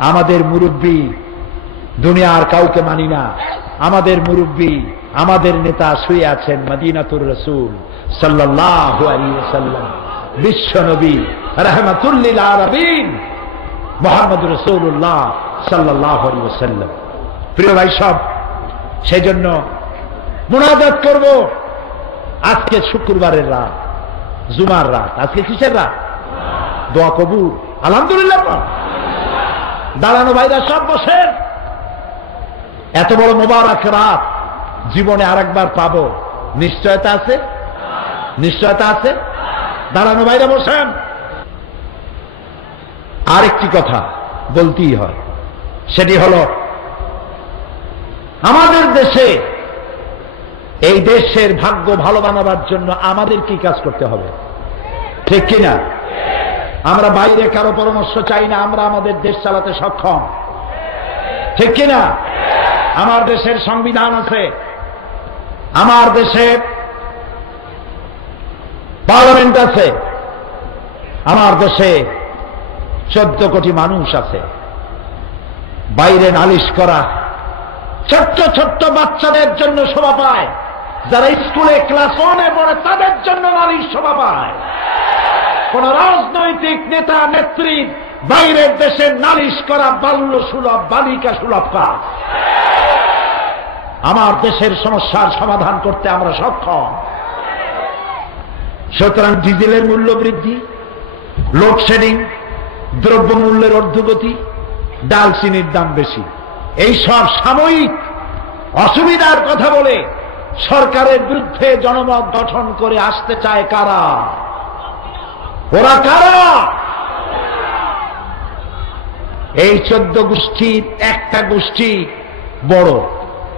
আমাদের মুরব্বী, দুনিয়ার কাউকে মানি না, আমাদের মুরব্বী, আমাদের নেতা শুয়ে আছেন মদিনাতুর রাসূল সাল্লাল্লাহু আলাইহি ওয়াসাল্লাম, বিশ্ব নবী রাহমাতুল লিল আলামিন, মুহাম্মদ রাসূলুল্লাহ সাল্লাল্লাহু আলাইহি ওয়াসাল্লাম। প্রিয় ভাই সব, সেজন্য মুনাজাত করব। আজকে শুক্রবারের রাত, জুমার রাত। আজকে কিসের রাত? দোয়া কবুল, আলহামদুলিল্লাহ। দাঁড়ানো ভাইরা সব বসেন। এত বড় মোবারক রাত জীবনে আরেকবার পাবো, নিশ্চয়তা আছে? নিশ্চয়তা আছে? দাঁড়ানো ভাইরা বসেন। আরেকটি কথা বলতেই হয়, সেটি হল আমাদের দেশে, এই দেশের ভাগ্য ভালো বানাবার জন্য আমাদের কি কাজ করতে হবে, ঠিক কিনা? আমরা বাইরে কারো পরামর্শ চাই না, আমরা আমাদের দেশ চালাতে সক্ষম, ঠিক কিনা? আমার দেশের সংবিধান আছে, আমার দেশে পার্লামেন্ট আছে, আমার দেশে 14 কোটি মানুষ আছে। বাইরে নালিশ করা ছোট্ট ছোট্ট বাচ্চাদের জন্য শোভা পায়, যারা স্কুলে ক্লাস 1-এ পড়ে তাদের জন্য নালিশ শোভা পায়। কোন রাজনৈতিক নেতা নেত্রী বাইরের দেশে নালিশ করা বাল্য সুলভ, বালিকা সুলভ কাজ। আমার দেশের সমস্যার সমাধান করতে আমরা সক্ষম। সুতরাং ডিজেলের মূল্য বৃদ্ধি, লোডশেডিং, দ্রব্যমূল্যের ঊর্ধ্বগতি, ডাল চিনির দাম বেশি, এই সব সাময়িক অসুবিধার কথা বলে সরকারের বিরুদ্ধে জনমত গঠন করে আসতে চায় কারা? ওরা কারা? এই 14 গোষ্ঠীর একটা গোষ্ঠী বড়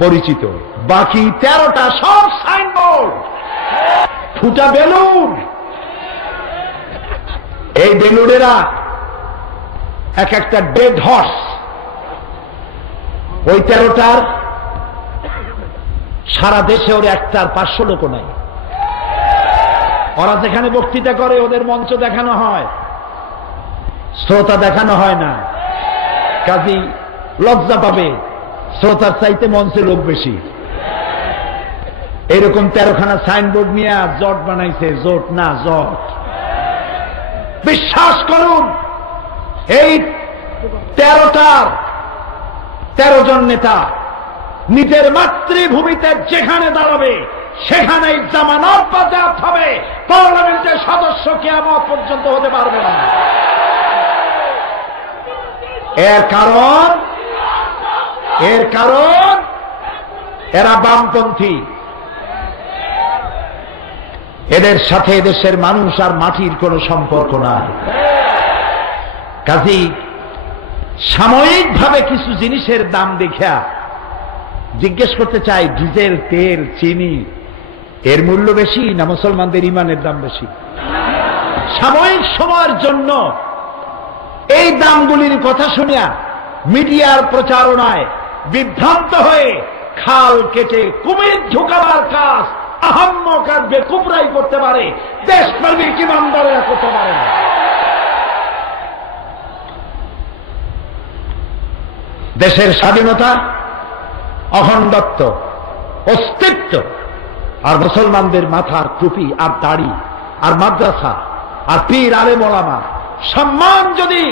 পরিচিত, বাকি 13টা সব সাইনবোর্ড, ফুটা বেলুন। এই বেলুনেরা এক একটা ডেড হর্স। ওই 13টার সারা দেশে ওর একটার 500 লোক নাই। ওরা যেখানে বক্তৃতা করে ওদের মঞ্চ দেখানো হয়, শ্রোতা দেখানো হয় না। কাজী লজ্জা পাবে, শ্রোতার চাইতে মঞ্চে লোক বেশি। এরকম 13খানা সাইনবোর্ড নিয়ে জট বানাইছে, জোট না জট। বিশ্বাস করুন, এই 13টার 13 জন নেতা নিজের মাতৃভূমিতে যেখানে দাঁড়াবে সেখানেই জামানত বাজেয়াপ্ত হবে। পার্লামেন্টের সদস্য কিয়ামত পর্যন্ত হতে পারবে না। এর কারণ এরা বামপন্থী। এদের সাথে দেশের মানুষ আর মাটির কোনো সম্পর্ক নাই। কাজেই সাময়িকভাবে কিছু জিনিসের দাম দেখা জিজ্ঞেস করতে চাই, ডিজেল, তেল, চিনি এর মূল্য বেশি না মুসলমানদের ইমানের দাম বেশি? সাময়িক সময়ের জন্য এই দামগুলির কথা শুনিয়া মিডিয়ার প্রচারণায় বিভ্রান্ত হয়ে খাল কেটে কুমির ঢুকাবার কাজ আহাম্মক আর বেকুবরাই করতে পারে, দেশপ্রেমিক ইমানদারেরা করতে পারে না। দেশের স্বাধীনতা, অখণ্ডত্ব, অস্তিত্ব আর মুসলমানদের মাথার টুপি আর দাড়ি আর মাদ্রাসা আর পীর আলেম ওলামা সম্মান যদি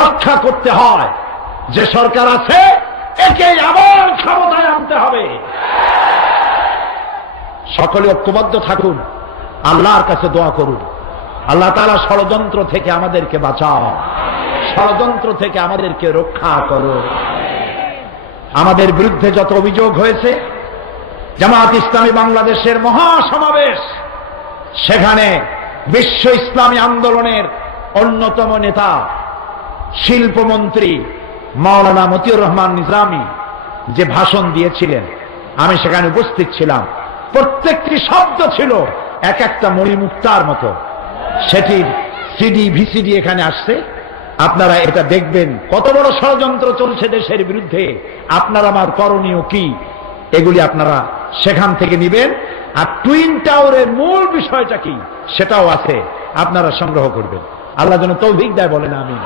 রক্ষা করতে হয়, যে সরকার আছে একে আবার ক্ষমতায় আনতে হবে। সকলে ঐক্যবদ্ধ থাকুন, আল্লাহর কাছে দোয়া করুন, আল্লাহ তাআলা ষড়যন্ত্র থেকে আমাদেরকে বাঁচাও, ষড়যন্ত্র থেকে আমাদেরকে রক্ষা করো। আমাদের বিরুদ্ধে যত অভিযোগ হয়েছে, জামাত ইসলামী বাংলাদেশের মহাসমাবেশ, সেখানে বিশ্ব ইসলামী আন্দোলনের অন্যতম নেতা শিল্পমন্ত্রী মাওলানা মতিউর রহমান নিজামী যে ভাষণ দিয়েছিলেন, আমি সেখানে উপস্থিত ছিলাম। প্রত্যেকটি শব্দ ছিল এক একটা মণিমুক্তার মতো। সেটির সিডি ভিসিডি এখানে আসছে, আপনারা এটা দেখবেন কত বড় ষড়যন্ত্র চলছে দেশের বিরুদ্ধে, আপনার আমার করণীয় কি, এগুলি আপনারা সেখান থেকে নিবেন। আর টুইন টাওয়ারের মূল বিষয়টা কি সেটাও আছে, আপনারা সংগ্রহ করবেন। আল্লাহ যেন তৌফিক দেয়, বলেন আমিন।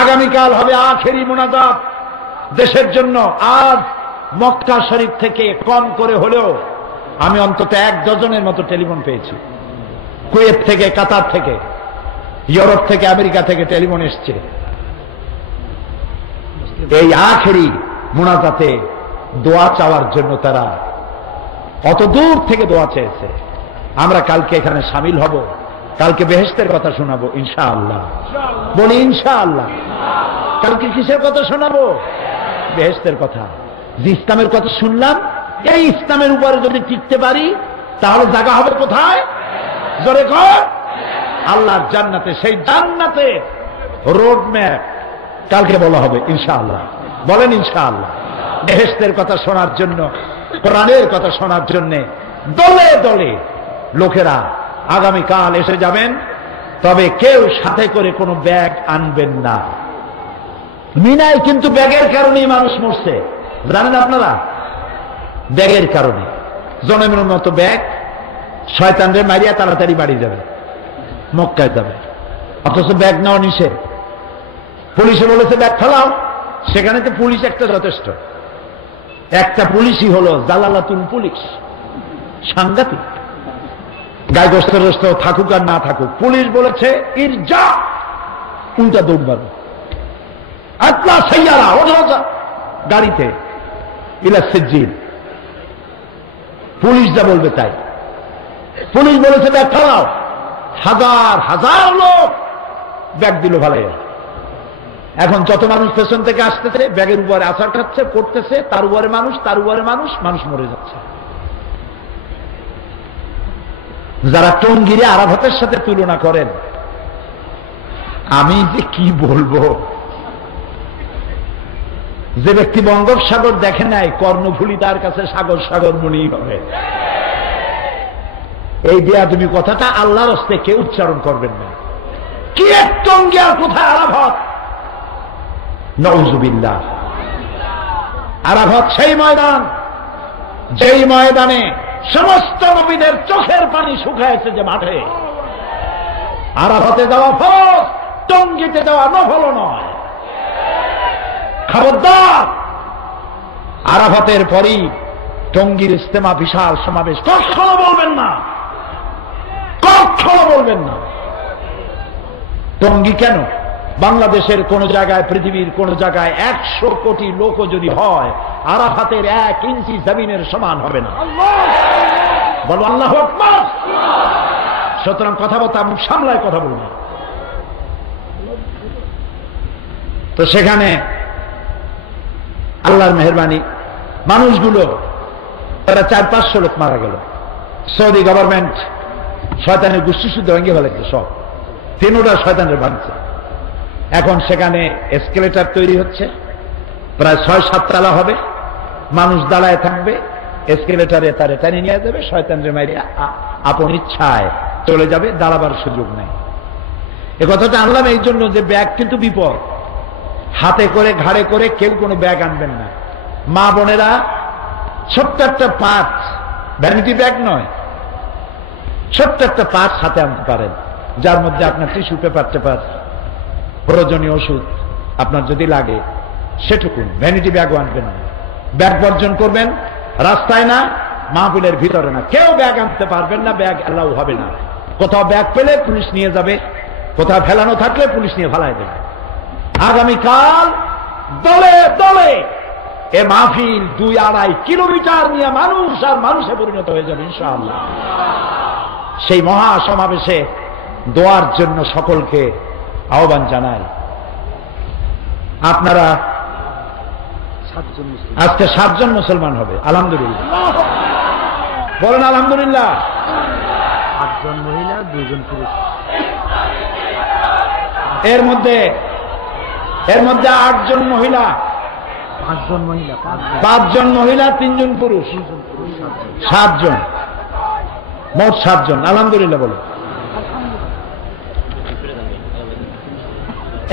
আগামীকাল হবে আখেরি মুনাজাত দেশের জন্য। আজ মক্কা শরীফ থেকে কম করে হলেও আমি অন্তত 1 ডজনের মতো টেলিফোন পেয়েছি। কুয়েত থেকে, কাতার থেকে, ইউরোপ থেকে, আমেরিকা থেকে টেলিফোন এসছে। এই আখেরি মুনাজাতে দোয়া চাওয়ার জন্য তারা অত দূর থেকে দোয়া চেয়েছে। আমরা কালকে এখানে সামিল হব, কালকে বেহেশতের কথা শোনাবো ইনশাআল্লাহ। বলি ইনশাআল্লাহ। কালকে কিসের কথা শোনাবো? বেহেশতের কথা। যে ইসলামের কথা শুনলাম, এই ইসলামের উপরে যদি টিকতে পারি তাহলে জায়গা হবে কোথায়? জোরে কর, আল্লাহর জান্নাতে। সেই জান্নাতে রোড ম্যাপ কালকে বলা হবে ইনশাআল্লাহ। বলেন ইনশাআল্লাহ। বেহেশতের কথা শোনার জন্য, কোরআনের কথা শোনার জন্য দলে দলে লোকেরা আগামীকাল এসে যাবেন। তবে কেউ সাথে করে কোনো ব্যাগ আনবেন না। মিনায় কিন্তু ব্যাগের কারণেই মানুষ মরছে, জানেন আপনারা? ব্যাগের কারণে জনমের মতো ব্যাগ, শয়তানরে মারিয়া তাড়াতাড়ি বাড়ি যাবে, মক্কায় যাবে, অথচ ব্যাগ নেওয়া নিষেধ। পুলিশে বলেছে ব্যাগ ফেলাও, সেখানে তো পুলিশ একটা যথেষ্ট। একটা পুলিশই হলো জালালাতুল পুলিশ, সাংঘাতিক। গায়ে গোস্ত থাকুক আর না থাকুক, পুলিশ বলেছে ইরজা, উল্টা দৌড় মারো, আতলা সাইয়ারা, ওঠা গাড়িতে ইলা সিজ্জিল। পুলিশ যা বলবে তাই। পুলিশ বলেছে ব্যাগ ফেলাও, হাজার হাজার লোক ব্যাগ দিল ভালো। এখন যত মানুষ পেছন থেকে আসতেছে, ব্যাগের উপরে আছাড় খাচ্ছে, পড়তেছে, তার উপরে মানুষ, তার উপরে মানুষ, মানুষ মরে যাচ্ছে। যারা টঙ্গীরে আরাফাতের সাথে তুলনা করেন, আমি যে কি বলবো। যে ব্যক্তি বঙ্গোপসাগর দেখে নাই, কর্ণফুলী তার কাছে সাগর সাগর মনেই হবে। এই বেয়াদবি কথাটা আল্লাহর হস্তে কেউ উচ্চারণ করবেন না। কি এক টঙ্গী আর কোথায় আরাফাত? নাউযুবিল্লাহ। আরাফাত সেই ময়দান, যেই ময়দানে সমস্ত নবীদের চোখের পানি শুকায়েছে যে মাঠে। আরাফাতে যাওয়া ফরজ, টঙ্গীতে যাওয়া নফল নয়। খবরদার, আরাফাতের পরই টঙ্গীর ইজতেমা, বিশাল সমাবেশ কখনো বলবেন না, কখনো বলবেন না। টঙ্গী কেন? বাংলাদেশের কোন জায়গায়, পৃথিবীর কোন জায়গায় 100 কোটি লোকও যদি হয়, আরাফাতের 1 ইঞ্চি জমিনের সমান হবে না। বলো আল্লাহু আকবার। সুতরাং কথাবার্তা মুখ সামলায় কথা বলুন। তো সেখানে আল্লাহর মেহেরবানি, মানুষগুলো তারা 400-500 লোক মারা গেল। সৌদি গভর্নমেন্ট শয়তানের গোষ্ঠী শুদ্ধ ভেঙে ফেলেছে, সব 3টা শয়তানের ভাঙছে। এখন সেখানে এসকেলেটার তৈরি হচ্ছে, প্রায় 6-7 তলা হবে, মানুষ দাঁড়ায় থাকবে, এসকেলেটারে তারে টানি নিয়ে যাবে, শয়তানরে মারিয়া আপন ইচ্ছায় চলে যাবে, দাঁড়াবার সুযোগ নেই। এ কথাটা আনলাম এই জন্য যে ব্যাগ কিন্তু বিপদ। হাতে করে ঘাড়ে করে কেউ কোনো ব্যাগ আনবেন না। মা বোনেরা ছোট্ট একটা পাঁচ, ভ্যানিটি ব্যাগ নয়, ছোট্ট একটা পাঁচ হাতে আনতে পারেন, যার মধ্যে আপনার টিস্যু পেপার টেপার, প্রয়োজনীয় ওষুধ আপনার যদি লাগে সেটুকুন। ভ্যানিটি ব্যাগও আনবেন না। ব্যাগ বর্জন করবেন, রাস্তায় না, মাহফিলের ভিতরে না, কেউ ব্যাগ আনতে পারবেন না, ব্যাগ অ্যালাউ হবে না। কোথাও ব্যাগ পেলে পুলিশ নিয়ে যাবে, কোথাও ফেলানো থাকলে পুলিশ নিয়ে ফেলায় দেবে। আগামীকাল দলে দলে এ মাহফিল 2-2.5 কিলোমিটার নিয়ে মানুষ আর মানুষে পরিণত হয়ে যাবে ইনশাআল্লাহ। সেই মহা সমাবেশে দোয়ার জন্য সকলকে আহ্বান জানাই। আপনারা আজকে 7 জন মুসলমান হবে, আলহামদুলিল্লাহ। বলেন আলহামদুলিল্লাহ। 8 জন মহিলা, 2 জন পুরুষ। এর মধ্যে 8 জন মহিলা, 5 জন মহিলা, 5 জন মহিলা, 3 জন পুরুষ, 7 জন, মোট 7 জন। আলহামদুলিল্লাহ বলো।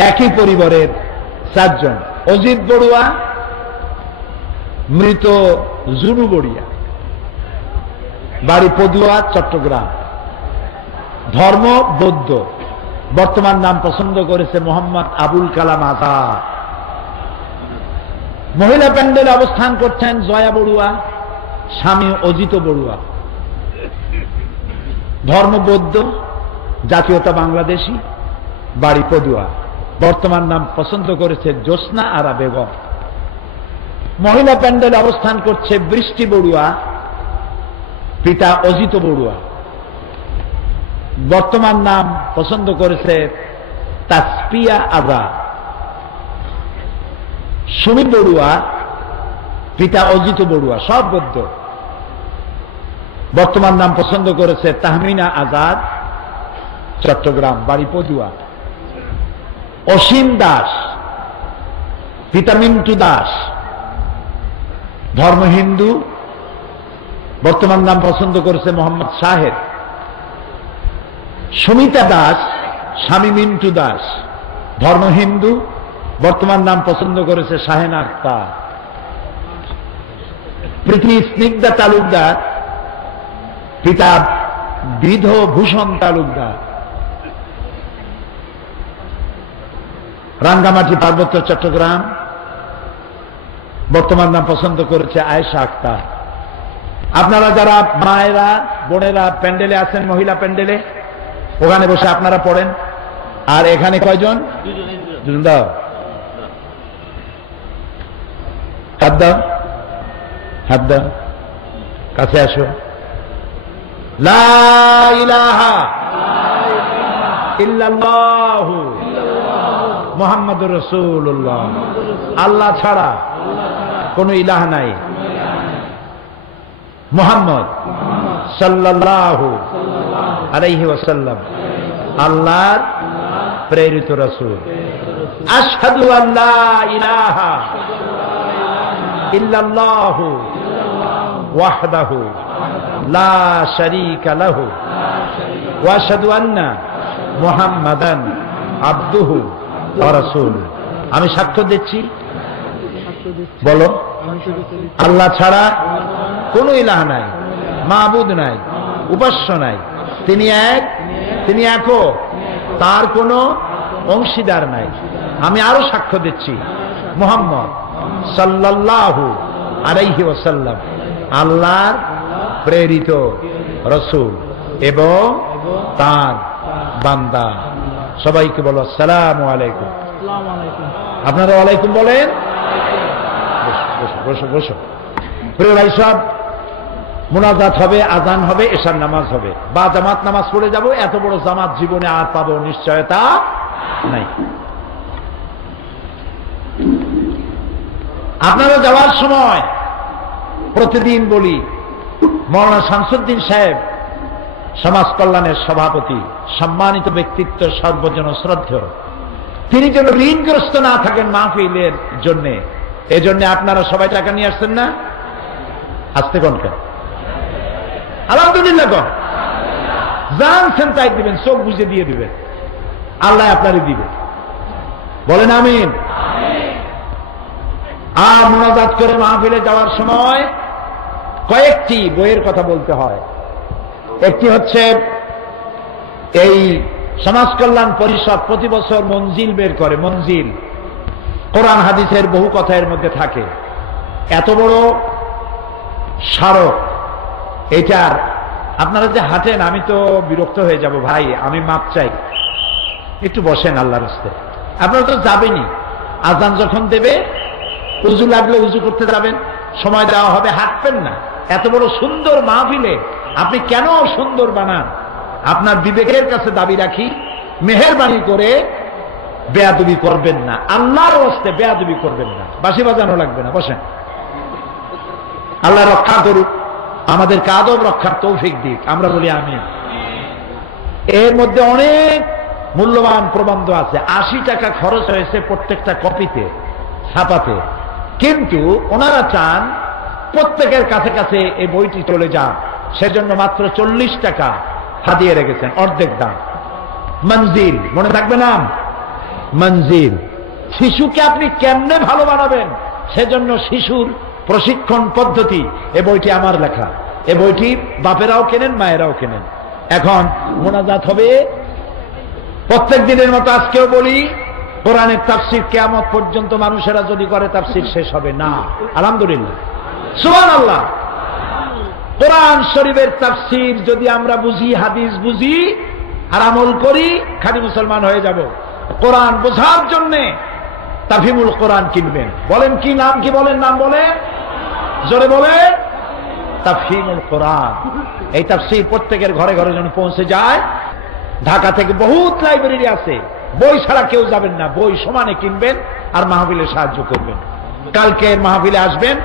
একই পরিবারের 4 জন। অজিত বড়ুয়া, মৃত জুনু বড়িয়া, বাড়ি পদুয়া, চট্টগ্রাম, ধর্ম বৌদ্ধ, বর্তমান নাম পছন্দ করেছে মোহাম্মদ আবুল কালাম আজাদ। মহিলা প্যান্ডেলে অবস্থান করছেন জয়া বড়ুয়া, স্বামী অজিত বড়ুয়া, ধর্ম বৌদ্ধ, জাতীয়তা বাংলাদেশী, বাড়ি পদুয়া। বর্তমান নাম পছন্দ করেছে জ্যোৎস্না আরা বেগম। মহিলা প্যান্ডেলে অবস্থান করছে বৃষ্টি বড়ুয়া, পিতা অজিত বড়ুয়া। বর্তমান নাম পছন্দ করেছে তাসপিয়া আগা। সুমি বড়ুয়া, পিতা অজিত বড়ুয়া, সব গদ্য। বর্তমান নাম পছন্দ করেছে তাহমিনা আজাদ, চট্টগ্রাম, বাড়ি পদুয়া। অসীম দাস, পিতা মিন্টু দাস, ধর্ম হিন্দু। বর্তমান নাম পছন্দ করেছে মোহাম্মদ সাহেব। সুমিতা দাস, স্বামী মিন্টু দাস, ধর্ম হিন্দু। বর্তমান নাম পছন্দ করেছে শাহেনা আক্তার। প্রীতি স্নিগ্ধা তালুকদার, পিতা বিধ ভূষণ তালুকদার, রাঙ্গামাটি, পার্বত্য, চট্টগ্রাম। বর্তমান নাম পছন্দ করেছে আয়েশা আক্তার। আপনারা যারা মায়েরা বোনেরা প্যান্ডেলে আছেন, মহিলা প্যান্ডেলে, ওখানে বসে আপনারা পড়েন। আর এখানে কয়জন? দুজন। দাও, হাত দাও, হাত দাও, কাছে আসো। লা ইলাহা ইল্লাল্লাহু মুহাম্মাদুর রাসূলুল্লাহ। আল্লাহ ছাড়া কোন ইলাহ নাই। মুহাম্মদ সাল্লাল্লাহু আলাইহি ওয়াসাল্লাম আল্লাহর প্রেরিত রাসূল। আশহাদু আল্লা ইলাহা ইল্লাল্লাহু ওয়াহদাহু লা শারীকা লাহু ওয়া আশহাদু আন্না মুহাম্মাদান আবদুহু ওয়া রাসূলুহু। আমি সাক্ষ্য দিচ্ছি, বলো, আল্লাহ ছাড়া কোন ইলাহ নাই, মাবুদ নাই, উপাস্য নাই। তিনি এক, তিনি একক, তার কোনো অংশীদার নাই। আমি আরো সাক্ষ্য দিচ্ছি, মুহাম্মদ সাল্লাল্লাহু আলাইহি ওয়াসাল্লাম আল্লাহর প্রেরিত রাসূল এবং তার বান্দা। সবাইকে বলো আসসালামু আলাইকুম। আপনারা ওয়ালাইকুম বলেন। বসো বসো বসো। প্রিয় ভাই সব, মুনাজাত হবে, আজান হবে, এশার নামাজ হবে, বা জামাত নামাজ পড়ে যাব। এত বড় জামাত জীবনে আর পাবো নিশ্চয়তা নাই। আপনারা যাওয়ার সময় প্রতিদিন বলি, মৌলানা শামসুদ্দিন সাহেব, সমাজ কল্যাণের সভাপতি, সম্মানিত ব্যক্তিত্ব, সর্বজন শ্রদ্ধেয়, তিনি যেন ঋণগ্রস্ত না থাকেন মাহফিলের জন্য। এজন্য আপনারা সবাই টাকা নিয়ে আসছেন না? আসতে কোন কেন? আলহামদুলিল্লাহ কন। জানছেন তাই দিবেন, চোখ বুঝে দিয়ে দিবেন, আল্লাহ আপনারই দিবে। বলেন আমিন। আর মুনাজাত করে মাহফিলে যাওয়ার সময় কয়েকটি বইয়ের কথা বলতে হয়। একটি হচ্ছে এই সমাজ কল্যাণ পরিষদ প্রতি বছর মঞ্জিল বের করে। মঞ্জিল কোরআন হাদিসের বহু কথা এর মধ্যে থাকে। এত বড় স্মারক, এটার আপনারা যে হাঁটেন, আমি তো বিরক্ত হয়ে যাব ভাই, আমি মাপ চাই, একটু বসেন আল্লাহর রাস্তায়। আপনারা তো যাবেনই, আজান যখন দেবে উজু লাগলে উজু করতে যাবেন, সময় দেওয়া হবে, হাঁটবেন না। এত বড় সুন্দর মাহফিলে আপনি কেন সুন্দর বানান? আপনার বিবেকের কাছে দাবি রাখি, মেহেরবানি করে বেয়াদবি করবেন না, আল্লাহর রাস্তায় বেয়াদবি করবেন না, বাঁশি বাজানো লাগবে না, বসেন। আল্লাহ রক্ষা করুক, আমাদেরকে আদব রক্ষার তৌফিক দিক, আমরা বলি আমিন। এর মধ্যে অনেক মূল্যবান প্রবন্ধ আছে। 80 টাকা খরচ হয়েছে প্রত্যেকটা কপিতে, ছাপাতে, কিন্তু ওনারা চান প্রত্যেকের কাছে কাছে এই বইটি চলে যান। সেজন্য মাত্র 40 টাকা হাদিয়ে রেখেছেন, অর্ধেক দাম। মঞ্জিল, মনে থাকবে নাম? মঞ্জিল। শিশুকে আপনি কেমনে ভালো বানাবেন, সেজন্য শিশুর প্রশিক্ষণ পদ্ধতি, এ বইটি আমার লেখা। এ বইটি বাপেরাও কেনেন, মায়েরাও কেনেন। এখন মোনাজাত হবে প্রত্যেক দিনের মতো। আজকেও বলি, কোরআনের তাফসীর কিয়ামত পর্যন্ত মানুষেরা যদি করে, তাফসীর শেষ হবে না। আলহামদুলিল্লাহ, সুবহানাল্লাহ। কোরআন শরীফের তাফসীর যদি আমরা বুঝি, হাদিস বুঝি আর আমল করি, খাঁটি মুসলমান হয়ে যাব। কোরআন বোঝার জন্যে তাফহিমুল কোরআন কিনবেন। বলেন কি নাম, কি বলেন নাম বলেন, জোরে বলেন। তাফহিমুল কোরআন, এই তাফসীর প্রত্যেকের ঘরে ঘরে যেন পৌঁছে যায়। ঢাকা থেকে বহুত লাইব্রেরি আছে, বই ছাড়া কেউ যাবেন না, বই সমানে কিনবেন আর মাহফিলে সাহায্য করবেন। কালকে মাহফিলে আসবেন,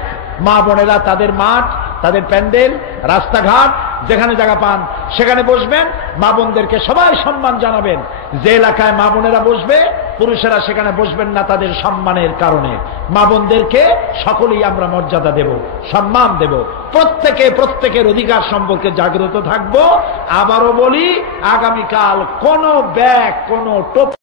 মা বোনেরা তাদের মাঠ, তাদের প্যান্ডেল, রাস্তাঘাট যেখানে জায়গা পান সেখানে বসবেন। মা বোনদেরকে সবাই সম্মান জানাবেন। যে এলাকায় মা বোনেরা বসবে, পুরুষেরা সেখানে বসবেন না তাদের সম্মানের কারণে। মা বোনদেরকে সকলেই আমরা মর্যাদা দেব, সম্মান দেব। প্রত্যেকে প্রত্যেকের অধিকার সম্পর্কে জাগ্রত থাকবো। আবারও বলি, আগামীকাল কোন ব্যাগ, কোন টোপ